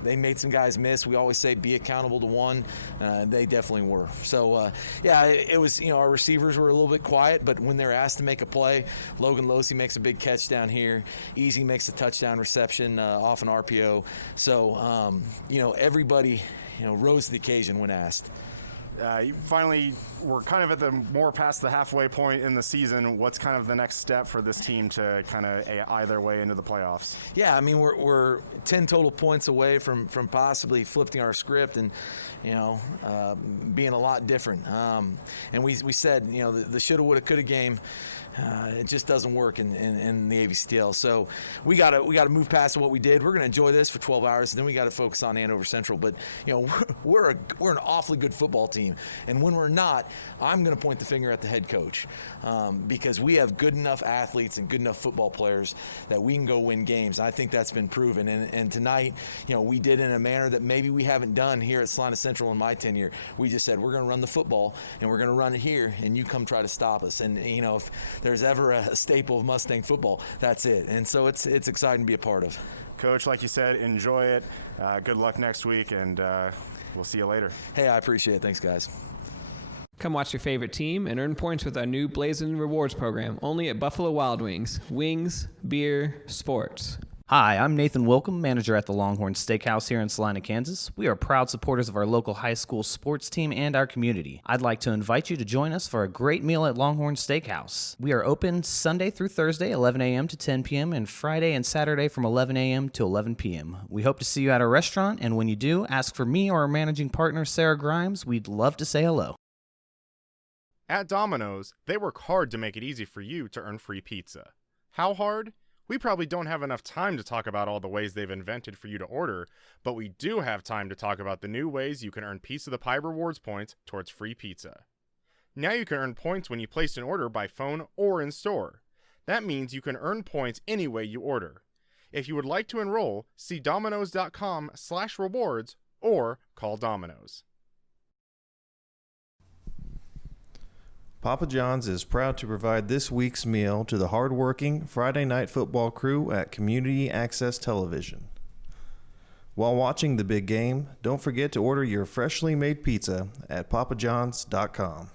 they made some guys miss. We always say be accountable to one. They definitely were. So, it was, our receivers were a little bit quiet, but when they're asked to make a play, Logan Losey makes a big catch down here. Easy makes a touchdown reception off an RPO. So, everybody, rose to the occasion when asked. You finally were kind of at the more past the halfway point in the season. What's kind of the next step for this team to kind of eye their way into the playoffs? Yeah, we're 10 total points away from possibly flipping our script and, being a lot different. And we said, the shoulda, woulda, coulda game. It just doesn't work in the ABCTL. So we got to move past what we did. We're going to enjoy this for 12 hours, and then we got to focus on Andover Central. But we're an awfully good football team, and when we're not, I'm going to point the finger at the head coach because we have good enough athletes and good enough football players that we can go win games. I think that's been proven. And tonight, we did in a manner that maybe we haven't done here at Salina Central in my tenure. We just said we're going to run the football, and we're going to run it here, and you come try to stop us. And if there's ever a staple of Mustang football, that's it. And so it's exciting to be a part of. Coach, like you said, enjoy it. Good luck next week, and we'll see you later. Hey, I appreciate it. Thanks, guys. Come watch your favorite team and earn points with our new Blazing Rewards program, only at Buffalo Wild Wings. Wings, beer, sports. Hi, I'm Nathan Wilcom, manager at the Longhorn Steakhouse here in Salina, Kansas. We are proud supporters of our local high school sports team and our community. I'd like to invite you to join us for a great meal at Longhorn Steakhouse. We are open Sunday through Thursday, 11 a.m. to 10 p.m., and Friday and Saturday from 11 a.m. to 11 p.m. We hope to see you at our restaurant, and when you do, ask for me or our managing partner, Sarah Grimes. We'd love to say hello. At Domino's, they work hard to make it easy for you to earn free pizza. How hard? We probably don't have enough time to talk about all the ways they've invented for you to order, but we do have time to talk about the new ways you can earn Piece of the Pie rewards points towards free pizza. Now you can earn points when you place an order by phone or in store. That means you can earn points any way you order. If you would like to enroll, see Domino's.com/rewards or call Domino's. Papa John's is proud to provide this week's meal to the hardworking Friday night football crew at Community Access Television. While watching the big game, don't forget to order your freshly made pizza at papajohns.com.